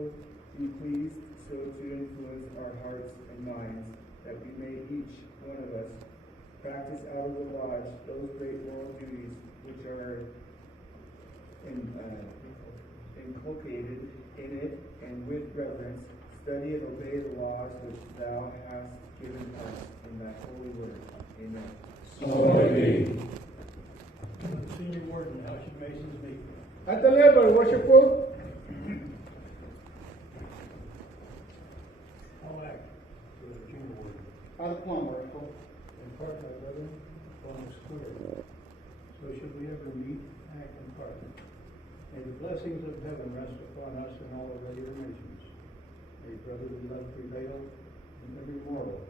be pleased so to influence our hearts and minds that we may each one of us practice out of the lodge those great moral duties which are inculcated in it, and with reverence study and obey the laws which thou hast given us in thy holy word. Amen. So may be. Senior Warden, how should Masons meet? At the level, Worshipful. I'll act for the Junior Warden. Out of plumb, Worshipful. In part, my brother, upon this clear. So should we ever meet, act in part. May the blessings of heaven rest upon us and all of our dear nations. May brotherly love prevail in every moral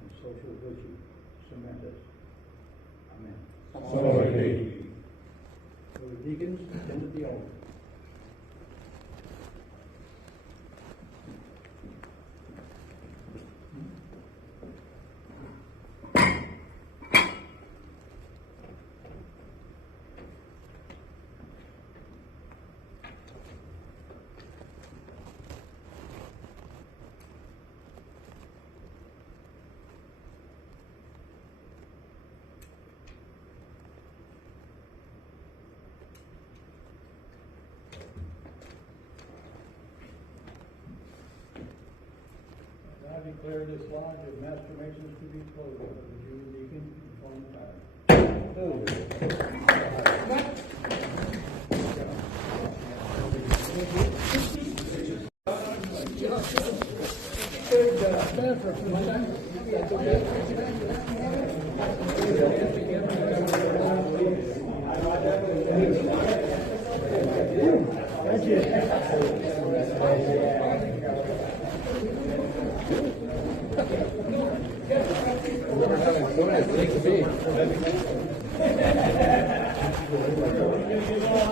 and social virtue. Cement us. Amen. So may be. So the deacons attend the altar. I declare this lodge of Master Masons to be closed by the Junior Deacon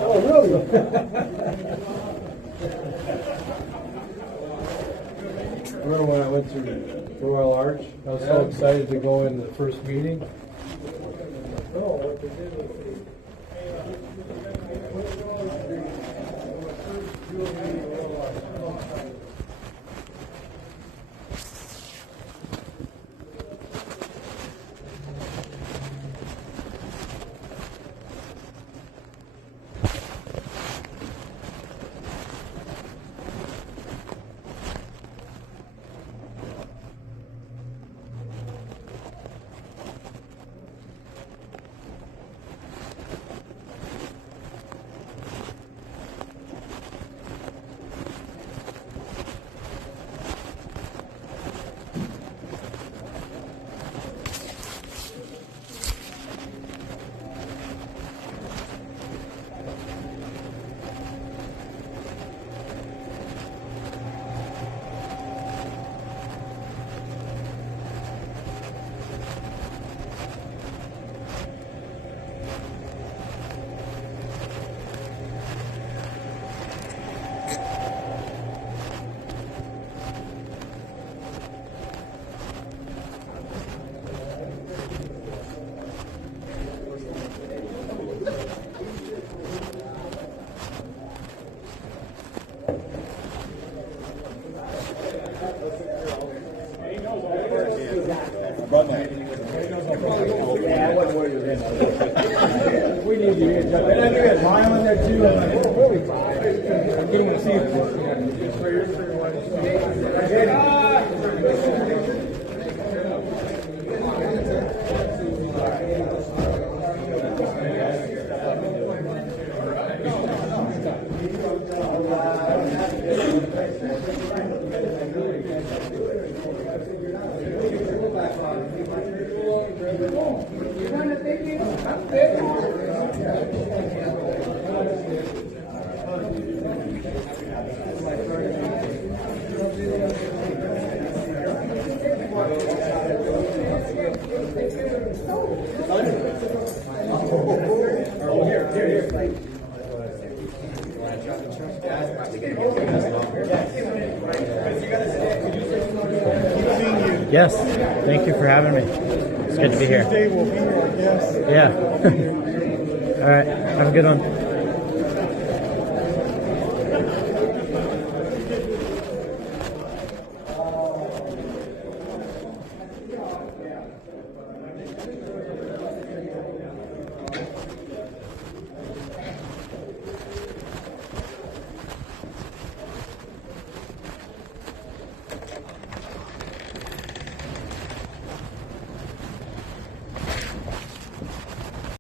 Oh, really? I remember when I went to Royal Arch, I was so excited to go into the first meeting. Oh, what they did was We need to get and I knew you had mine on there too. I'm like, oh, we'll be fine. I didn't want to see Yes, thank you for having me. It's good to be here. Tuesday will be our guest. Yeah. All right, have a good one.